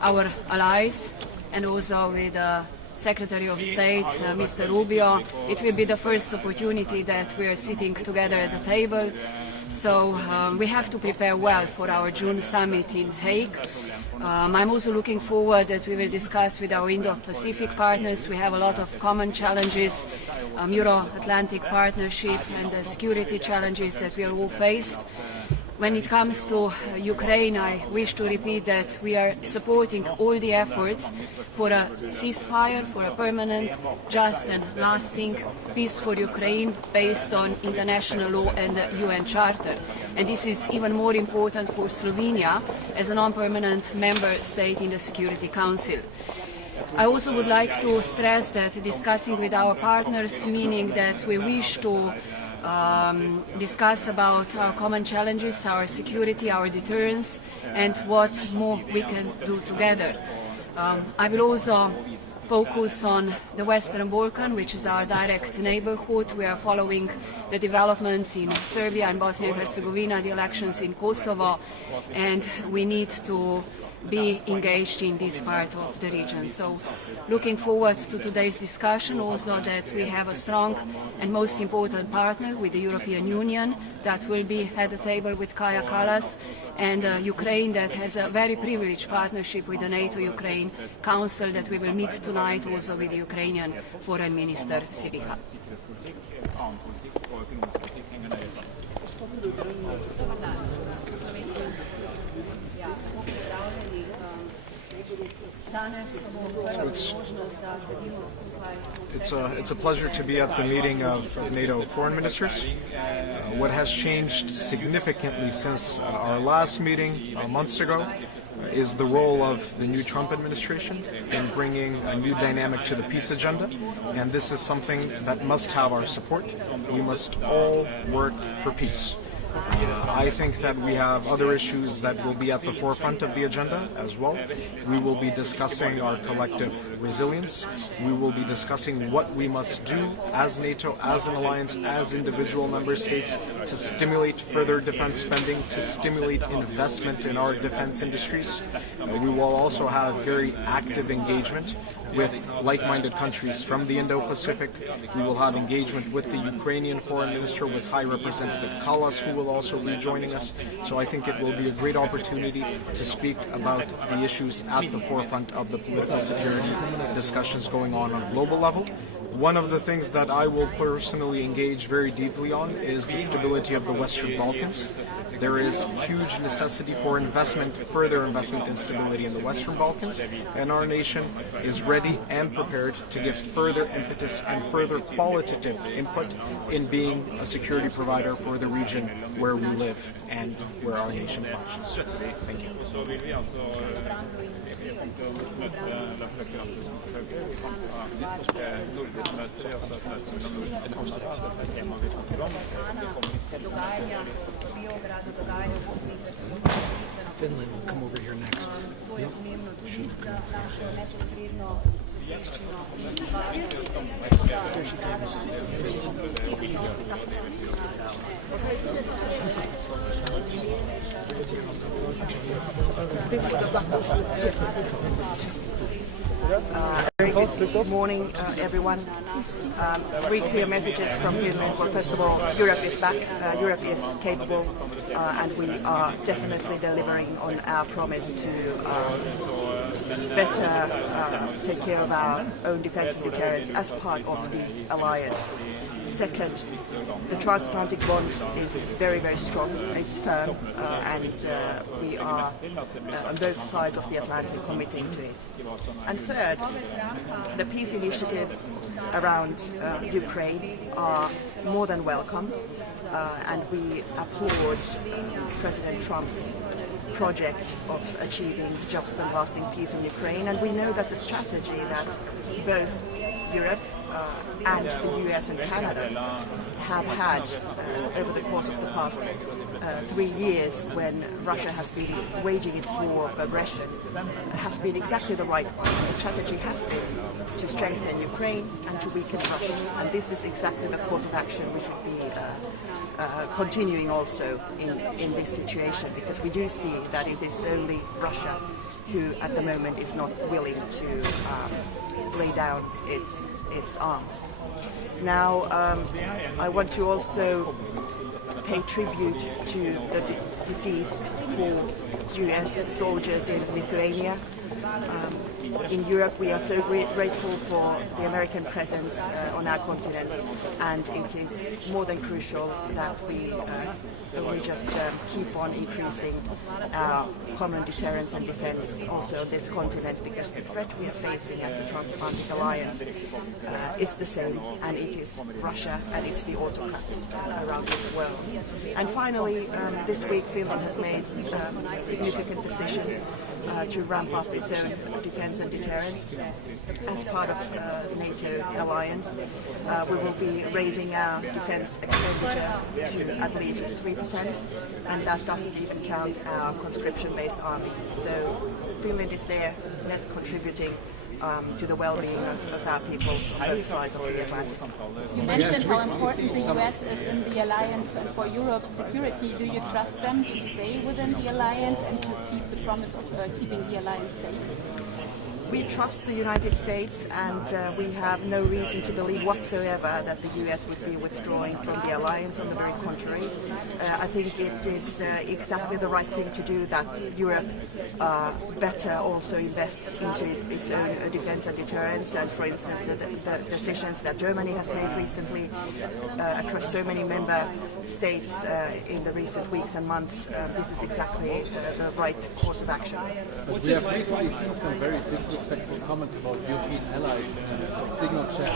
our allies and also with Secretary of State, Mr. Rubio. It will be the first opportunity that we are sitting together at the table. So we have to prepare well for our June summit in Hague. I'm also looking forward that we will discuss with our Indo-Pacific partners. We have a lot of common challenges, Euro-Atlantic partnership and the security challenges that we are all faced. When it comes to Ukraine, I wish to repeat that we are supporting all the efforts for a ceasefire, for a permanent, just and lasting peace for Ukraine based on international law and the UN Charter. And this is even more important for Slovenia as a non-permanent member state in the Security Council. I also would like to stress that discussing with our partners, meaning that we wish to discuss about our common challenges, our security, our deterrence, and what more we can do together. I will also focus on the Western Balkan, which is our direct neighborhood. We are following the developments in Serbia and Bosnia and Herzegovina, the elections in Kosovo, and we need to be engaged in this part of the region. So looking forward to today's discussion, also that we have a strong and most important partner with the European Union that will be at the table with Kaja Kallas, and Ukraine that has a very privileged partnership with the NATO Ukraine Council that we will meet tonight also with the Ukrainian Foreign Minister Sibiha. It's a pleasure to be at the meeting of NATO foreign ministers. What has changed significantly since our last meeting months ago is the role of the new Trump administration in bringing a new dynamic to the peace agenda, and this is something that must have our support. We must all work for peace. I think that we have other issues that will be at the forefront of the agenda as well. We will be discussing our collective resilience. We will be discussing what we must do as NATO, as an alliance, as individual member states to stimulate further defense spending, to stimulate investment in our defense industries. We will also have very active engagement with like-minded countries from the Indo-Pacific. We will have engagement with the Ukrainian Foreign Minister, with High Representative Kallas, who will also be joining us. So I think it will be a great opportunity to speak about the issues at the forefront of the political security discussions going on a global level. One of the things that I will personally engage very deeply on is the stability of the Western Balkans. There is huge necessity for investment, further investment in stability in the Western Balkans, and our nation is ready and prepared to give further impetus and further qualitative input in being a security provider for the region where we live and where our nation functions. Thank you. Finland will come over here next. Very good morning, everyone. Three clear messages from Finland. Well, first of all, Europe is back, Europe is capable, and we are definitely delivering on our promise to better take care of our own defense and deterrence as part of the alliance. Second, the transatlantic bond is very, very strong. It's firm, and we are on both sides of the Atlantic committing to it. And third, the peace initiatives around Ukraine are more than welcome, and we applaud President Trump's project of achieving just and lasting peace in Ukraine. And we know that the strategy that both Europe and the US and Canada have had over the course of the past 3 years, when Russia has been waging its war of aggression, has been exactly the right one. The strategy has been to strengthen Ukraine and to weaken Russia, and this is exactly the course of action we should be continuing also in this situation, because we do see that it is only Russia who at the moment is not willing to lay down its arms. Now, I want to also pay tribute to the deceased 4 US soldiers in Lithuania. In Europe, we are so grateful for the American presence on our continent, and it is more than crucial that we just keep on increasing our common deterrence and defense also on this continent, because the threat we are facing as a transatlantic alliance is the same, and it is Russia and it's the autocrats around the world. And finally, this week Finland has made significant decisions to ramp up its own defense and deterrence as part of the NATO alliance. We will be raising our defense expenditure to at least 3%, and that doesn't even count our conscription-based army. So Finland is there, net contributing to the well-being of our peoples on both sides of the Atlantic. You mentioned how important the US is in the alliance and for Europe's security. Do you trust them to stay within the alliance and to keep the promise of keeping the alliance safe? We trust the United States, and we have no reason to believe whatsoever that the US would be withdrawing from the alliance. On the very contrary, I think it is exactly the right thing to do, that Europe better also invests into its own defense and deterrence. And for instance, the decisions that Germany has made recently across so many member states in the recent weeks and months, this is exactly the right course of action. But we have recently seen some very disrespectful comments about European allies, signature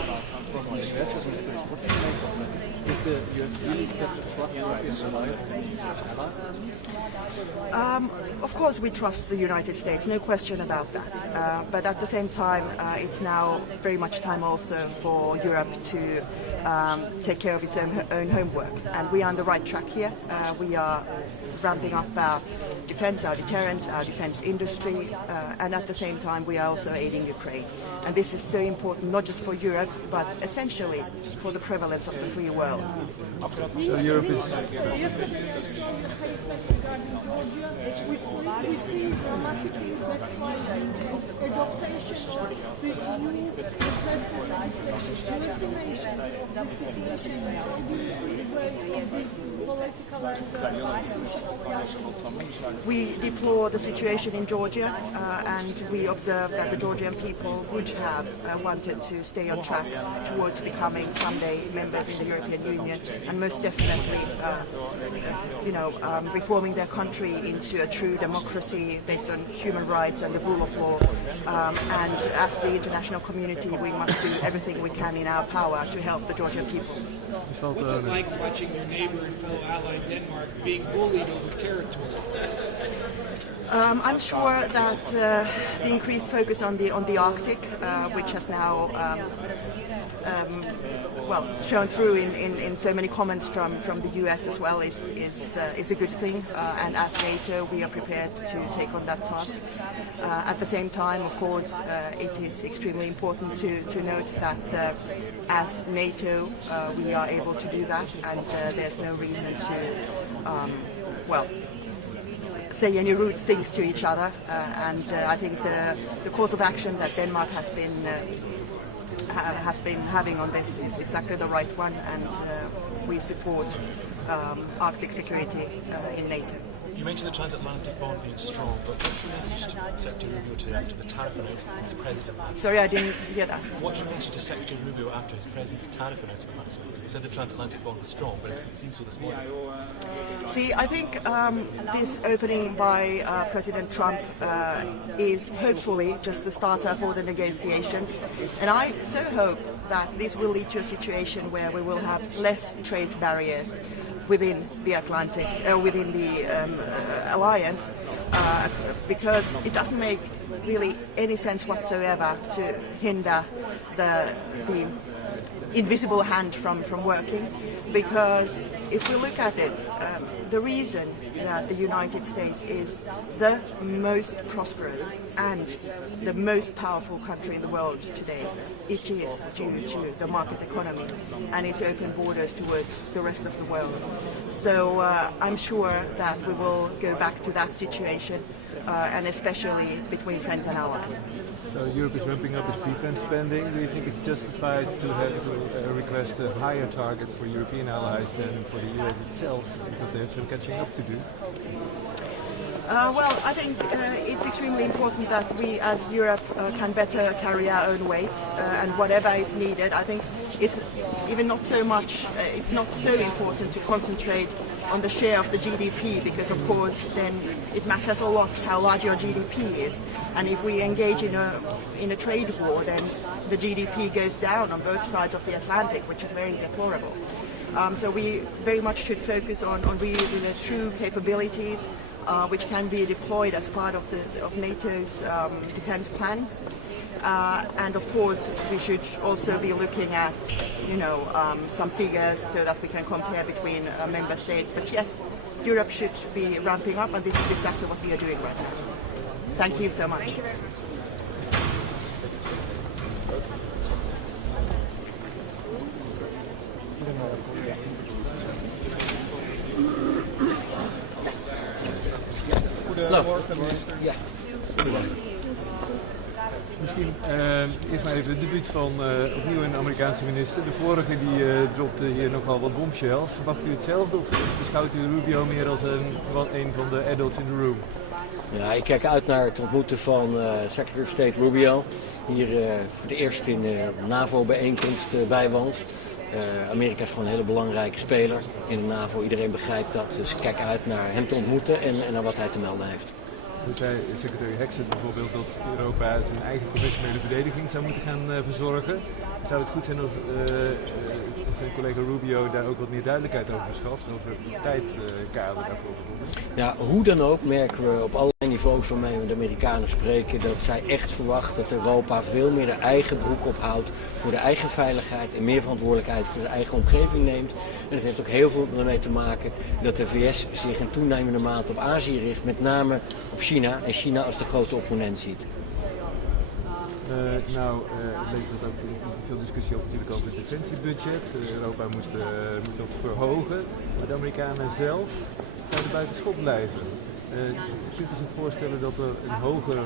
from the US administration. What do you make of that? Is the US really such a trustworthy and reliable ally? Of course we trust the United States, no question about that. But at the same time, it's now very much time also for Europe to take care of its own homework. And we are on the right track here. We are ramping up our defense, our deterrence, our defense industry, and at the same time we are also aiding Ukraine. And this is so important, not just for Europe, but essentially for the prevalence of the free world. So Europe is... We see dramatically backsliding adaptation of this new repressive legislation. Your estimation of the situation reduces this political and We deplore the situation in Georgia, and we observe that the Georgian people would have wanted to stay on track towards becoming someday members in the European Union, and most definitely, reforming their country into a true democracy based on human rights and the rule of law. And as the international community, we must do everything we can in our power to help the Georgian people. What's it like watching your neighbor and fellow ally Denmark being bullied over territory? I'm sure that the increased focus on the Arctic, which has now shown through in so many comments from the US as well, is a good thing. And as NATO, we are prepared to take on that task. At the same time, of course, it is extremely important to note that as NATO, we are able to do that, and there's no reason to, say any rude things to each other. And I think the course of action that Denmark has been having on this is exactly the right one, and we support Arctic security in NATO. You mentioned the transatlantic bond being strong, but what's your message to Secretary Rubio today after the tariff announcement from his president? Sorry, I didn't hear that. What's your message to Secretary Rubio after his president's tariff announcement last week? You said the transatlantic bond was strong, but it doesn't seem so this morning. See, I think this opening by President Trump is hopefully just the starter for the negotiations, and I so hope that this will lead to a situation where we will have less trade barriers within the Atlantic, within the alliance, because it doesn't make really any sense whatsoever to hinder the invisible hand from working, because if we look at it, the reason that the United States is the most prosperous and the most powerful country in the world today, it is due to the market economy and its open borders towards the rest of the world. So I'm sure that we will go back to that situation, and especially between friends and allies. So Europe is ramping up its defense spending. Do you think it's justified to have to request a higher target for European allies than for the US itself, because there's some catching up to do? Well, I think it's extremely important that we as Europe can better carry our own weight, and whatever is needed. I think it's even not so much, it's not so important to concentrate on the share of the GDP, because of course then it matters a lot how large your GDP is, and if we engage in a trade war, then the GDP goes down on both sides of the Atlantic, which is very deplorable. So we very much should focus on really the true capabilities which can be deployed as part of NATO's defense plan. And of course, we should also be looking at, some figures so that we can compare between member states. But yes, Europe should be ramping up, and this is exactly what we are doing right now. Thank you so much. Goedemorgen, minister. Ja. Misschien eerst maar even het debuut van opnieuw een Amerikaanse minister. De vorige die dropte hier nogal wat bombshells. Verwacht u hetzelfde of beschouwt u Rubio meer als een van de adults in the room? Ja, ik kijk uit naar het ontmoeten van Secretary of State Rubio. Hier voor de eerste in de NAVO-bijeenkomst bijwoont. Amerika is gewoon een hele belangrijke speler in de NAVO. Iedereen begrijpt dat. Dus ik kijk uit naar hem te ontmoeten en naar wat hij te melden heeft. Toen zei secretary Hexet bijvoorbeeld dat Europa zijn eigen conventionele verdediging zou moeten gaan verzorgen. Zou het goed zijn als zijn collega Rubio daar ook wat meer duidelijkheid over verschaft, over het tijdkader daarvoor bijvoorbeeld? Ja, hoe dan ook merken we op allerlei niveaus waarmee we de Amerikanen spreken dat zij echt verwachten dat Europa veel meer de eigen broek ophoudt voor de eigen veiligheid en meer verantwoordelijkheid voor zijn eigen omgeving neemt. En dat heeft ook heel veel ermee te maken dat de VS zich in toenemende mate op Azië richt, met name op China en China als de grote opponent ziet. Leek dat ook veel discussie over het defensiebudget. Europa moet dat verhogen, maar de Amerikanen zelf zouden buiten schot blijven. Kunt u zich voorstellen dat er een hoger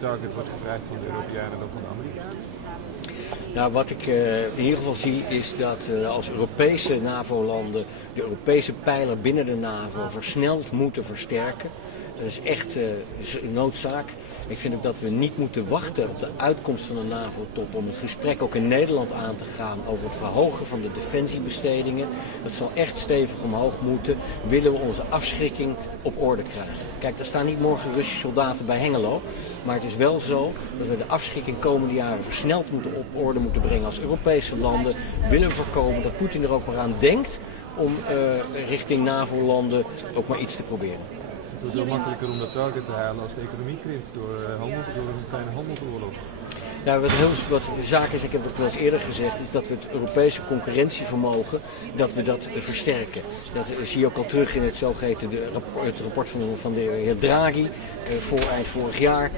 target wordt gevraagd van de Europeanen dan van de Amerikanen? Nou, wat ik in ieder geval zie is dat als Europese NAVO-landen de Europese pijler binnen de NAVO versneld moeten versterken. Dat is echt een noodzaak. Ik vind ook dat we niet moeten wachten op de uitkomst van de NAVO-top om het gesprek ook in Nederland aan te gaan over het verhogen van de defensiebestedingen. Dat zal echt stevig omhoog moeten, willen we onze afschrikking op orde krijgen. Kijk, er staan niet morgen Russische soldaten bij Hengelo, maar het is wel zo dat we de afschrikking komende jaren versneld op orde moeten brengen als Europese landen. Willen we voorkomen dat Poetin er ook maar aan denkt om richting NAVO-landen ook maar iets te proberen. Het is wel makkelijker om dat target te halen als de economie krimpt door een kleine handelsoorlog. Nou, wat de zaak is, ik heb het wel eens eerder gezegd, is dat we het Europese concurrentievermogen, dat we dat versterken. Dat zie je ook al terug in het zogeheten het rapport van de heer Draghi eind vorig jaar,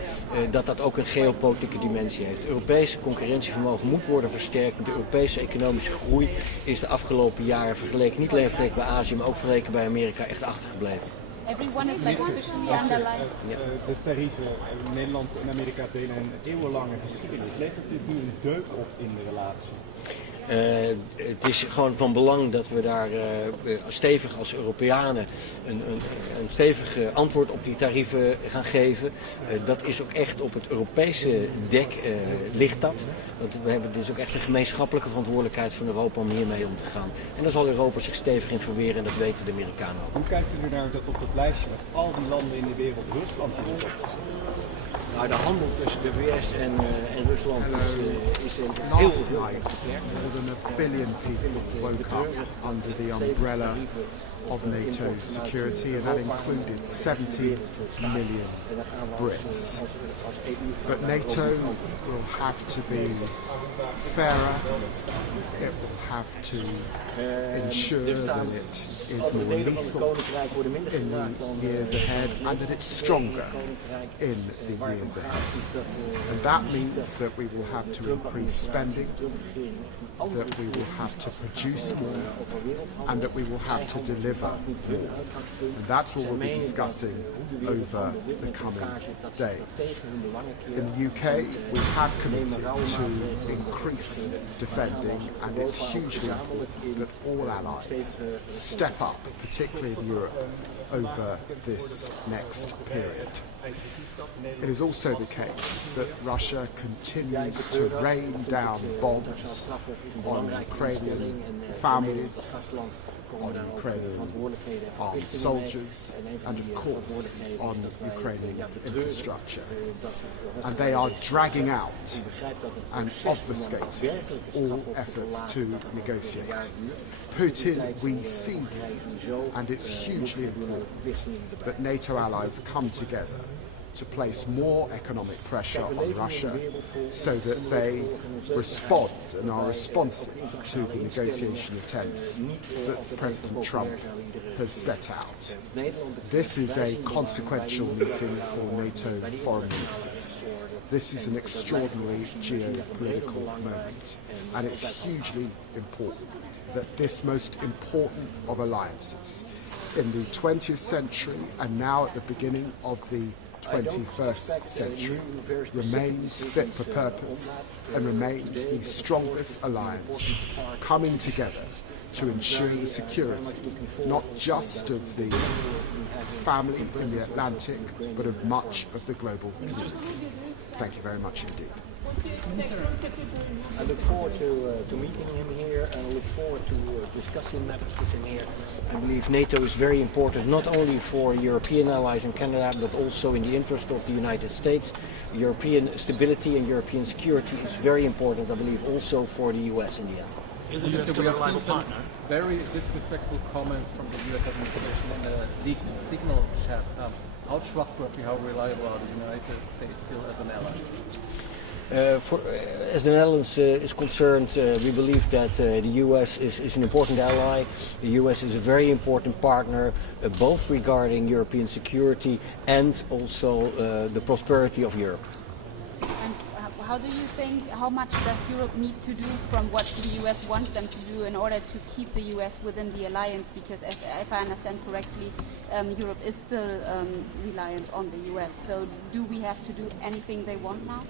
dat ook een geopolitieke dimensie heeft. Het Europese concurrentievermogen moet worden versterkt. De Europese economische groei is de afgelopen jaren vergeleken, niet alleen vergeleken bij Azië, maar ook vergeleken bij Amerika, echt achtergebleven. Everyone is like officially underlined. De tarieven in Nederland en Amerika delen een eeuwenlange geschiedenis. Levert dit nu een deuk op in de relatie? Het is gewoon van belang dat we daar stevig als Europeanen een stevig antwoord op die tarieven gaan geven. Dat is ook echt op het Europese dek ligt dat. Want we hebben dus ook echt een gemeenschappelijke verantwoordelijkheid van Europa om hiermee om te gaan. En daar zal Europa zich stevig in verweren en dat weten de Amerikanen ook. Hoe kijkt u naar dat op het lijstje met al die landen in de wereld Rusland erop te zetten? Nou, de handel tussen de VS en Rusland is heel belangrijk. More than a billion people woke up under the umbrella of NATO security, and that included 70 million Brits. But NATO will have to be fairer, it will have to ensure that it is more lethal in the years ahead and that it's stronger in the years ahead. And that means that we will have to increase spending, that we will have to produce more, and that we will have to deliver more. And that's what we'll be discussing over the coming days. In the UK, we have committed to increase defending, and it's hugely important that all allies step up, particularly in Europe, over this next period. It is also the case that Russia continues to rain down bombs on Ukrainian families, on Ukrainian armed soldiers, and of course on Ukrainian's infrastructure. And they are dragging out and obfuscating all efforts to negotiate. Putin, we see, and it's hugely important that NATO allies come together to place more economic pressure on Russia so that they respond and are responsive to the negotiation attempts that President Trump has set out. This is a consequential meeting for NATO foreign ministers. This is an extraordinary geopolitical moment, and it's hugely important that this most important of alliances in the 20th century and now at the beginning of the 21st century remains fit for purpose and remains the strongest alliance coming together to ensure the security not just of the family in the Atlantic but of much of the global community. Thank you very much indeed. I look forward to meeting him here, and I look forward to discussing matters with him here. I believe NATO is very important, not only for European allies in Canada, but also in the interest of the United States. European stability and European security is very important, I believe, also for the US in the end. Is the US still a reliable partner? Very disrespectful comments from the US administration in the leaked signal chat. How trustworthy, how reliable are the United States still as an ally? As the Netherlands is concerned, we believe that the US is an important ally. The US is a very important partner, both regarding European security and also the prosperity of Europe. And how do you think, how much does Europe need to do from what the US wants them to do in order to keep the US within the alliance? Because if I understand correctly, Europe is still reliant on the US. So do we have to do anything they want now?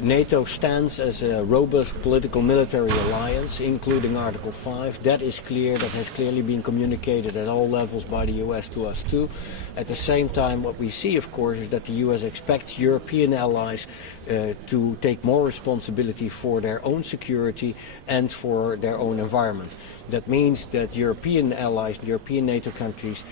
NATO stands as a robust political military alliance, including Article 5. That is clear, that has clearly been communicated at all levels by the US to us too. At the same time, what we see, of course, is that the US expects European allies to take more responsibility for their own security and for their own environment. That means that European allies, European NATO countries,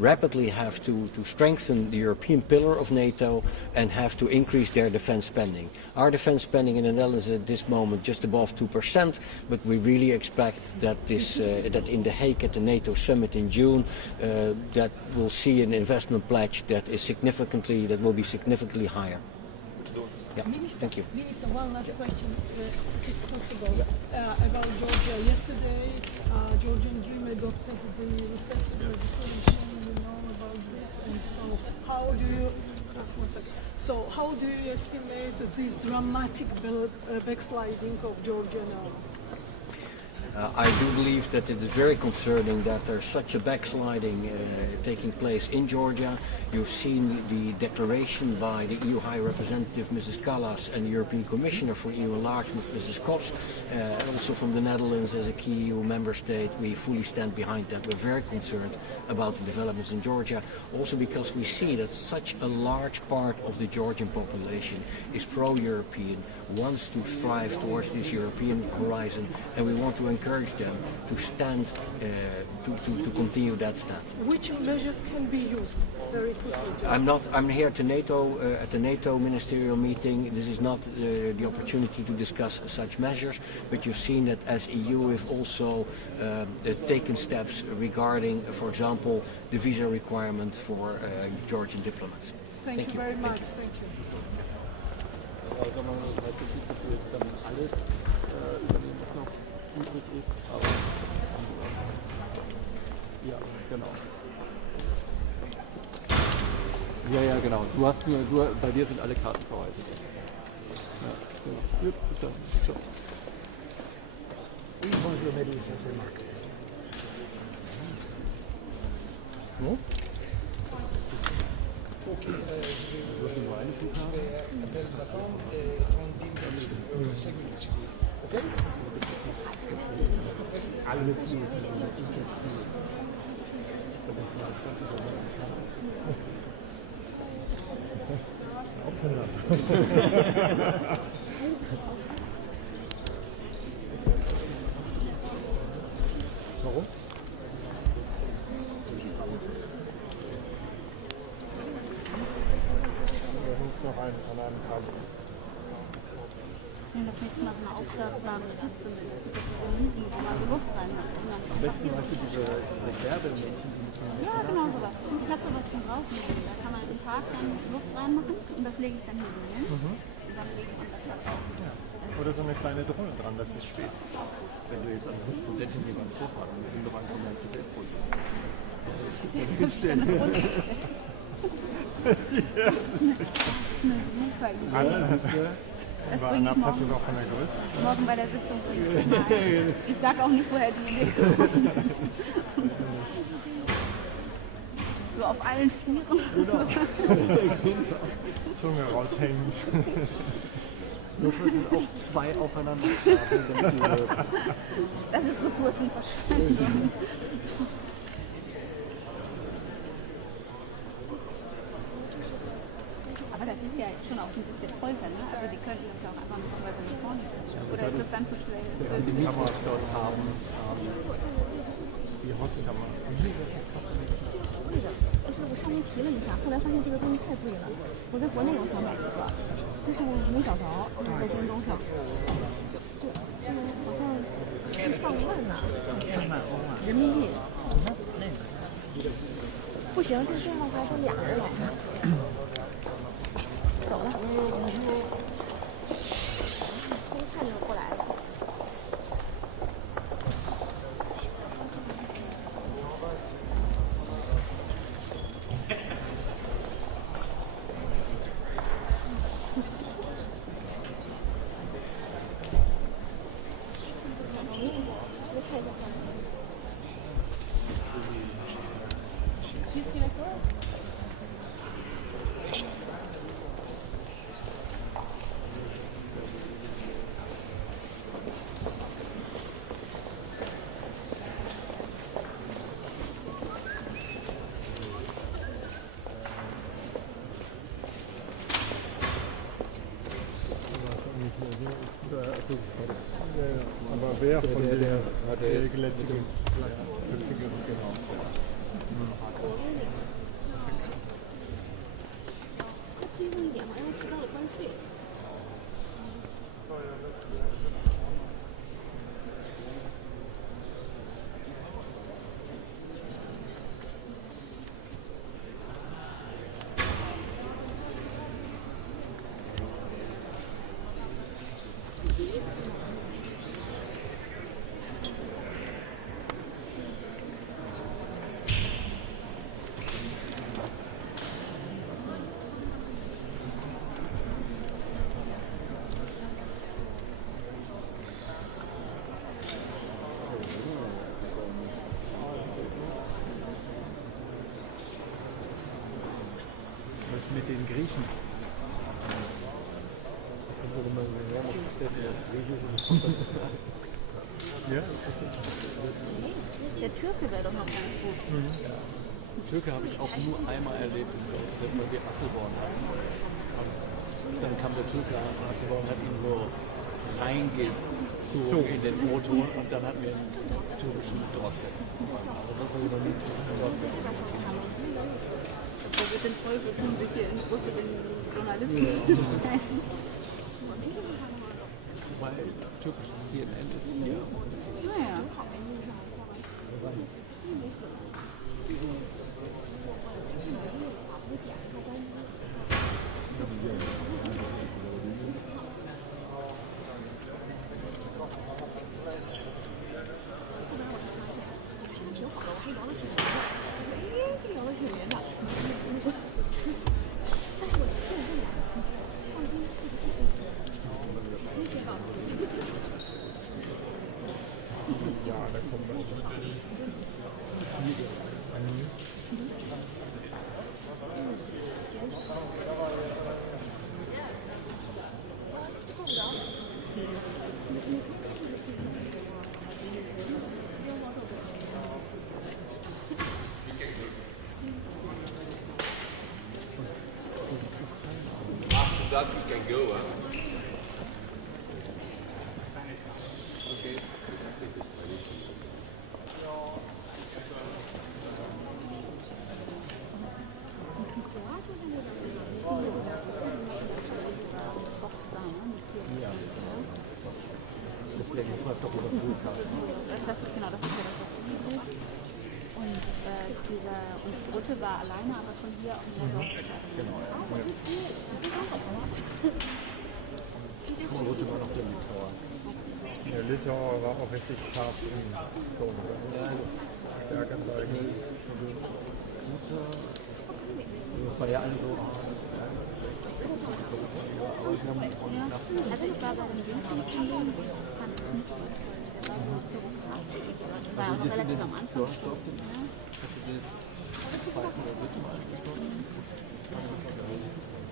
rapidly have to strengthen the European pillar of NATO and have to increase their defense spending. Our defense spending in the Netherlands is at this moment just above 2%, but we really expect that that in The Hague at the NATO summit in June, that we'll see an investment pledge that will be significantly higher. Yeah. Minister, thank you. Minister, one last question, if it's possible, about Georgia. Yesterday, Georgian Dream adopted the repressive legislation, you know about this, and so how do you estimate this dramatic backsliding of Georgia now? I do believe that it is very concerning that there's such a backsliding taking place in Georgia. You've seen the declaration by the EU High Representative Mrs. Callas and the European Commissioner for EU enlargement Mrs. Kos. Also from the Netherlands as a key EU member state, we fully stand behind that. We're very concerned about the developments in Georgia, also because we see that such a large part of the Georgian population is pro-European, wants to strive towards this European horizon, and we want to encourage them to stand, to continue that stand. Which measures can be used very quickly? I'm here to NATO, at the NATO ministerial meeting. This is not the opportunity to discuss such measures, but you've seen that as EU we've also taken steps regarding, for example, the visa requirement for Georgian diplomats. Thank you very much. Thank you. Ja, genau. Ja, genau. Bei dir sind alle Karten verwaltet. Ja, genau. Gut, bis dann. Ciao. Bonjour, Mehdi, ça c'est Marc. Non? Ok. Ok? Warum? Wir haben uns noch einen an einem Kabel. Wenn das nicht nach einer aufschlagbaren Kiste mit Linsen, wo man so Luft reinmacht. Am besten hast du diese Werbemännchen, die ja, genau sowas. Ich habe sowas von draußen gesehen. Da kann man im Tag dann Luft reinmachen und das lege ich dann hier hin. Und dann legt man das dann auf. Ja. Oder so eine kleine Drohne dran, das ist spät. Wenn du jetzt an eine Studentin jemanden vorfahren, dann nimm doch einfach mal zu Geldpulver. Das ist eine super Idee. Das bringe ich passt das morgen, auch von der Größe? morgen bei der Sitzung bringe ich mal ein. Ich sage auch nicht, woher die Idee kommt. So auf allen Vieren. Zunge raushängen. Nur auch zwei aufeinander. Das ist Ressourcenverschwendung. Aber das ist ja schon auch ein bisschen Folter, ne? Also die könnten das ja auch einfach ein bisschen weiter nach vorne setzen. Oder ist das dann zu schwer? Wenn die Mikros dort haben, die Hostkammer. 是我上面提了一下，后来发现这个东西太贵了。我在国内我想买一个，但是我没找着，在京东上，就好像是上万呐，人民币。不行，就这样的话是俩人了。走了，一看就过来了。Aber wer von der glätzigen Platz? Genau. mit den Griechen. Ja? Der Türke wäre doch noch ganz gut. Ja. Türke habe ich auch nur einmal erlebt, weil wir Apfelborn hatten. Und dann kam der Türke an und hat ihn so reingezogen in den O-Ton und dann hatten wir einen türkischen Drosten. Also das war über den Der wird den Teufel tun, sich hier in Brüssel den Journalisten stellen. Weil türkisches CNN ist hier. Naja. That you can go, huh? Okay. Ja. Deswegen ist man doch über Flughafen. Das ist genau, das ist ja das, was du suchst. Und die Route war alleine, aber von hier aus der Dorf. Genau. Die Route war noch der Litauer. Der Litauer war auch richtig scharf in Kurve. Ja, ganz eigentlich. Das war ja alle so. Aber sie haben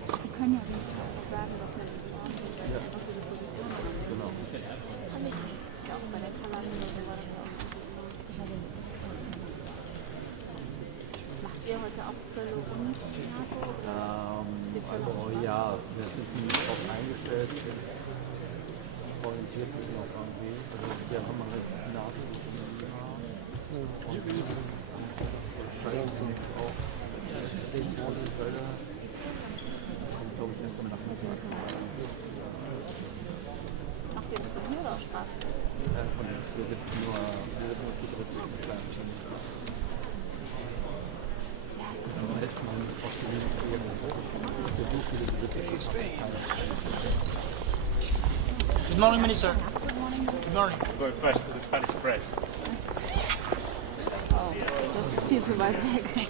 Wir können ja nicht sagen, dass man genau. Ja, auch bei der Zalando war das Macht ihr heute auch Zölle und NATO? Also ja, wir sind ziemlich drauf eingestellt. Orientiert sich noch irgendwie. Also wir haben mal eine NATO und wahrscheinlich auch regionale Felder. Kommt glaube ich erst am Nachmittag. Macht ihr das von hier oder auf Straße? Wir sind nur zu dritt im kleinen Team. Am meisten aus dem Ministerial. So viele Besucher. Good morning, Minister. Good morning. Good morning. Go first to the Spanish press. Oh, das ist viel zu weit weg.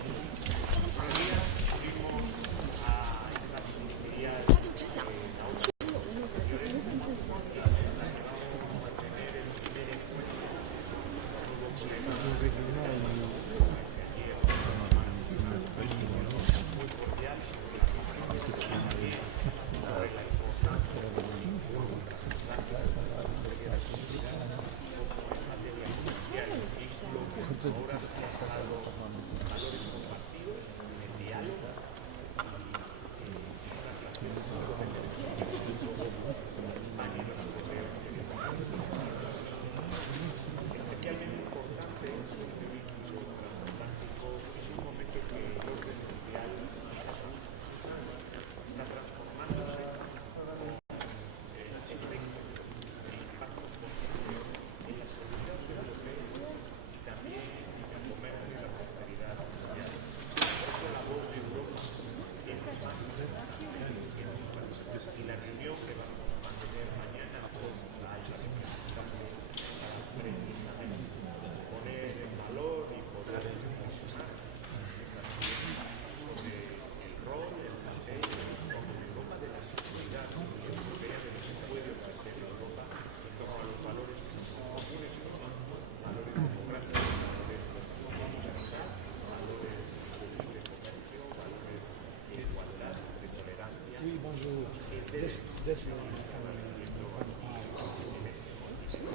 This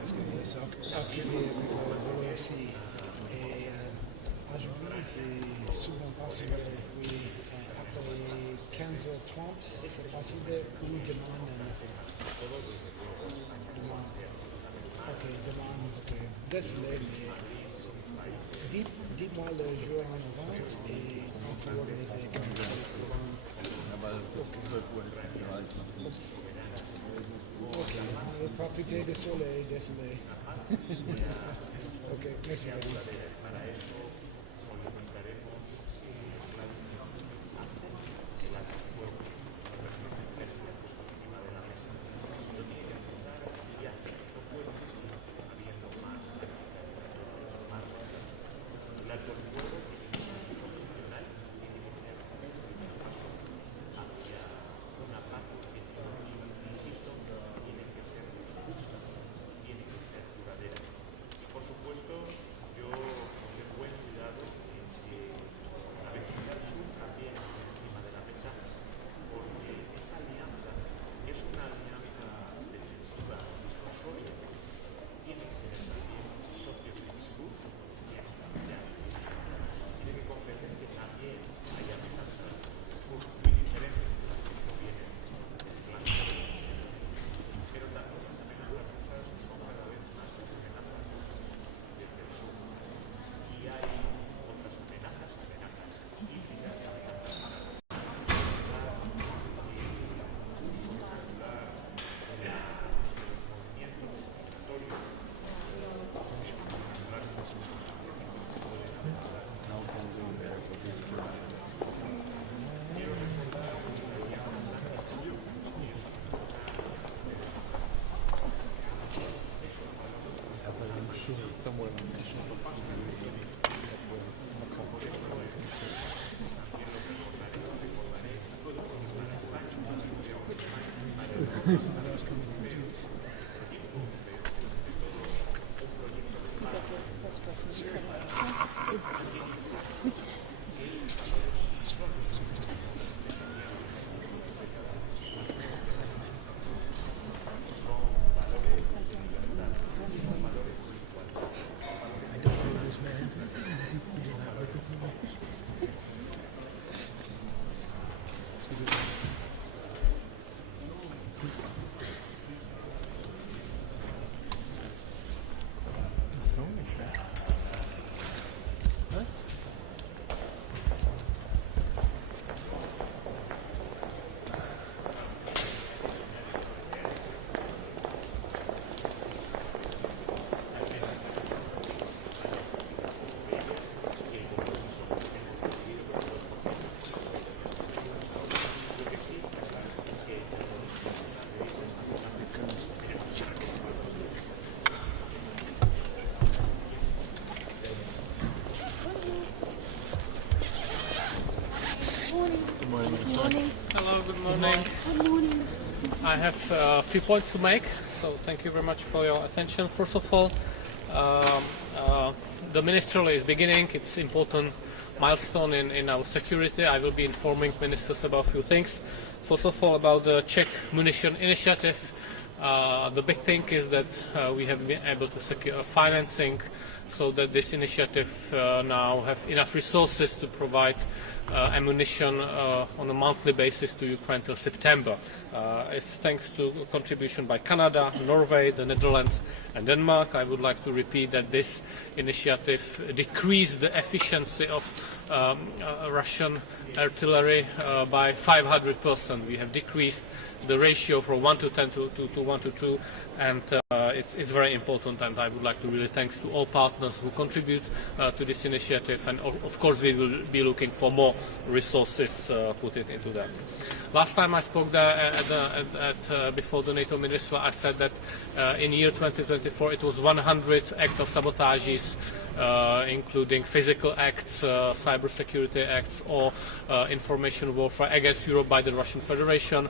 parce que ça a occupé le aussi. Et aujourd'hui, c'est souvent possible, oui, après 15h30, c'est possible ou demain à 9h. Ok, demain, ok. Désolé, mais dites-moi le jour en avance et on peut organiser comme ça. Ok, on va profiter du soleil, désolé. Ok, merci à vous. Hello, good morning. Good morning. I have a few points to make, so thank you very much for your attention. First of all, the ministerial is beginning. It's an important milestone in our security. I will be informing ministers about a few things. First of all, about the Czech munition initiative. The big thing is that we have been able to secure financing so that this initiative now have enough resources to provide ammunition on a monthly basis to Ukraine till September. It's thanks to a contribution by Canada, Norway, the Netherlands and Denmark. I would like to repeat that this initiative decreased the efficiency of Russian artillery by 500%. We have decreased the ratio from 1 to 10 to 1 to 2, and it's very important, and I would like to really thanks to all partners who contribute to this initiative, and of course we will be looking for more resources put into that. Last time I spoke there before the NATO minister, I said that in year 2024 it was 100 acts of sabotages, including physical acts, cybersecurity acts, or information warfare against Europe by the Russian Federation.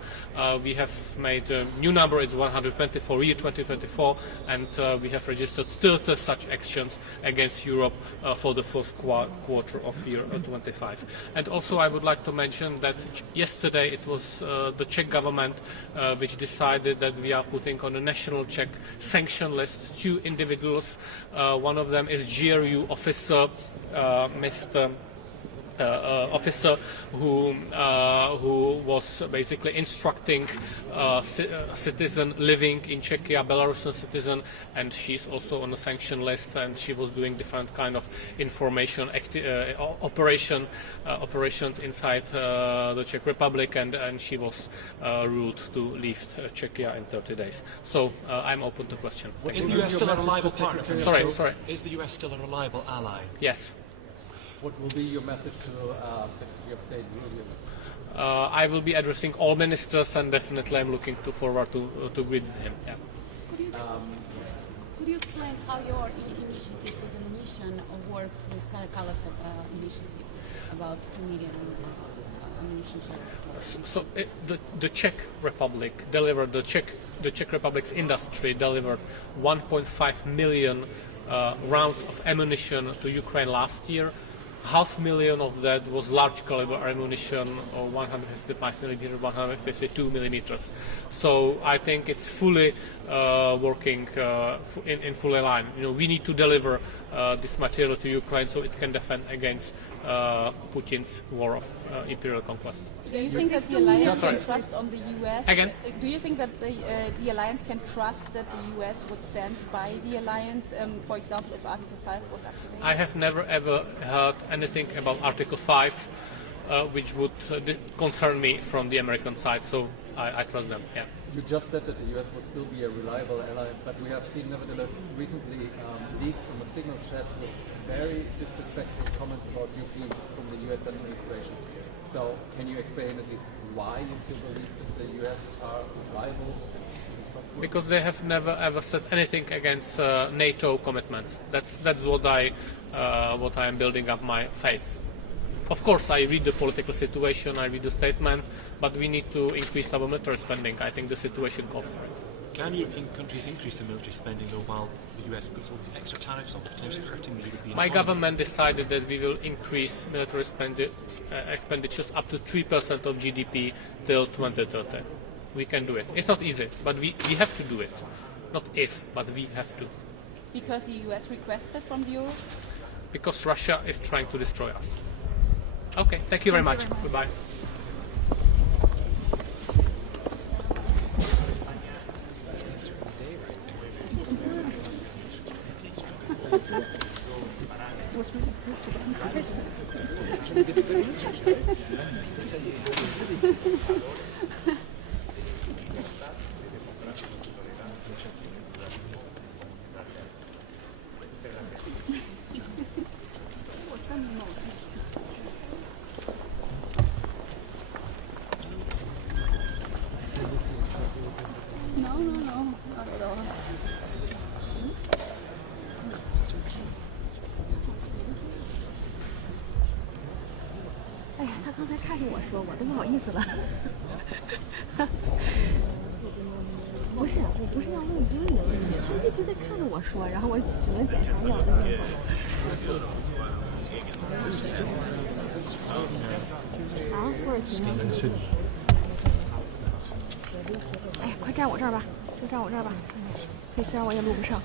We have made a new number, it's 120 for year 2024, and we have registered 30 such actions against Europe for the first quarter of year 25. And also I would like to mention that yesterday it was the Czech government which decided that we are putting on a national Czech sanction list 2 individuals. One of them is GRU officer, officer who was basically instructing citizen living in Czechia, Belarusian citizen, and she's also on a sanction list, and she was doing different kind of information operations inside the Czech Republic, and she was ruled to leave Czechia in 30 days. So I'm open to question. Is the US still a reliable partner? Sorry. Is the US still a reliable ally? Yes. What will be your message to Secretary of State Rubio? I will be addressing all ministers, and definitely I'm looking forward to greet him. Yeah. Could you explain how your initiative with ammunition works with Kalaka's initiative about 2 million ammunition shells? So the Czech Republic delivered, the Czech Republic's industry delivered 1.5 million rounds of ammunition to Ukraine last year. 500,000 of that was large caliber ammunition, or 155 millimeters, 152 millimeters. So I think it's fully working in full line. You know, we need to deliver this material to Ukraine so it can defend against Putin's war of imperial conquest. Do you think that the alliance can trust on the US? Again? Do you think that the alliance can trust that the US would stand by the alliance, for example, if Article 5 was activated? I have never ever heard anything about Article 5 which would concern me from the American side, so I trust them. Yeah. You just said that the US will still be a reliable ally, but we have seen nevertheless recently leaks from a signal chat with very disrespectful comments about Ukraine from the US administration. So can you explain at least why you still believe that the US are reliable? Because they have never ever said anything against NATO commitments. That's what I am building up my faith. Of course, I read the political situation, I read the statement, but we need to increase our military spending. I think the situation calls for it. Can European countries increase their military spending, though, while the US puts all these extra tariffs on, potentially hurting the European My economy? government decided that we will increase military expenditures up to 3% of GDP till 2030. We can do it. It's not easy, but we have to do it. Not if, but we have to. Because the US requested from Europe? Because Russia is trying to destroy us. Okay, thank you very much. Goodbye. No, not at all. 哎呀，他刚才看着我说，我都不好意思了。不是，我不是要问你的问题，他一直在看着我说，然后我只能检查一下我的面孔。啊，土耳其呢？哎，快站我这儿吧，就站我这儿吧，这虽然我也录不上。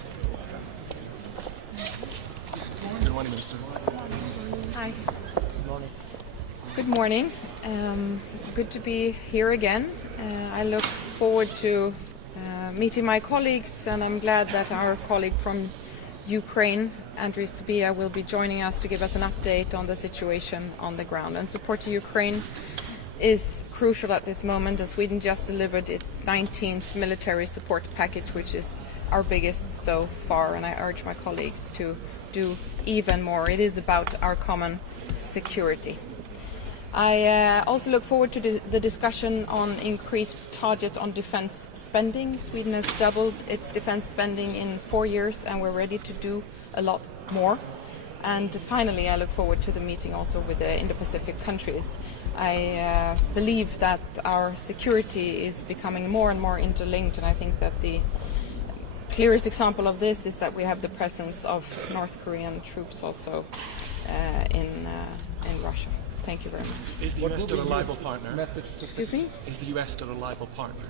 Good morning, Minister. Hi. Good morning. Good to be here again. I look forward to meeting my colleagues, and I'm glad that our colleague from Ukraine, Andriy Sybiha, will be joining us to give us an update on the situation on the ground. And support to Ukraine is crucial at this moment, as Sweden just delivered its 19th military support package, which is our biggest so far, and I urge my colleagues to do even more. It is about our common security. I also look forward to the discussion on increased target on defence spending. Sweden has doubled its defence spending in 4 years, and we're ready to do a lot more. And finally, I look forward to the meeting also with the Indo-Pacific countries. I believe that our security is becoming more and more interlinked, and I think that the clearest example of this is that we have the presence of North Korean troops also in Russia. Thank you very much. Is the US still a reliable partner? Excuse me? Is the US still a reliable partner?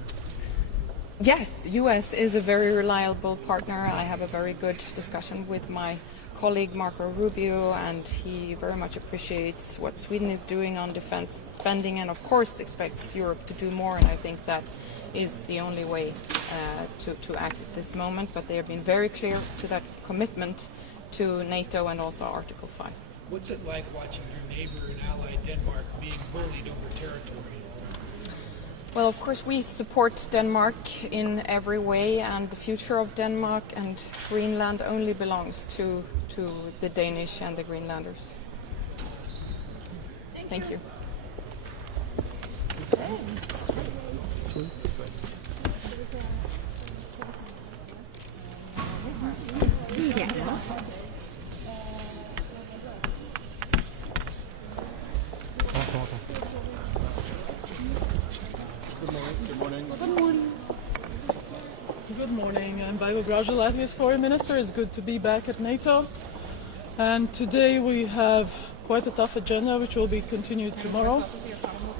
Yes, US is a very reliable partner. I have a very good discussion with my colleague Marco Rubio, and he very much appreciates what Sweden is doing on defense spending, and of course expects Europe to do more, and I think that is the only way to act at this moment. But they have been very clear to that commitment to NATO and also Article 5. What's it like watching your neighbor and ally Denmark being bullied over territory? Well, of course, we support Denmark in every way, and the future of Denmark and Greenland only belongs to the Danish and the Greenlanders. Thank you. Good morning. I'm Baiva Braja, Latvia's foreign minister. It's good to be back at NATO. And today we have quite a tough agenda, which will be continued tomorrow.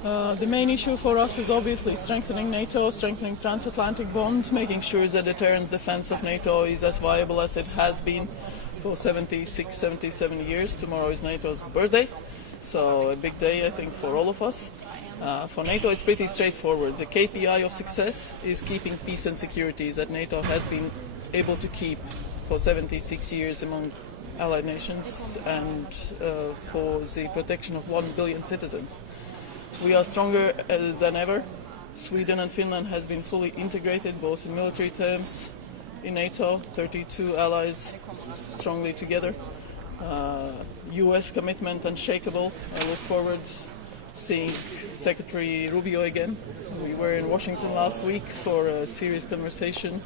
The main issue for us is obviously strengthening NATO, strengthening transatlantic bond, making sure that deterrence defense of NATO is as viable as it has been for 76, 77 years. Tomorrow is NATO's birthday, so a big day, I think, for all of us. For NATO, it's pretty straightforward. The KPI of success is keeping peace and security that NATO has been able to keep for 76 years among allied nations, and for the protection of 1 billion citizens. We are stronger than ever. Sweden and Finland has been fully integrated, both in military terms in NATO, 32 allies strongly together. US commitment unshakable. I look forward seeing Secretary Rubio again. We were in Washington last week for a serious conversation.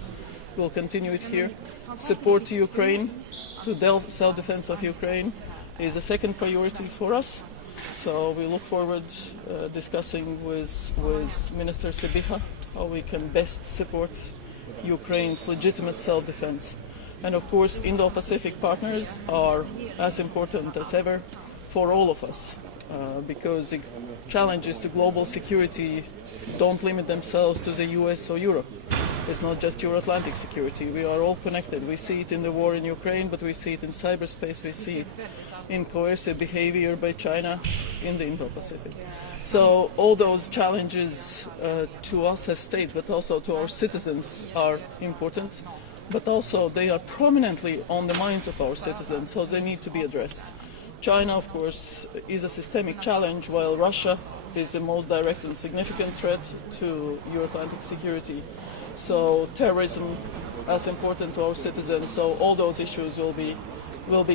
We'll continue it here. Support to Ukraine, to self-defense of Ukraine, is a second priority for us. So we look forward discussing with Minister Sybiha how we can best support Ukraine's legitimate self-defense. And of course, Indo-Pacific partners are as important as ever for all of us, because the challenges to global security don't limit themselves to the US or Europe. It's not just Euro-Atlantic security. We are all connected. We see it in the war in Ukraine, but we see it in cyberspace. We see it in coercive behavior by China in the Indo-Pacific. So all those challenges to us as states, but also to our citizens, are important. But also they are prominently on the minds of our citizens, so they need to be addressed. China, of course, is a systemic challenge, while Russia is the most direct and significant threat to Euro-Atlantic security. So terrorism as important to our citizens, so all those issues will be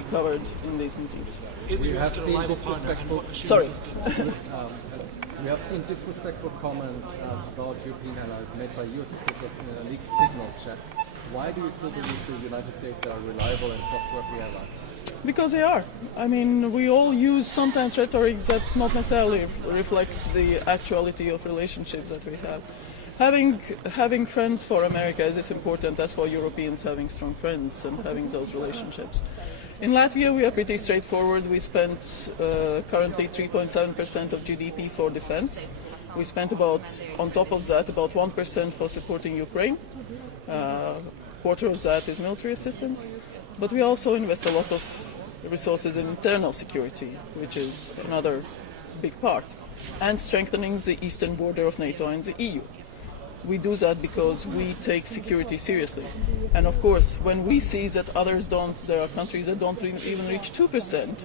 covered in these meetings. Is the US still a reliable partner? And what Sorry. We have seen disrespectful comments about European allies made by US officials in a leaked signal chat. Why do you still believe the United States are reliable and trustworthy allies? Because they are. I mean, we all use sometimes rhetoric that not necessarily reflects the actuality of relationships that we have. Having friends for America is as important as for Europeans having strong friends and having those relationships. In Latvia, we are pretty straightforward. We spend currently 3.7% of GDP for defense. We spent on top of that, about 1% for supporting Ukraine. Quarter of that is military assistance. But we also invest a lot of resources in internal security, which is another big part, and strengthening the eastern border of NATO and the EU. We do that because we take security seriously. And of course, when we see that others don't, there are countries that don't even reach 2%,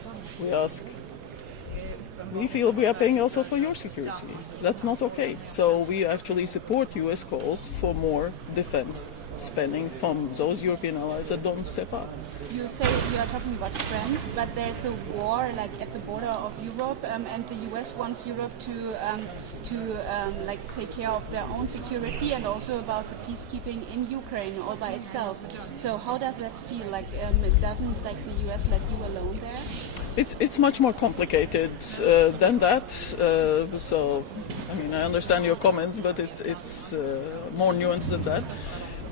we feel we are paying also for your security. That's not okay. So we actually support US calls for more defense spending from those European allies that don't step up. You say you are talking about friends, but there's a war like at the border of Europe, and the US wants Europe to like take care of their own security and also about the peacekeeping in Ukraine all by itself. So how does that feel? Like doesn't like the US let you alone there? It's much more complicated than that. So I mean, I understand your comments, but it's more nuanced than that.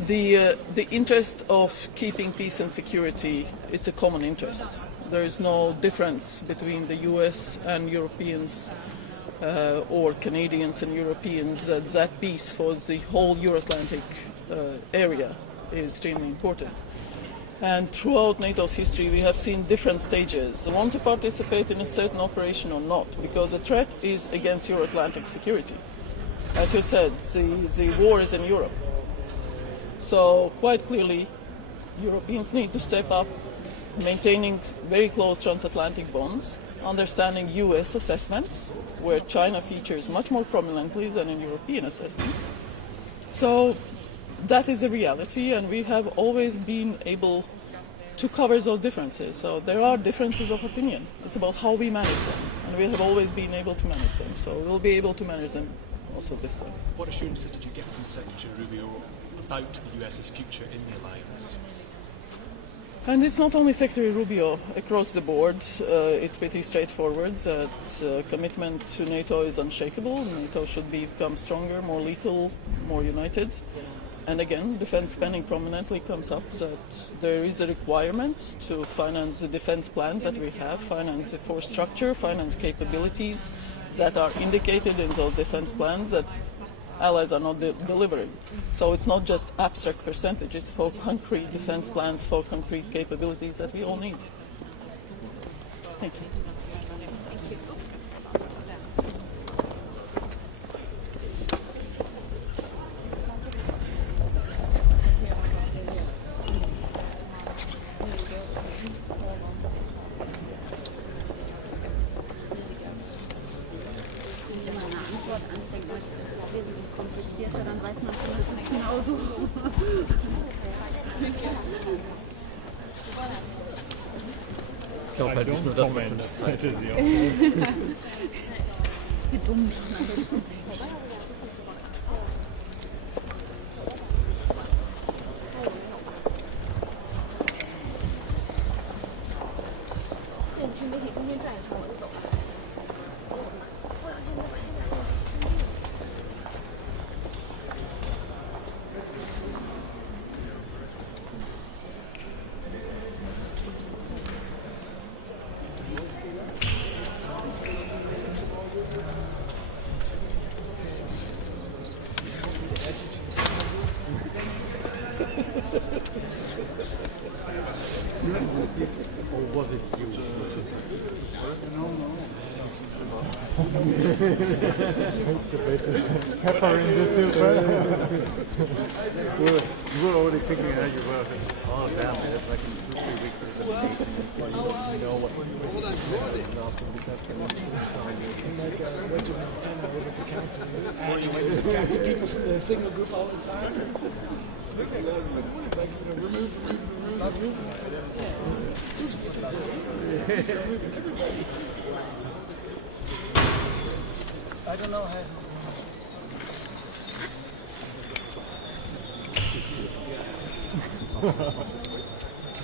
The interest of keeping peace and security, it's a common interest. There is no difference between the US and Europeans or Canadians and Europeans. That peace for the whole Euro-Atlantic area is extremely important. And throughout NATO's history, we have seen different stages. Want to participate in a certain operation or not, because the threat is against Euro-Atlantic security. As you said, the war is in Europe. So quite clearly, Europeans need to step up, maintaining very close transatlantic bonds, understanding US assessments, where China features much more prominently than in European assessments. So that is a reality, and we have always been able to cover those differences. So there are differences of opinion. It's about how we manage them, and we have always been able to manage them. So we'll be able to manage them also this time. What assurances did you get from Secretary Rubio about the US's future in the alliance? And it's not only Secretary Rubio. Across the board, it's pretty straightforward that commitment to NATO is unshakable. NATO should become stronger, more lethal, more united. And again, defense spending prominently comes up that there is a requirement to finance the defense plans that we have, finance the force structure, finance capabilities that are indicated in those defense plans that allies are not delivering. So it's not just abstract percentage, it's for concrete defense plans, for concrete capabilities that we all need. Thank you. Dann weiß man es genauso. Ich glaube halt nicht nur das, was in der Zeit ist. Dumm.去媒体中心转一圈我就走了。Or was it you? It's a bit pepper in the soup. You were already thinking how you were. Oh damn, it's like in 2-3 weeks there's a meeting. You know what? Like what's your name? Anna over at the council is subtracting people from the signal group all the time. I don't know how.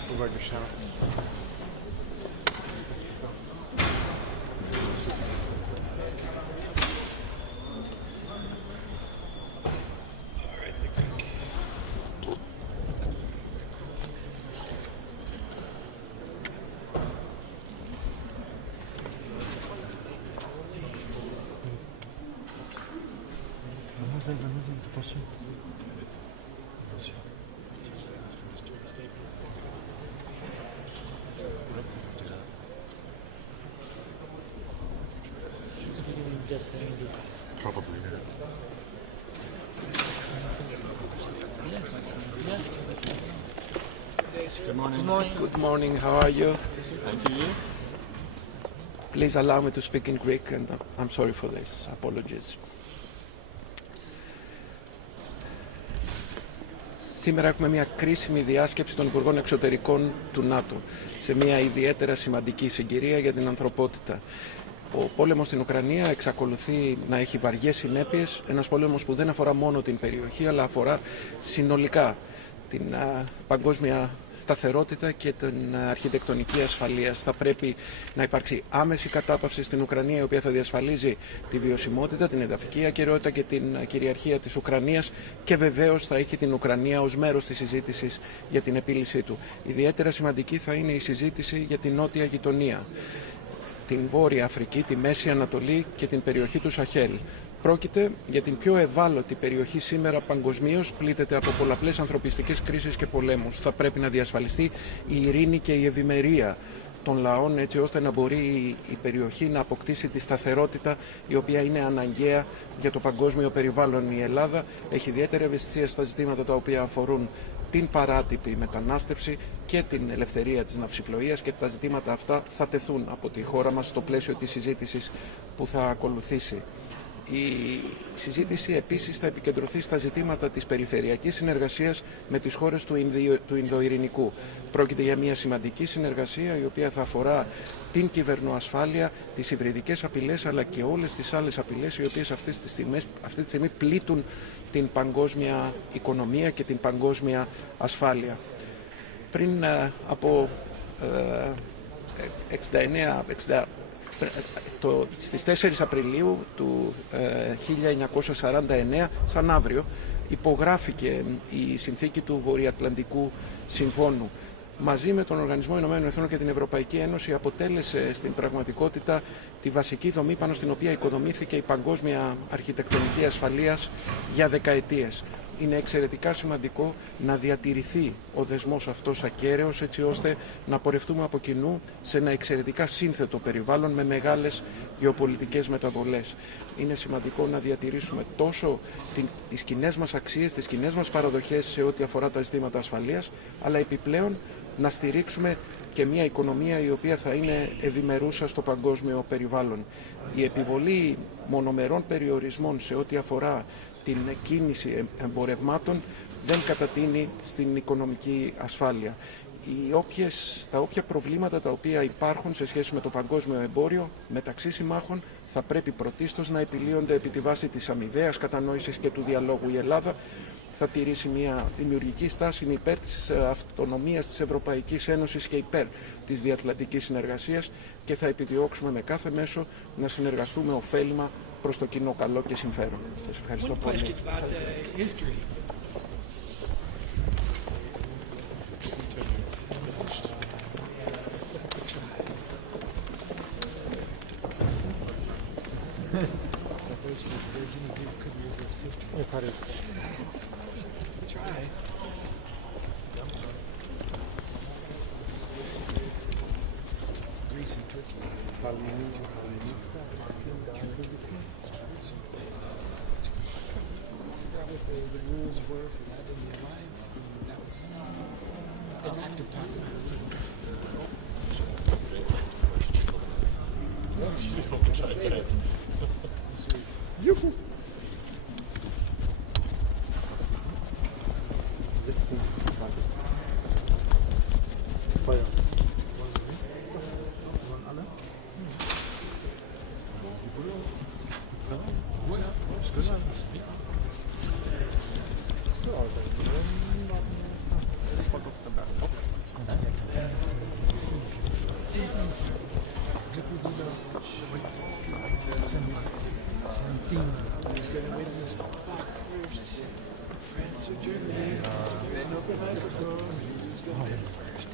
Drüber geschafft. Probably, yeah. Good morning. Good morning. Good morning. How are you? Thank you. Please allow me to speak in Greek, and I'm sorry for this. Apologies. Σήμερα έχουμε μια κρίσιμη διάσκεψη των Υπουργών Εξωτερικών του ΝΑΤΟ σε μια ιδιαίτερα σημαντική συγκυρία για την ανθρωπότητα. Ο πόλεμος στην Ουκρανία εξακολουθεί να έχει βαριές συνέπειες, ένας πόλεμος που δεν αφορά μόνο την περιοχή, αλλά αφορά συνολικά την παγκόσμια σταθερότητα και την αρχιτεκτονική ασφαλεία. Θα πρέπει να υπάρξει άμεση κατάπαυση στην Ουκρανία, η οποία θα διασφαλίζει τη βιωσιμότητα, την εδαφική ακεραιότητα και την κυριαρχία της Ουκρανίας και βεβαίως θα έχει την Ουκρανία ως μέρος της συζήτησης για την επίλυσή του. Ιδιαίτερα σημαντική θα είναι η συζήτηση για την νότια γειτονία, την Βόρεια Αφρική, τη Μέση Ανατολή και την περιοχή του Σαχέλ. Πρόκειται για την πιο ευάλωτη περιοχή σήμερα παγκοσμίως, πλήττεται από πολλαπλές ανθρωπιστικές κρίσεις και πολέμους. Θα πρέπει να διασφαλιστεί η ειρήνη και η ευημερία των λαών, έτσι ώστε να μπορεί η περιοχή να αποκτήσει τη σταθερότητα η οποία είναι αναγκαία για το παγκόσμιο περιβάλλον. Η Ελλάδα έχει ιδιαίτερη ευαισθησία στα ζητήματα τα οποία αφορούν την παράτυπη μετανάστευση και την ελευθερία της ναυσιπλοείας, και τα ζητήματα αυτά θα τεθούν από τη χώρα μας στο πλαίσιο της συζήτησης που θα ακολουθήσει. Η συζήτηση επίσης θα επικεντρωθεί στα ζητήματα της περιφερειακής συνεργασίας με τις χώρες του Ινδοειρηνικού. Πρόκειται για μια σημαντική συνεργασία η οποία θα αφορά την κυβερνοασφάλεια, τις υβριδικές απειλές αλλά και όλες τις άλλες απειλές οι οποίες αυτή τη στιγμή πλήττουν την παγκόσμια οικονομία και την παγκόσμια ασφάλεια. Πριν από 69 στις 4 Απριλίου του 1949, σαν αύριο, υπογράφηκε η συνθήκη του Βορειοατλαντικού Συμφώνου. Μαζί με τον Οργανισμό Ηνωμένων Εθνών και την Ευρωπαϊκή Ένωση αποτέλεσε στην πραγματικότητα τη βασική δομή πάνω στην οποία οικοδομήθηκε η παγκόσμια αρχιτεκτονική ασφαλείας για δεκαετίες. Είναι εξαιρετικά σημαντικό να διατηρηθεί ο δεσμός αυτός ακέραιος, έτσι ώστε να πορευτούμε από κοινού σε ένα εξαιρετικά σύνθετο περιβάλλον με μεγάλες γεωπολιτικές μεταβολές. Είναι σημαντικό να διατηρήσουμε τόσο τις κοινές μας αξίες, τις κοινές μας παραδοχές σε ό,τι αφορά τα ζητήματα ασφαλείας, αλλά επιπλέον να στηρίξουμε και μια οικονομία η οποία θα είναι ευημερούσα στο παγκόσμιο περιβάλλον. Η επιβολή μονομερών περιορισμών σε ό,τι αφορά την κίνηση εμπορευμάτων δεν κατατείνει στην οικονομική ασφάλεια. Τα όποια προβλήματα τα οποία υπάρχουν σε σχέση με το παγκόσμιο εμπόριο μεταξύ συμμάχων θα πρέπει πρωτίστως να επιλύονται επί τη βάση της αμοιβαίας κατανόησης και του διαλόγου. Η Ελλάδα θα τηρήσει μια δημιουργική στάση, είναι υπέρ της αυτονομίας της Ευρωπαϊκής Ένωσης και υπέρ της διατλαντικής συνεργασίας και θα επιδιώξουμε με κάθε μέσο να συνεργαστούμε ωφέλιμα προς το κοινό καλό και συμφέρον. Σας ευχαριστώ πολύ. The rules were for that in the alliance, and that was an active time. Juhu! 16, 20. Feuer. Wollen alle? France or Germany, there's an open microphone. Who's going to first?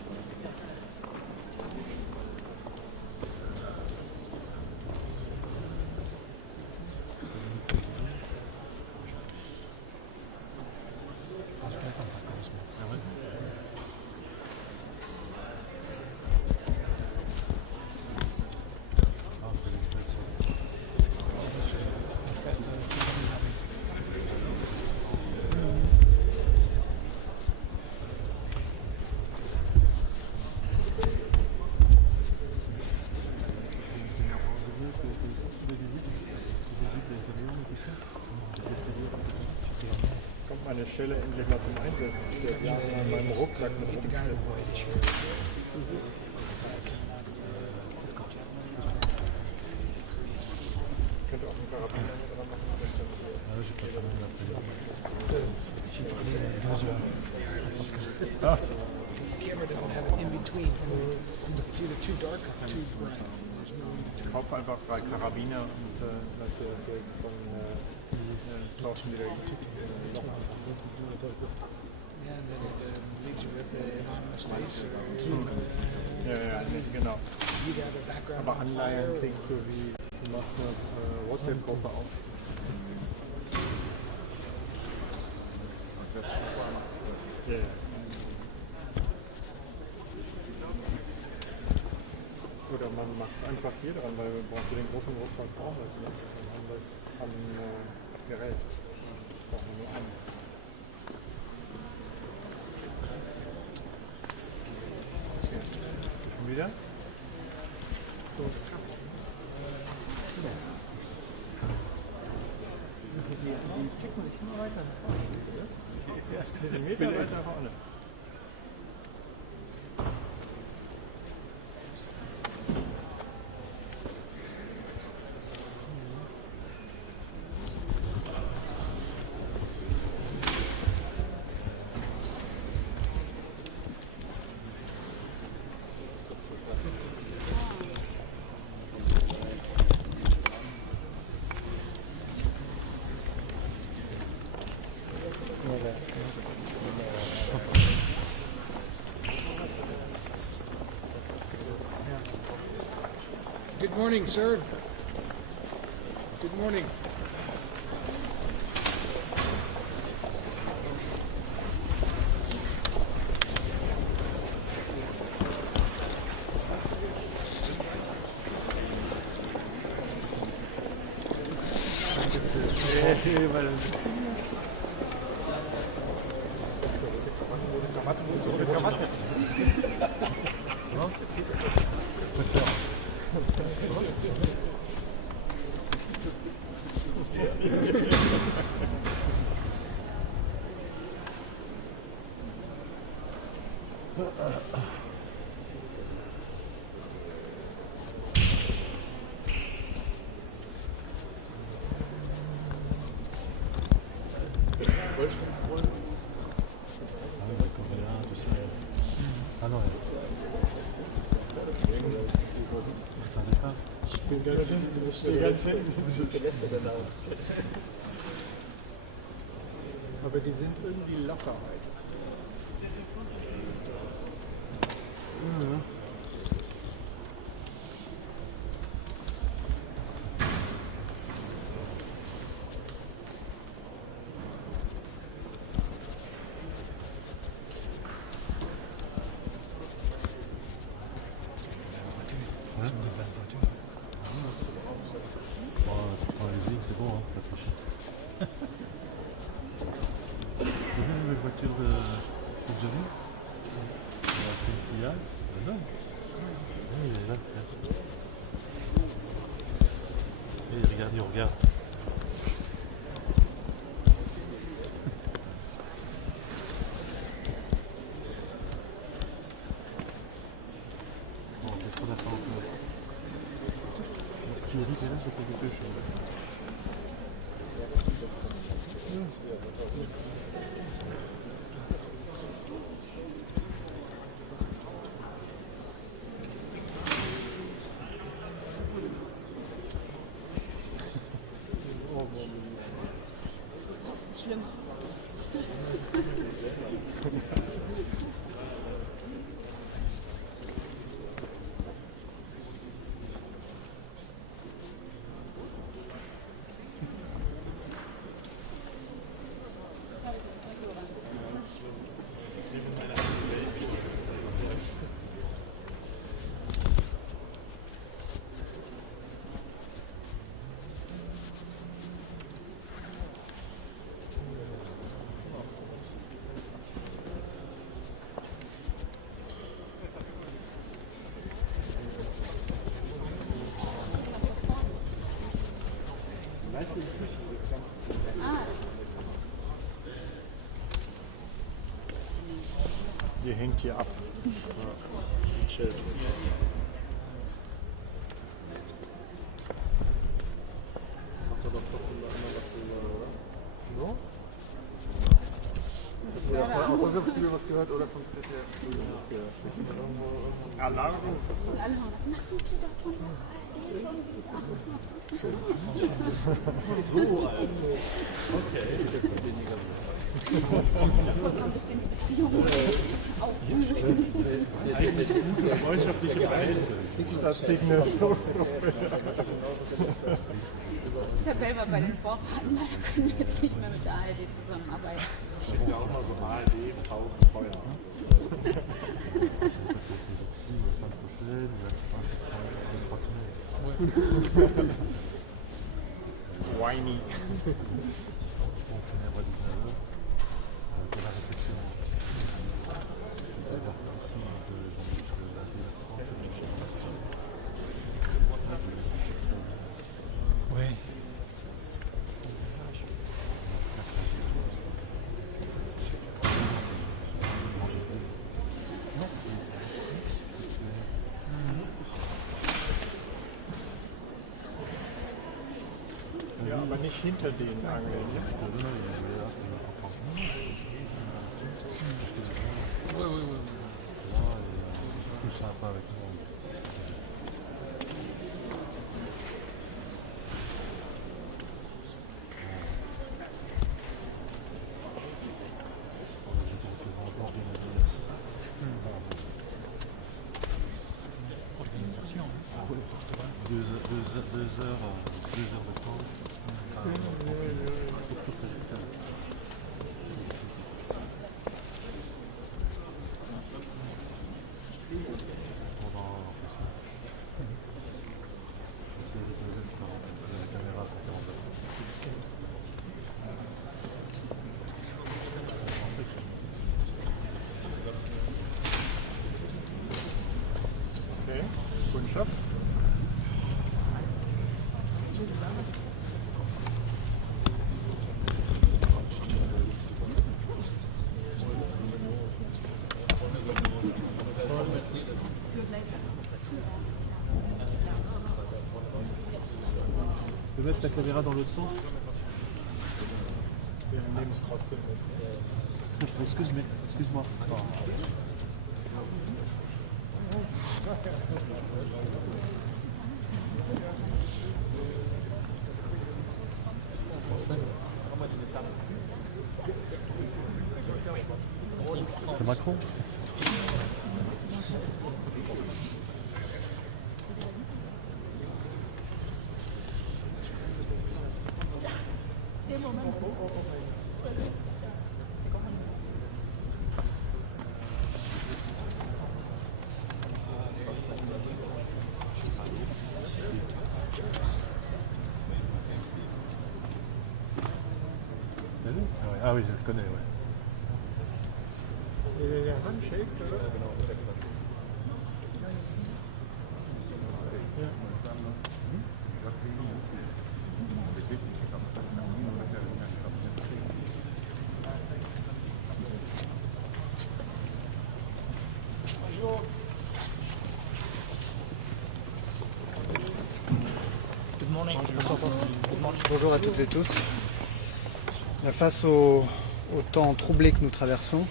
Kommt meine Schelle endlich mal zum Einsatz. Ich seit Jahren an meinem Rucksack mit rumschleppen. Könnte auch einen Karabiner dran machen. The camera doesn't have an in-between. It's either too dark or too bright. Ich kaufe einfach 3 Karabiner und lasse von tauschen wieder noch an. Yeah, and then it leaves you with the anonymous face. Ja, genau. You'd have a background Aber on Anleihen fire. klingt so wie, du machst eine WhatsApp-Gruppe auf. Ja, ja. Oder man macht es einfach hier dran, weil wir brauchen für den großen Rucksack brauchen wir es nicht. Dann haben wir es am Gerät. Das brauchen wir nur an. Schon wieder? Die zicken sich immer weiter nach vorne. Ja, den Meter weiter nach vorne. Good morning, sir. Good morning. Aber die sind irgendwie locker heute. Hm? c'est bon, hein, pas trop cher. Vous avez la voiture de Johnny? On a acheté une Kia. Non. Oui, il est là. Et regarde, il regarde. Bon, qu'est-ce qu'on attend encore? Si Eric est là, je peux quelque chose. Schlimm. Die hängt hier ab. Die Schild. Macht er doch trotzdem noch einmal was drüber, oder? So? Oder aus unserem Studio was gehört oder vom ZDF-Studio was gehört? Alarm? Was machen die davon? Schön. So, okay. Ein bisschen die Beziehung eigentlich gute freundschaftliche Verhältnisse statt Signatur. Isabel war bei den Vorfahren, leider können wir jetzt nicht mehr mit der ARD zusammenarbeiten. Steht ja auch mal so ARD, Faust und Feuer. Whiny. Oui. Ja, aber nicht hinter den Angeln. Oui, oui, oui. Tout sympa avec moi. Organisation. 2 heures de temps. Okay, Kundschaft. Tu peux mettre ta caméra dans l'autre sens? Excuse-moi. C'est Macron? Ah oui, je le connais, ouais. Et der Handshake, oder? Ja. Bonjour à toutes et tous. Face au temps troublé que nous traversons,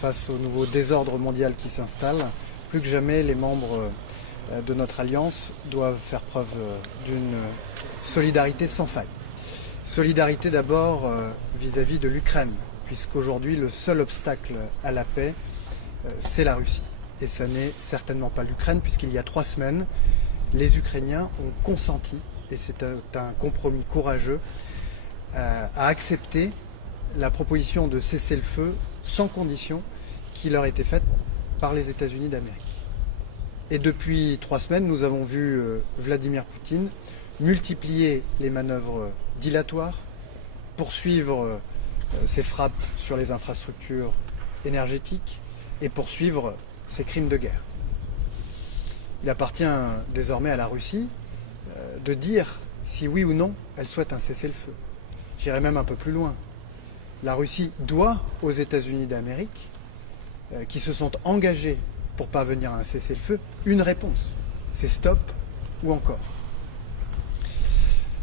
face au nouveau désordre mondial qui s'installe, plus que jamais les membres de notre alliance doivent faire preuve d'une solidarité sans faille. Solidarité d'abord vis-à-vis de l'Ukraine, puisqu'aujourd'hui le seul obstacle à la paix, c'est la Russie. Et ça n'est certainement pas l'Ukraine, puisqu'il y a 3 semaines, les Ukrainiens ont consenti, et c'est un compromis courageux, à accepter la proposition de cessez-le-feu sans condition qui leur était faite par les États-Unis d'Amérique. Et depuis 3 semaines, nous avons vu Vladimir Poutine multiplier les manœuvres dilatoires, poursuivre ses frappes sur les infrastructures énergétiques et poursuivre ses crimes de guerre. Il appartient désormais à la Russie de dire si oui ou non elle souhaite un cessez-le-feu. J'irai même un peu plus loin. La Russie doit aux États-Unis d'Amérique, qui se sont engagés pour parvenir à un cessez-le-feu, une réponse. C'est stop ou encore.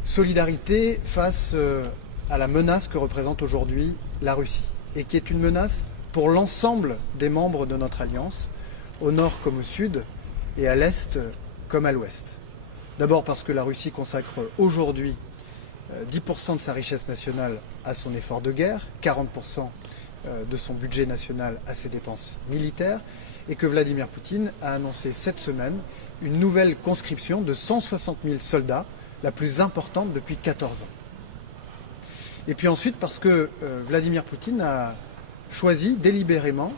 Solidarité face à la menace que représente aujourd'hui la Russie, et qui est une menace pour l'ensemble des membres de notre alliance, au nord comme au sud, et à l'est comme à l'ouest. D'abord parce que la Russie consacre aujourd'hui 10% de sa richesse nationale à son effort de guerre, 40% de son budget national à ses dépenses militaires, et que Vladimir Poutine a annoncé cette semaine une nouvelle conscription de 160 000 soldats, la plus importante depuis 14 ans. Et puis ensuite parce que Vladimir Poutine a choisi délibérément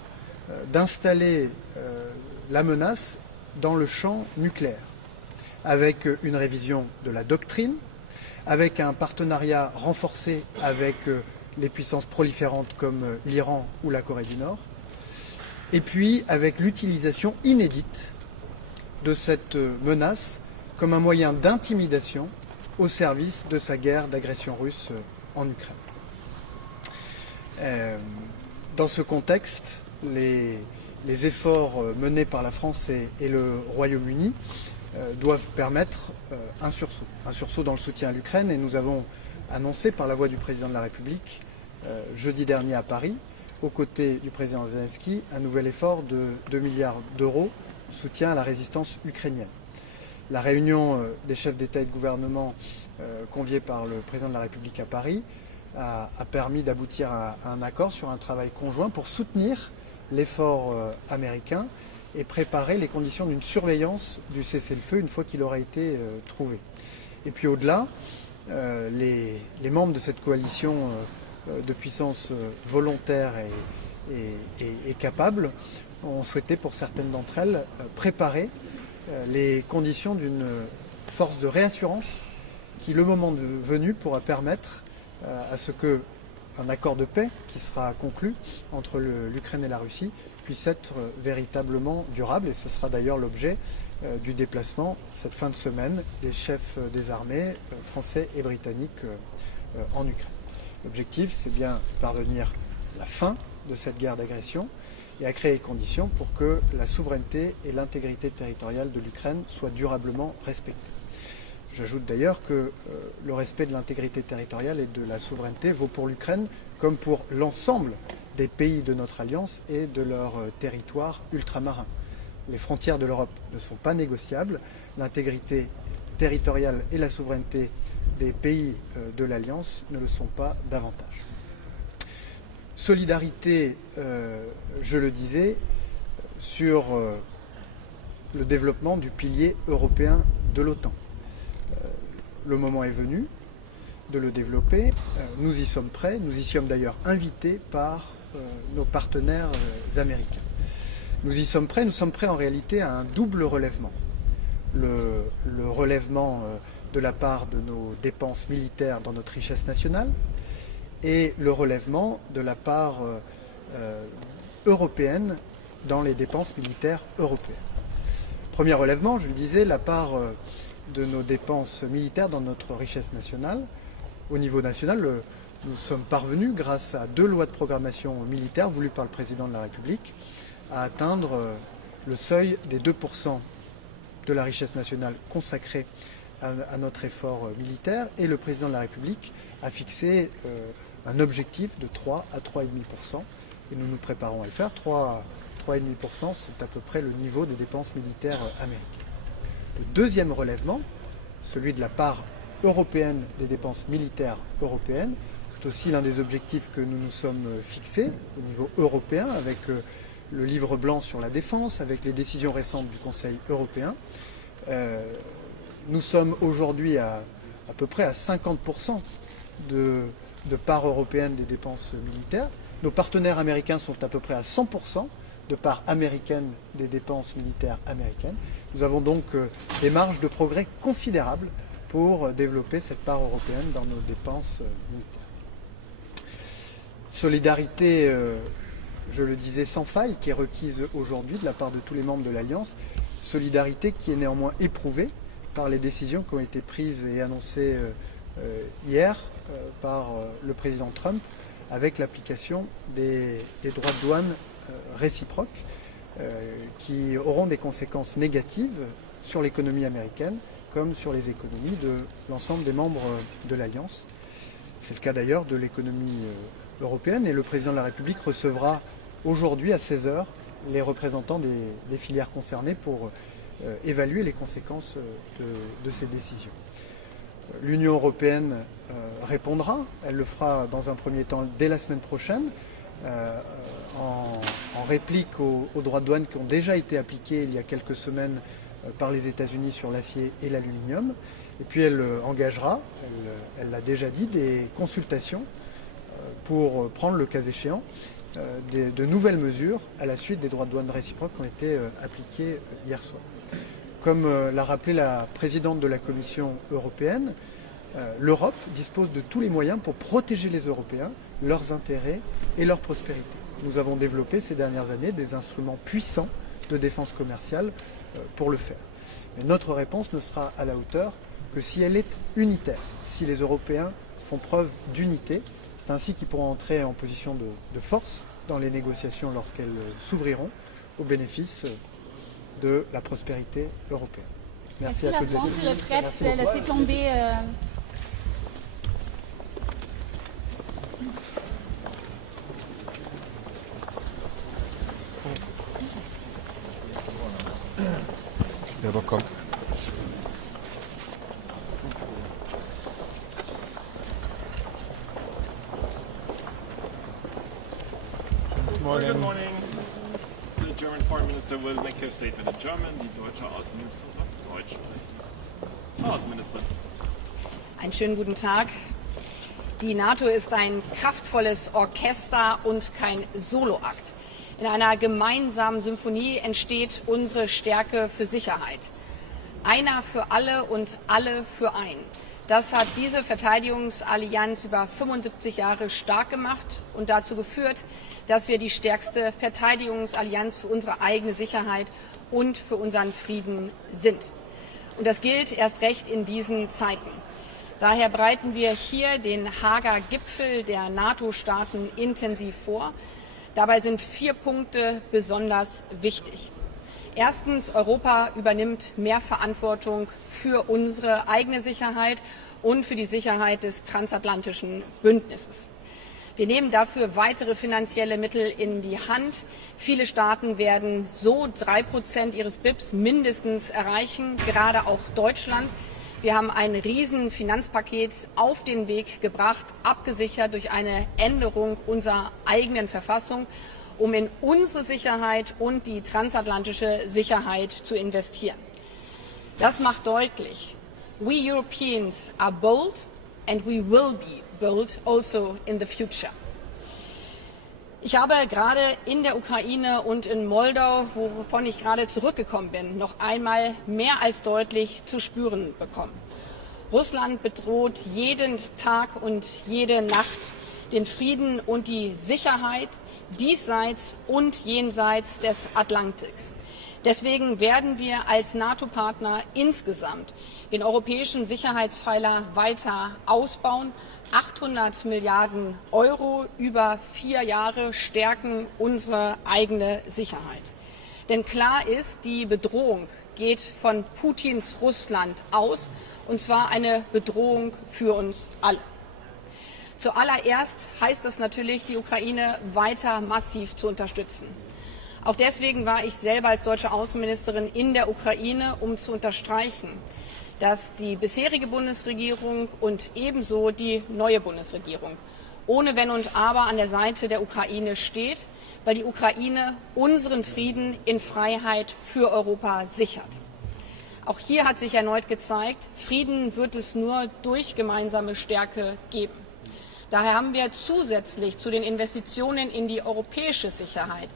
d'installer la menace dans le champ nucléaire, avec une révision de la doctrine, avec un partenariat renforcé avec les puissances proliférantes comme l'Iran ou la Corée du Nord, et puis avec l'utilisation inédite de cette menace comme un moyen d'intimidation au service de sa guerre d'agression russe en Ukraine. Dans ce contexte, les efforts menés par la France et le Royaume-Uni doivent permettre un sursaut dans le soutien à l'Ukraine, et nous avons annoncé par la voix du président de la République jeudi dernier à Paris, aux côtés du président Zelensky, un nouvel effort de 2 milliards d'euros de soutien à la résistance ukrainienne. La réunion des chefs d'État et de gouvernement conviée par le président de la République à Paris a permis d'aboutir à un accord sur un travail conjoint pour soutenir l'effort américain et préparer les conditions d'une surveillance du cessez-le-feu une fois qu'il aura été trouvé. Et puis au-delà, les membres de cette coalition de puissances volontaires et capables ont souhaité, pour certaines d'entre elles, préparer les conditions d'une force de réassurance qui, le moment venu, pourra permettre à ce qu'un accord de paix qui sera conclu entre l'Ukraine et la Russie puisse être véritablement durable, et ce sera d'ailleurs l'objet du déplacement cette fin de semaine des chefs des armées français et britanniques en Ukraine. L'objectif, c'est bien de parvenir à la fin de cette guerre d'agression et à créer les conditions pour que la souveraineté et l'intégrité territoriale de l'Ukraine soient durablement respectées. J'ajoute d'ailleurs que le respect de l'intégrité territoriale et de la souveraineté vaut pour l'Ukraine comme pour l'ensemble des pays de notre alliance et de leurs territoires ultramarins. Les frontières de l'Europe ne sont pas négociables. L'intégrité territoriale et la souveraineté des pays de l'Alliance ne le sont pas davantage. Solidarité, je le disais, sur le développement du pilier européen de l'OTAN. Le moment est venu de le développer. Nous y sommes prêts. Nous y sommes d'ailleurs invités par nos partenaires américains. Nous y sommes prêts. Nous sommes prêts en réalité à un double relèvement. Le relèvement de la part de nos dépenses militaires dans notre richesse nationale et le relèvement de la part européenne dans les dépenses militaires européennes. Premier relèvement, je le disais, la part de nos dépenses militaires dans notre richesse nationale. Au niveau national, nous sommes parvenus, grâce à 2 lois de programmation militaire voulues par le président de la République, à atteindre le seuil des 2% de la richesse nationale consacrée à notre effort militaire, et le président de la République a fixé un objectif de 3 à 3,5%, et nous nous préparons à le faire. 3 à 3,5%, c'est à peu près le niveau des dépenses militaires américaines. Le deuxième relèvement, celui de la part européenne des dépenses militaires européennes, c'est aussi l'un des objectifs que nous nous sommes fixés au niveau européen, avec le livre blanc sur la défense, avec les décisions récentes du Conseil européen. Nous sommes aujourd'hui à peu près à 50% de part européenne des dépenses militaires. Nos partenaires américains sont à peu près à 100% de part américaine des dépenses militaires américaines. Nous avons donc des marges de progrès considérables pour développer cette part européenne dans nos dépenses militaires. Solidarité, je le disais, sans faille, qui est requise aujourd'hui de la part de tous les membres de l'Alliance. Solidarité qui est néanmoins éprouvée par les décisions qui ont été prises et annoncées hier par le président Trump, avec l'application des droits de douane réciproques qui auront des conséquences négatives sur l'économie américaine comme sur les économies de l'ensemble des membres de l'Alliance. C'est le cas d'ailleurs de l'économie européenne, et le président de la République recevra aujourd'hui à 16 h les représentants des filières concernées pour évaluer les conséquences de ces décisions. L'Union européenne répondra, elle le fera dans un premier temps dès la semaine prochaine, en réplique aux droits de douane qui ont déjà été appliqués il y a quelques semaines par les États-Unis sur l'acier et l'aluminium. Et puis elle engagera, elle l'a déjà dit, des consultations pour prendre le cas échéant de nouvelles mesures à la suite des droits de douane réciproques qui ont été appliqués hier soir. Comme l'a rappelé la présidente de la Commission européenne, l'Europe dispose de tous les moyens pour protéger les Européens, leurs intérêts et leur prospérité. Nous avons développé ces dernières années des instruments puissants de défense commerciale pour le faire. Mais notre réponse ne sera à la hauteur que si elle est unitaire, si les Européens font preuve d'unité. C'est ainsi qu'ils pourront entrer en position de force dans les négociations lorsqu'elles s'ouvriront au bénéfice de la prospérité européenne. Merci à toutes et tous. Est-ce que la France serait prête à laisser tomber Ja, bekommt. Good morning. The German Foreign Minister will make her statement in German. Die deutsche Außenministerin auf Deutsch. Frau Außenministerin. Einen schönen guten Tag. Die NATO ist ein kraftvolles Orchester und kein Soloakt. In einer gemeinsamen Symphonie entsteht unsere Stärke für Sicherheit. Einer für alle und alle für einen. Das hat diese Verteidigungsallianz über 75 Jahre stark gemacht und dazu geführt, dass wir die stärkste Verteidigungsallianz für unsere eigene Sicherheit und für unseren Frieden sind. Und das gilt erst recht in diesen Zeiten. Daher bereiten wir hier den Haager Gipfel der NATO-Staaten intensiv vor. Dabei sind 4 Punkte besonders wichtig. Erstens, Europa übernimmt mehr Verantwortung für unsere eigene Sicherheit und für die Sicherheit des transatlantischen Bündnisses. Wir nehmen dafür weitere finanzielle Mittel in die Hand. Viele Staaten werden so 3% ihres BIPs mindestens erreichen, gerade auch Deutschland. Wir haben ein Riesenfinanzpaket auf den Weg gebracht, abgesichert durch eine Änderung unserer eigenen Verfassung, um in unsere Sicherheit und die transatlantische Sicherheit zu investieren. Das macht deutlich, we Europeans are bold and we will be bold also in the future. Ich habe gerade in der Ukraine und in Moldau, wovon ich gerade zurückgekommen bin, noch einmal mehr als deutlich zu spüren bekommen. Russland bedroht jeden Tag und jede Nacht den Frieden und die Sicherheit diesseits und jenseits des Atlantiks. Deswegen werden wir als NATO-Partner insgesamt den europäischen Sicherheitspfeiler weiter ausbauen. 800 Milliarden Euro über 4 Jahre stärken unsere eigene Sicherheit. Denn klar ist, die Bedrohung geht von Putins Russland aus, und zwar eine Bedrohung für uns alle. Zuallererst heißt das natürlich, die Ukraine weiter massiv zu unterstützen. Auch deswegen war ich selber als deutsche Außenministerin in der Ukraine, um zu unterstreichen, dass die bisherige Bundesregierung und ebenso die neue Bundesregierung ohne Wenn und Aber an der Seite der Ukraine steht, weil die Ukraine unseren Frieden in Freiheit für Europa sichert. Auch hier hat sich erneut gezeigt, Frieden wird es nur durch gemeinsame Stärke geben. Daher haben wir zusätzlich zu den Investitionen in die europäische Sicherheit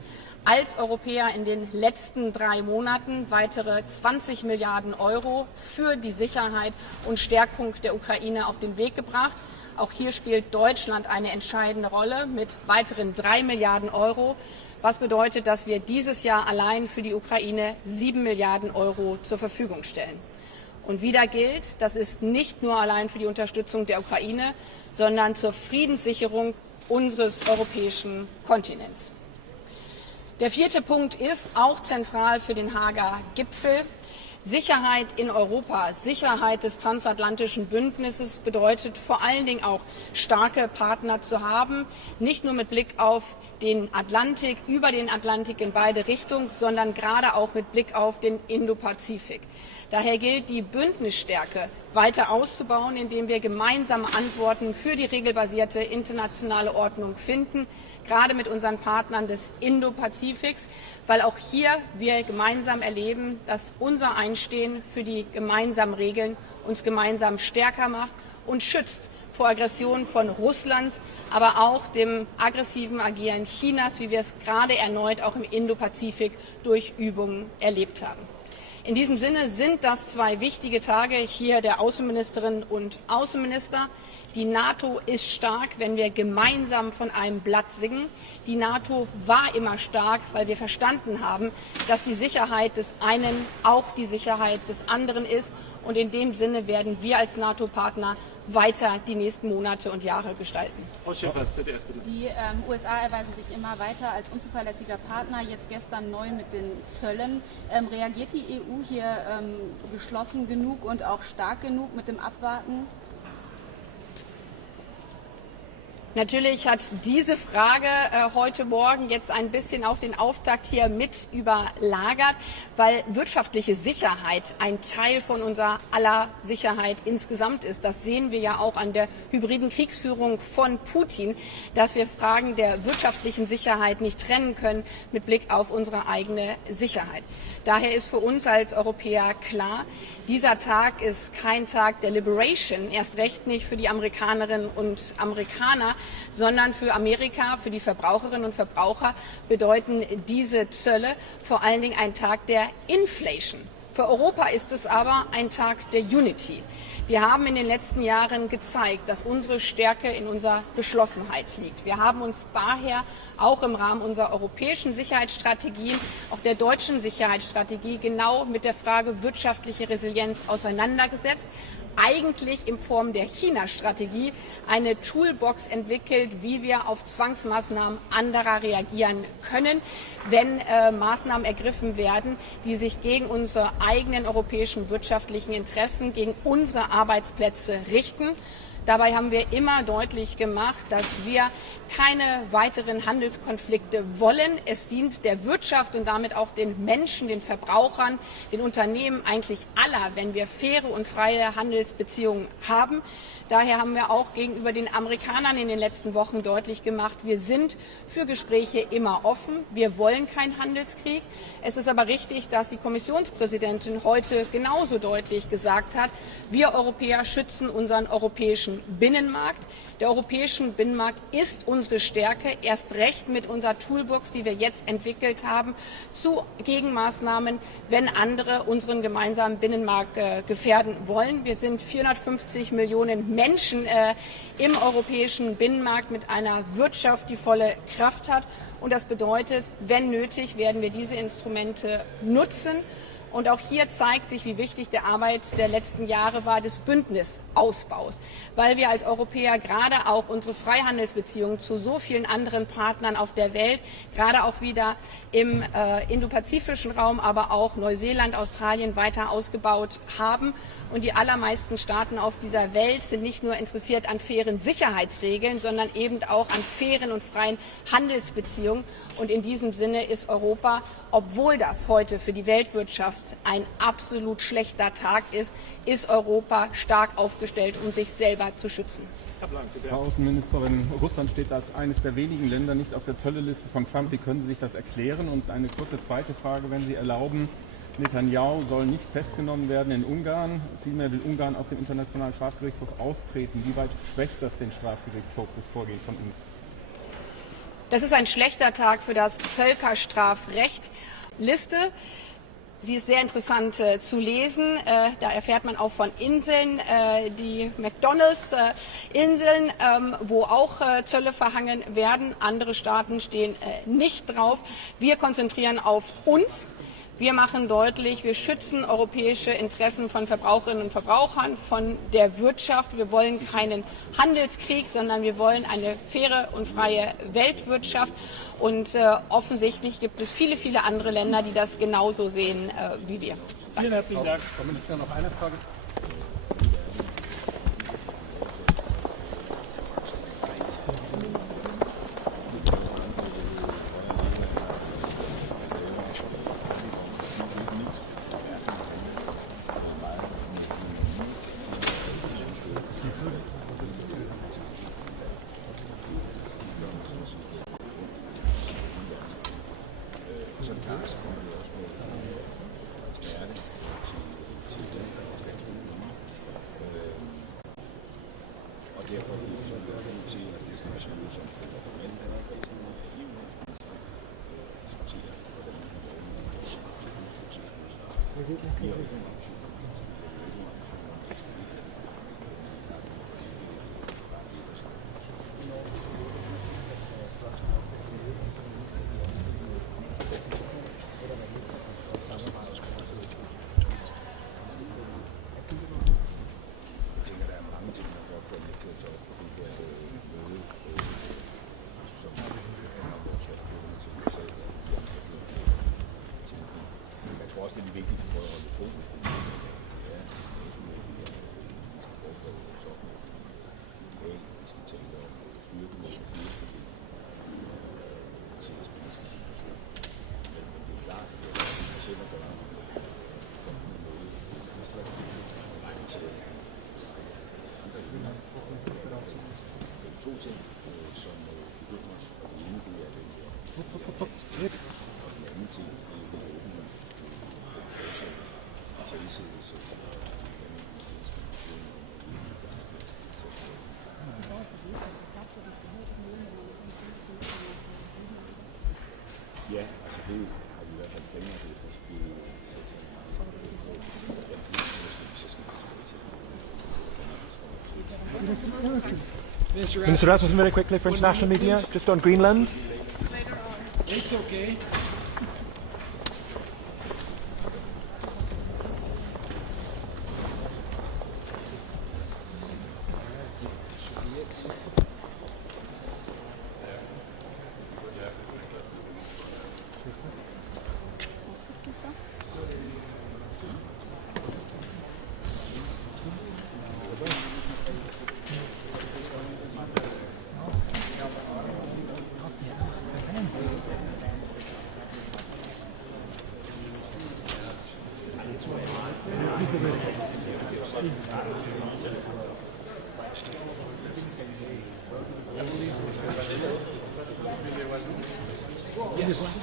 als Europäer in den letzten 3 Monaten weitere 20 Milliarden Euro für die Sicherheit und Stärkung der Ukraine auf den Weg gebracht. Auch hier spielt Deutschland eine entscheidende Rolle mit weiteren 3 Milliarden Euro, was bedeutet, dass wir dieses Jahr allein für die Ukraine 7 Milliarden Euro zur Verfügung stellen. Und wieder gilt, das ist nicht nur allein für die Unterstützung der Ukraine, sondern zur Friedenssicherung unseres europäischen Kontinents. Der 4. Punkt ist auch zentral für den Haager Gipfel. Sicherheit in Europa, Sicherheit des transatlantischen Bündnisses bedeutet vor allen Dingen auch, starke Partner zu haben, nicht nur mit Blick auf den Atlantik, über den Atlantik in beide Richtungen, sondern gerade auch mit Blick auf den Indopazifik. Daher gilt, die Bündnisstärke weiter auszubauen, indem wir gemeinsame Antworten für die regelbasierte internationale Ordnung finden, gerade mit unseren Partnern des Indo-Pazifiks, weil auch hier wir gemeinsam erleben, dass unser Einstehen für die gemeinsamen Regeln uns gemeinsam stärker macht und schützt vor Aggressionen von Russlands, aber auch dem aggressiven Agieren Chinas, wie wir es gerade erneut auch im Indo-Pazifik durch Übungen erlebt haben. In diesem Sinne sind das 2 wichtige Tage hier der Außenministerinnen und Außenminister. Die NATO ist stark, wenn wir gemeinsam von einem Blatt singen. Die NATO war immer stark, weil wir verstanden haben, dass die Sicherheit des einen auch die Sicherheit des anderen ist. Und in dem Sinne werden wir als NATO-Partner weiter die nächsten Monate und Jahre gestalten. Die USA erweisen sich immer weiter als unzuverlässiger Partner, jetzt gestern neu mit den Zöllen. Reagiert die EU hier geschlossen genug und auch stark genug mit dem Abwarten? Natürlich hat diese Frage heute Morgen jetzt ein bisschen auch den Auftakt hier mit überlagert, weil wirtschaftliche Sicherheit ein Teil von unserer aller Sicherheit insgesamt ist. Das sehen wir ja auch an der hybriden Kriegsführung von Putin, dass wir Fragen der wirtschaftlichen Sicherheit nicht trennen können mit Blick auf unsere eigene Sicherheit. Daher ist für uns als Europäer klar, dieser Tag ist kein Tag der Liberation, erst recht nicht für die Amerikanerinnen und Amerikaner, sondern für Amerika, für die Verbraucherinnen und Verbraucher bedeuten diese Zölle vor allen Dingen ein Tag der Inflation. Für Europa ist es aber ein Tag der Unity. Wir haben in den letzten Jahren gezeigt, dass unsere Stärke in unserer Geschlossenheit liegt. Wir haben uns daher auch im Rahmen unserer europäischen Sicherheitsstrategien, auch der deutschen Sicherheitsstrategie, genau mit der Frage wirtschaftliche Resilienz auseinandergesetzt. Eigentlich in Form der China-Strategie eine Toolbox entwickelt, wie wir auf Zwangsmaßnahmen anderer reagieren können, wenn Maßnahmen ergriffen werden, die sich gegen unsere eigenen europäischen wirtschaftlichen Interessen, gegen unsere Arbeitsplätze richten. Dabei haben wir immer deutlich gemacht, dass wir keine weiteren Handelskonflikte wollen. Es dient der Wirtschaft und damit auch den Menschen, den Verbrauchern, den Unternehmen, eigentlich aller, wenn wir faire und freie Handelsbeziehungen haben. Daher haben wir auch gegenüber den Amerikanern in den letzten Wochen deutlich gemacht, wir sind für Gespräche immer offen. Wir wollen keinen Handelskrieg. Es ist aber richtig, dass die Kommissionspräsidentin heute genauso deutlich gesagt hat, wir Europäer schützen unseren europäischen europäischen Binnenmarkt. Der europäische Binnenmarkt ist unsere Stärke, erst recht mit unserer Toolbox, die wir jetzt entwickelt haben, zu Gegenmaßnahmen, wenn andere unseren gemeinsamen Binnenmarkt gefährden wollen. Wir sind 450 Millionen Menschen im europäischen Binnenmarkt mit einer Wirtschaft, die volle Kraft hat. Und das bedeutet, wenn nötig, werden wir diese Instrumente nutzen. Und auch hier zeigt sich, wie wichtig die Arbeit der letzten Jahre war, des Bündnisausbaus. Weil wir als Europäer gerade auch unsere Freihandelsbeziehungen zu so vielen anderen Partnern auf der Welt, gerade auch wieder im indopazifischen Raum, aber auch Neuseeland, Australien weiter ausgebaut haben. Und die allermeisten Staaten auf dieser Welt sind nicht nur interessiert an fairen Sicherheitsregeln, sondern eben auch an fairen und freien Handelsbeziehungen. Und in diesem Sinne ist Europa, obwohl das heute für die Weltwirtschaft ein absolut schlechter Tag ist, ist Europa stark aufgestellt, um sich selber zu schützen. Frau Außenministerin, Russland steht als eines der wenigen Länder nicht auf der Zölleliste von Trump. Wie können Sie sich das erklären? Und eine kurze zweite Frage, wenn Sie erlauben. Netanyahu soll nicht festgenommen werden in Ungarn. Vielmehr will Ungarn aus dem Internationalen Strafgerichtshof austreten. Wie weit schwächt das den Strafgerichtshof, das Vorgehen von Ungarn? Das ist ein schlechter Tag für das Völkerstrafrecht. Liste. Sie ist sehr interessant zu lesen. Da erfährt man auch von Inseln, die McDonalds-Inseln, wo auch Zölle verhangen werden. Andere Staaten stehen nicht drauf. Wir konzentrieren auf uns. Wir machen deutlich, wir schützen europäische Interessen von Verbraucherinnen und Verbrauchern, von der Wirtschaft. Wir wollen keinen Handelskrieg, sondern wir wollen eine faire und freie Weltwirtschaft. Und offensichtlich gibt es viele, viele andere Länder, die das genauso sehen wie wir. Vielen herzlichen Dank. Frau Ministerin, noch eine Frage. Ja, altså det har vi i hvert fald planer til. Minister Rasmussen, very quickly for international media, just on Greenland. It's okay. Yes.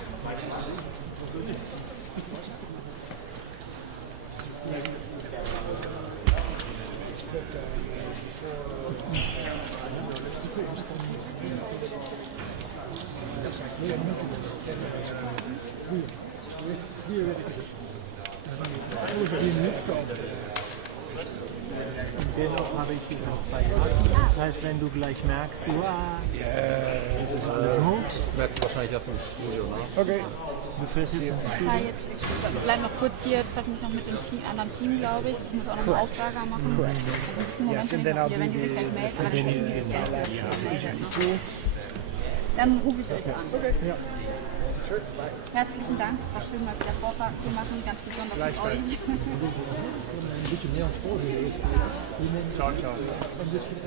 Dennoch habe ich bis nach 2 Jahren. Das heißt, wenn du gleich merkst, das ist alles Moves. Merkst du wahrscheinlich erst im Studio, ne? Okay. Du fährst jetzt ins Studio. Ich bleib noch kurz hier, treffe mich noch mit dem anderen Team, glaube ich. Ich muss auch noch einen Aufsager machen. Yes, and then I'll do wenn die sich gleich melden, dann rufe ich euch an. Ja. Herzlichen Dank, war schön, mal wieder Vorfahrt zu machen, ganz besonders mit euch. Ein bisschen mehr vorgelesen. Ciao, ciao. Dann lasse ich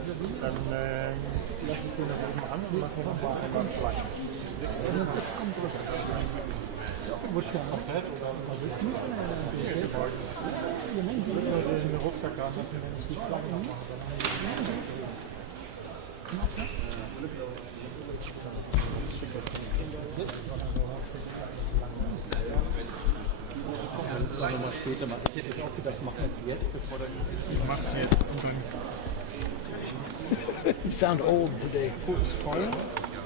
den noch oben an und mache nochmal einmal zwei. Den Rucksack da lassen, wenn ich die Platte Nochmal später machen. Ich hätte jetzt auch gedacht, machen wir es jetzt, bevor der. Ich mach's jetzt und dann. You sound old today.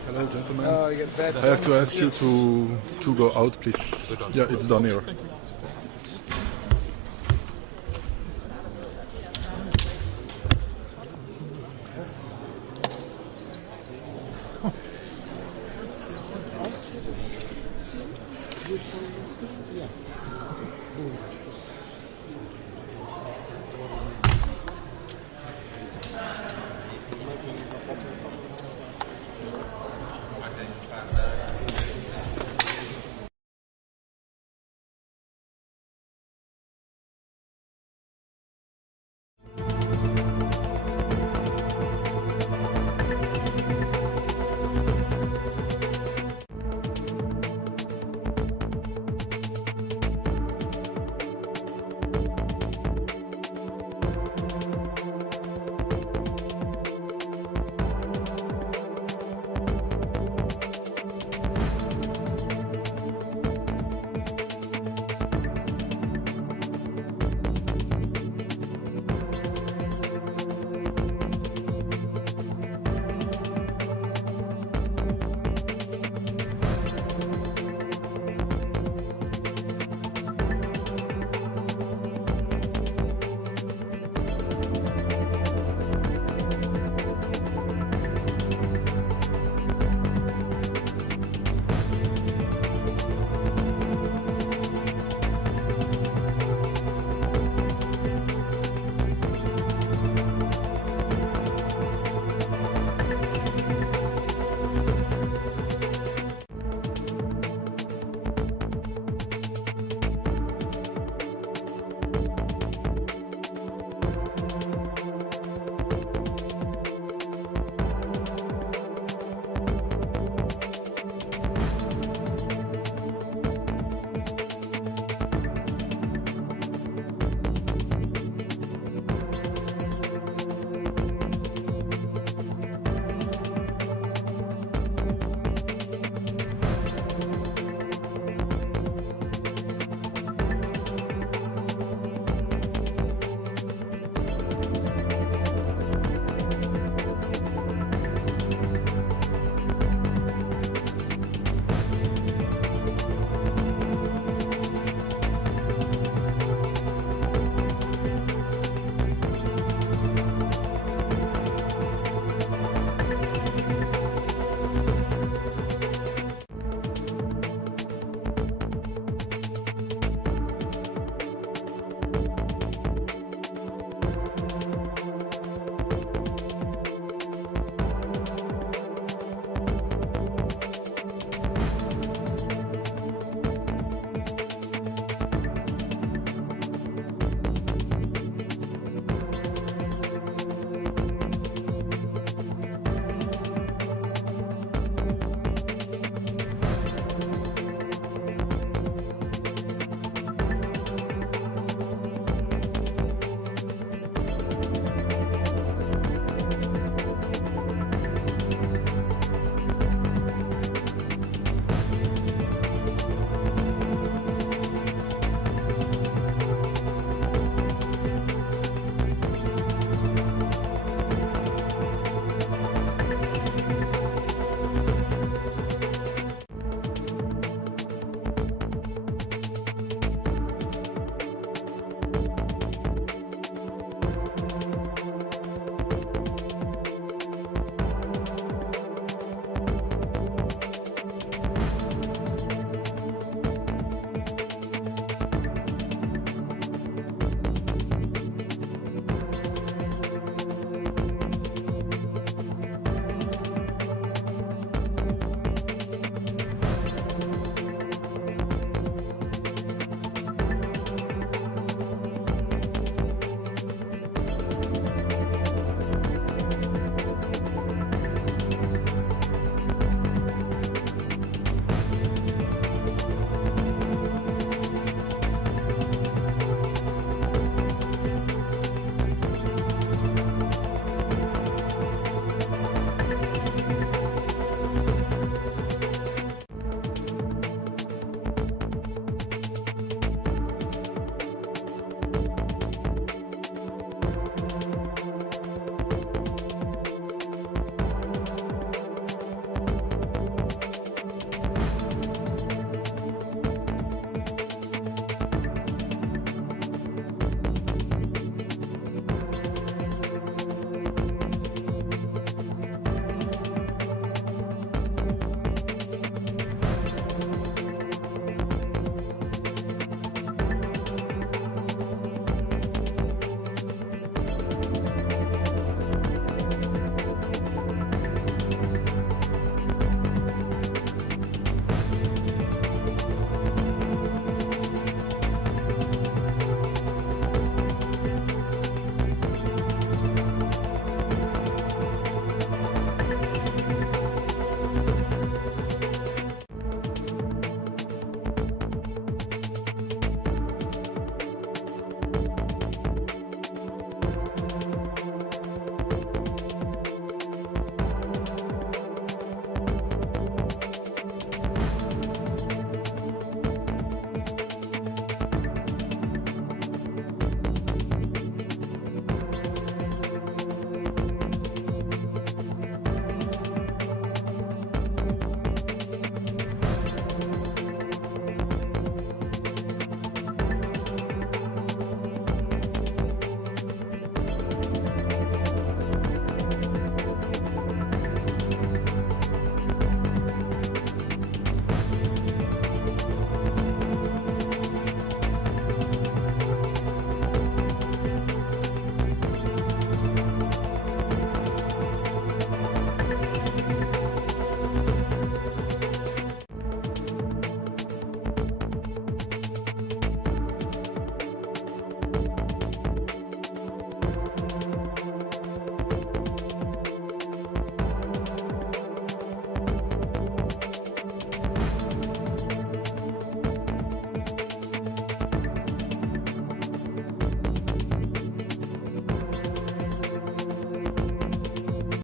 Hello, gentlemen. Oh, you get bad. I have to ask you to go out, please. Yeah, it's done here.